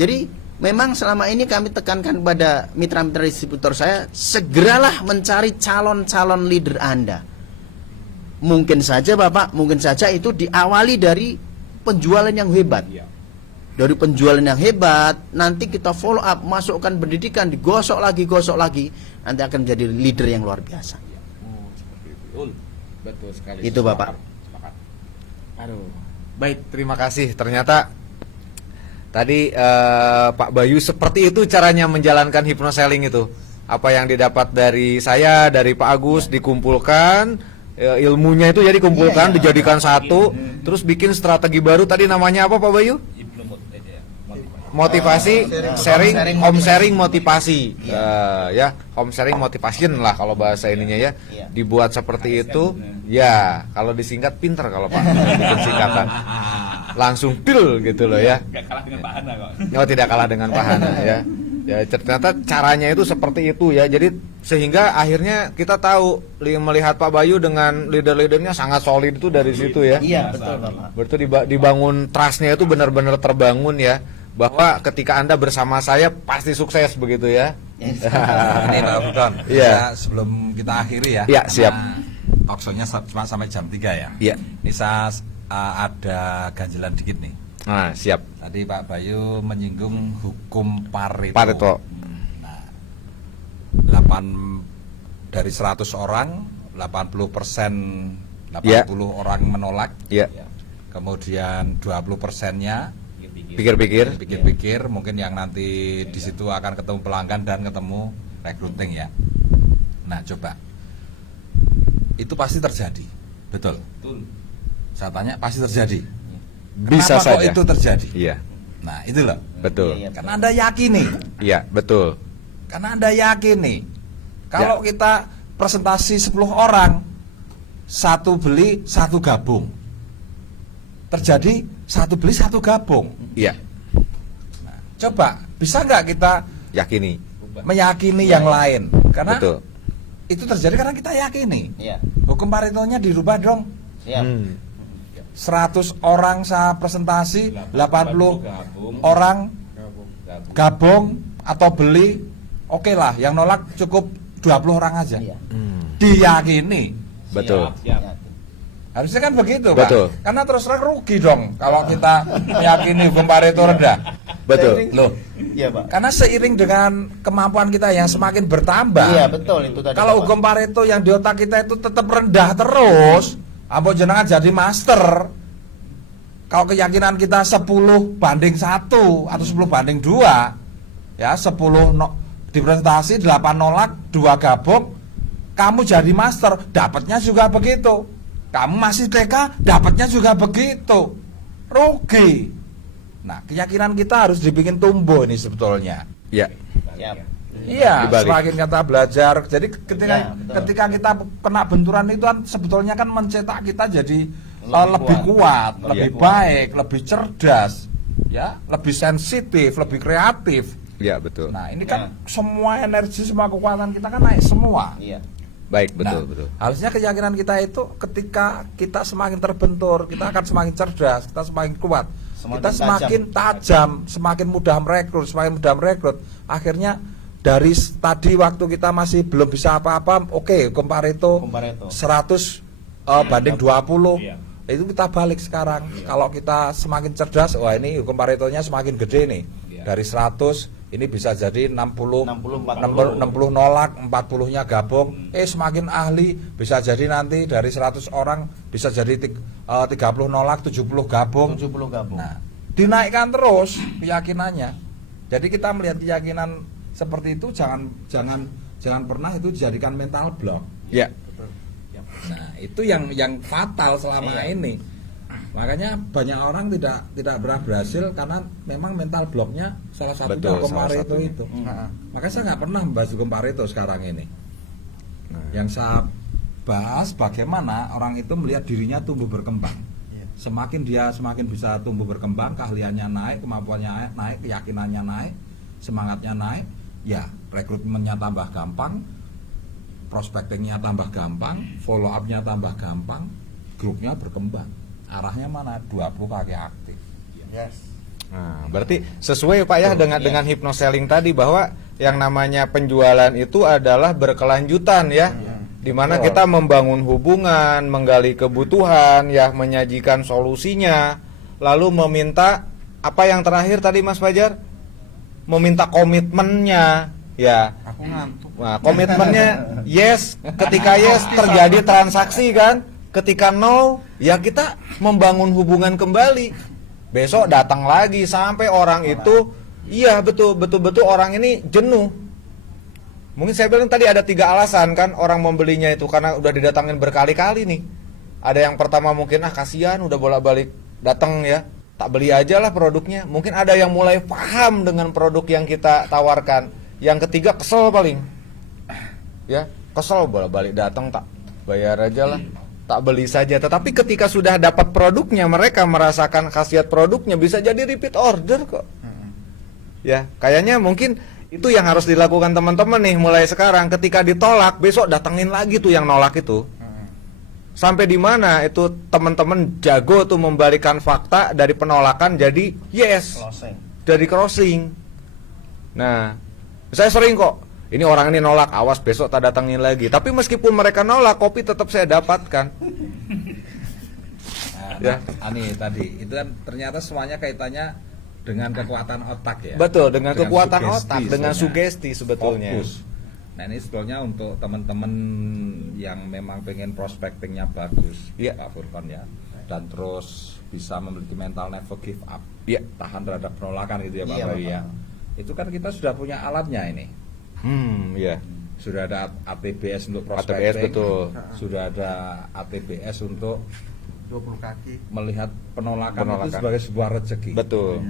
Jadi memang selama ini kami tekankan kepada mitra-mitra distributor saya, segeralah mencari calon-calon leader Anda. Mungkin saja Bapak, mungkin saja itu diawali dari penjualan yang hebat. Dari penjualan yang hebat, nanti kita follow up, masukkan pendidikan, digosok lagi, nanti akan menjadi leader yang luar biasa. Betul sekali. Itu Bapak. Aduh, baik, terima kasih. Ternyata tadi Pak Bayu seperti itu caranya menjalankan hypnoselling itu. Apa yang didapat dari saya, dari Pak Agus dikumpulkan, ilmunya itu jadi dikumpulkan, dijadikan satu, terus bikin strategi baru. Tadi namanya apa Pak Bayu? Motivasi, sharing, home sharing motivasi. Ya, home sharing motivation lah kalau bahasa ininya ya. Dibuat seperti itu. Ya, kalau disingkat pinter kalau Pak bikin singkatan. Langsung pil gitu loh ya. Gak kalah dengan Pahana kok. Oh, tidak kalah dengan Pahana ya. Ya, ternyata caranya itu seperti itu ya. Jadi sehingga akhirnya kita tahu melihat Pak Bayu dengan leader-leadernya sangat solid itu dari situ ya. Iya, betul Bapak. Berarti dibangun trustnya itu benar-benar terbangun ya. Bahwa ketika Anda bersama saya pasti sukses begitu ya. Ini Pak Furkon. Iya. Sebelum kita akhiri ya. Iya, siap. Talkshow-nya cuma sampai jam 3 ya. Iya. Ini saya ada ganjelan dikit nih. Nah, siap. Tadi Pak Bayu menyinggung hukum Pareto. Pareto. Nah, 8 dari 100 orang, 80% orang menolak. Iya. Kemudian 20%-nya Pikir-pikir mungkin yang nanti di situ akan ketemu pelanggan dan ketemu recruiting ya. Nah, coba. Itu pasti terjadi. Betul. Saya tanya pasti terjadi. Bisa Kenapa kok saja itu terjadi? Iya, Nah, itu loh. betul. Karena Anda yakini. Iya, betul. Karena Anda yakini. Kalau kita presentasi 10 orang, satu beli, satu gabung. Terjadi satu beli, satu gabung. Iya, Coba, bisa nggak kita yakini. meyakini yang lain? Karena Betul. itu terjadi karena kita yakini. Iya. Hukum Paretonya dirubah dong. Iya. 100 orang saya presentasi, 80 gabung. orang gabung atau beli, oke lah, yang nolak cukup 20 orang aja. Iya. Diyakini. Betul. Siap. Harusnya kan begitu, Betul. Pak. Karena terus terang rugi dong kalau kita meyakini hukum Pareto rendah. Betul. Loh, Iya, Pak. karena seiring dengan kemampuan kita yang semakin bertambah. Iya, betul itu tadi. Kalau Pak. hukum Pareto yang di otak kita itu tetap rendah terus, ampun jenengan jadi master. Kalau keyakinan kita 10 banding 1 atau 10 banding 2, ya 10 di presentasi 8 nolak, 2 gabung, kamu jadi master, dapatnya juga begitu. Kamu masih TK, dapatnya juga begitu. Rugi. Nah, keyakinan kita harus dibikin tumbuh ini sebetulnya. Iya. Siap. Iya, Dibalik. semakin kita belajar. Jadi ketika Iya, betul. ketika kita kena benturan itu kan sebetulnya kan mencetak kita jadi Lebih lebih kuat, kuat. lebih Iya. baik, lebih cerdas, ya, lebih sensitif, lebih kreatif. Iya, betul. Nah, ini kan semua energi, semua kekuatan kita kan naik semua. Iya. Baik, betul, Nah, betul. harusnya keyakinan kita itu ketika kita semakin terbentur, kita akan semakin cerdas, kita semakin kuat, Semakin kita semakin tajam, semakin mudah merekrut, semakin mudah merekrut. Akhirnya dari tadi waktu kita masih belum bisa apa-apa, oke, hukum Pareto Hukum Pareto. 100 banding 20. Iya. Itu kita balik sekarang. Kalau kita semakin cerdas, wah ini hukum Paretonya semakin gede nih. Iya. Dari 100 ini bisa jadi 60 60, 40. 60 nolak, 40-nya gabung. Semakin ahli bisa jadi nanti dari 100 orang bisa jadi 30 nolak, 70 gabung. 70 gabung. Nah, dinaikkan terus keyakinannya. Jadi kita melihat keyakinan seperti itu jangan pernah itu dijadikan mental block. Iya. Nah, itu yang fatal selama ini. Makanya banyak orang tidak pernah berhasil karena memang mental blocknya salah satunya Betul, hukum salah Pareto satunya. itu. Makanya saya nggak pernah membahas hukum Pareto sekarang ini. Nah. Yang saya bahas bagaimana orang itu melihat dirinya tumbuh berkembang. Semakin dia semakin bisa tumbuh berkembang, keahliannya naik, kemampuannya naik, keyakinannya naik, semangatnya naik, ya rekrutmennya tambah gampang, prospectingnya tambah gampang, follow up-nya tambah gampang, grupnya berkembang. Arahnya mana? 20 kaki aktif. Yes. Nah, berarti sesuai Pak ya dengan hypnoselling tadi bahwa yang namanya penjualan itu adalah berkelanjutan ya. Dimana kita membangun hubungan, menggali kebutuhan, ya menyajikan solusinya, lalu meminta apa yang terakhir tadi Mas Fajar? Meminta komitmennya, ya. Aku ngantuk. Nah, komitmennya yes, ketika yes terjadi transaksi kan, ketika no, ya kita membangun hubungan kembali. Besok datang lagi sampai orang itu, iya betul orang ini jenuh. Mungkin saya bilang tadi ada 3 alasan kan orang membelinya itu karena udah didatangin berkali-kali nih. Ada yang pertama mungkin kasihan udah bolak-balik datang ya, tak beli aja lah produknya. Mungkin ada yang mulai paham dengan produk yang kita tawarkan. Yang ketiga kesel paling, ya kesel bolak-balik datang tak bayar aja lah, tak beli saja. Tetapi ketika sudah dapat produknya mereka merasakan khasiat produknya bisa jadi repeat order kok. Ya kayaknya mungkin itu yang harus dilakukan teman-teman nih mulai sekarang. Ketika ditolak besok datengin lagi tuh yang nolak itu. Sampai di mana itu teman-teman jago tuh membalikan fakta dari penolakan jadi yes, Closing. dari crossing. Nah, saya sering kok ini orang ini nolak, awas besok tak datengin lagi. Tapi meskipun mereka nolak, kopi tetap saya dapatkan. Nah, Ya. Ani tadi itu kan ternyata semuanya kaitannya dengan kekuatan otak ya. Betul, dengan kekuatan sugesti otak, dengan sebenarnya. sugesti sebetulnya. Fokus. Nah ini sebetulnya untuk teman-teman yang memang pengen prospectingnya bagus, Iya. Pak Furkon ya, dan terus bisa memiliki mental never give up. Iya. tahan terhadap penolakan gitu ya Pak Iya, Bayu Bapak. ya. Itu kan kita sudah punya alatnya ini. Iya. Sudah ada ATBS untuk ATBS prospecting, betul. sudah ada ATBS untuk 20 kaki. melihat penolakan Penolakan. itu sebagai sebuah rezeki. Betul.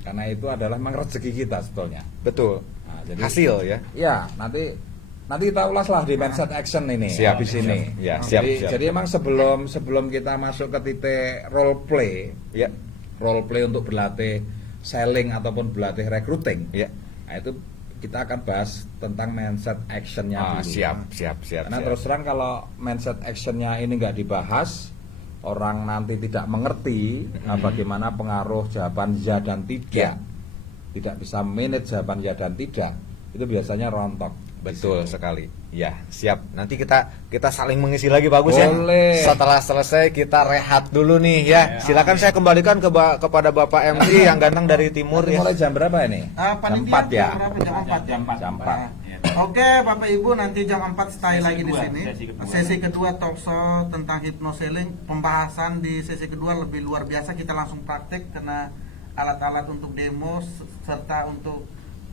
Karena itu adalah memang rezeki kita sebetulnya. Betul. Nah, jadi Hasil ya. ya nanti kita ulaslah di mindset action ini Siap, habis ini. siap. Ya, siap, jadi, siap. jadi emang sebelum kita masuk ke titik role play untuk berlatih selling ataupun berlatih recruiting. Ya. Nah, itu kita akan bahas tentang mindset actionnya dulu. Siap. Karena terus terang kalau mindset actionnya ini nggak dibahas, orang nanti tidak mengerti bagaimana pengaruh jawaban ya dan tidak, tidak bisa manage jawaban ya dan tidak, itu biasanya rontok. Betul sekali. Ya, siap. Nanti kita saling mengisi lagi bagus Boleh. ya. Setelah selesai kita rehat dulu nih ya. Silakan saya kembalikan kepada Bapak MC yang ganteng dari timur Nanti ya. mulai jam berapa ini? Panitia Jam 4 ya. Jam berapa? Jam 4 ya? Jam 4. Oke, Bapak Ibu, nanti jam 4 stay lagi di kedua, sini. sesi Sesi kedua. kedua talk show tentang hypnoselling. Pembahasan di sesi kedua lebih luar biasa. Kita langsung praktek karena alat-alat untuk demo serta untuk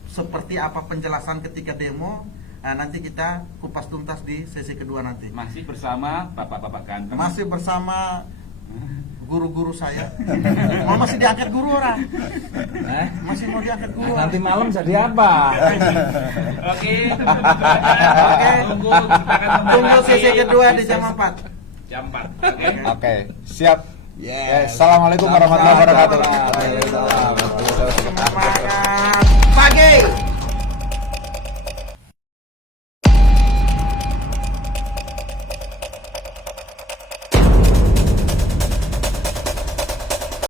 seperti apa penjelasan ketika demo. Nah, nanti kita kupas tuntas di sesi kedua nanti. Masih bersama bapak-bapak ganteng. Masih bersama guru-guru saya. Mau masih diangkat guru orang? Masih mau diangkat guru? orang? Nanti malam jadi apa? Oke. Oke. Tunggu, kita akan kembali Tunggu lagi sesi kedua di sesi- jam 4. Jam 4. Oke. Oke, siap. Yes. Assalamualaikum warahmatullahi wabarakatuh. Semangat pagi.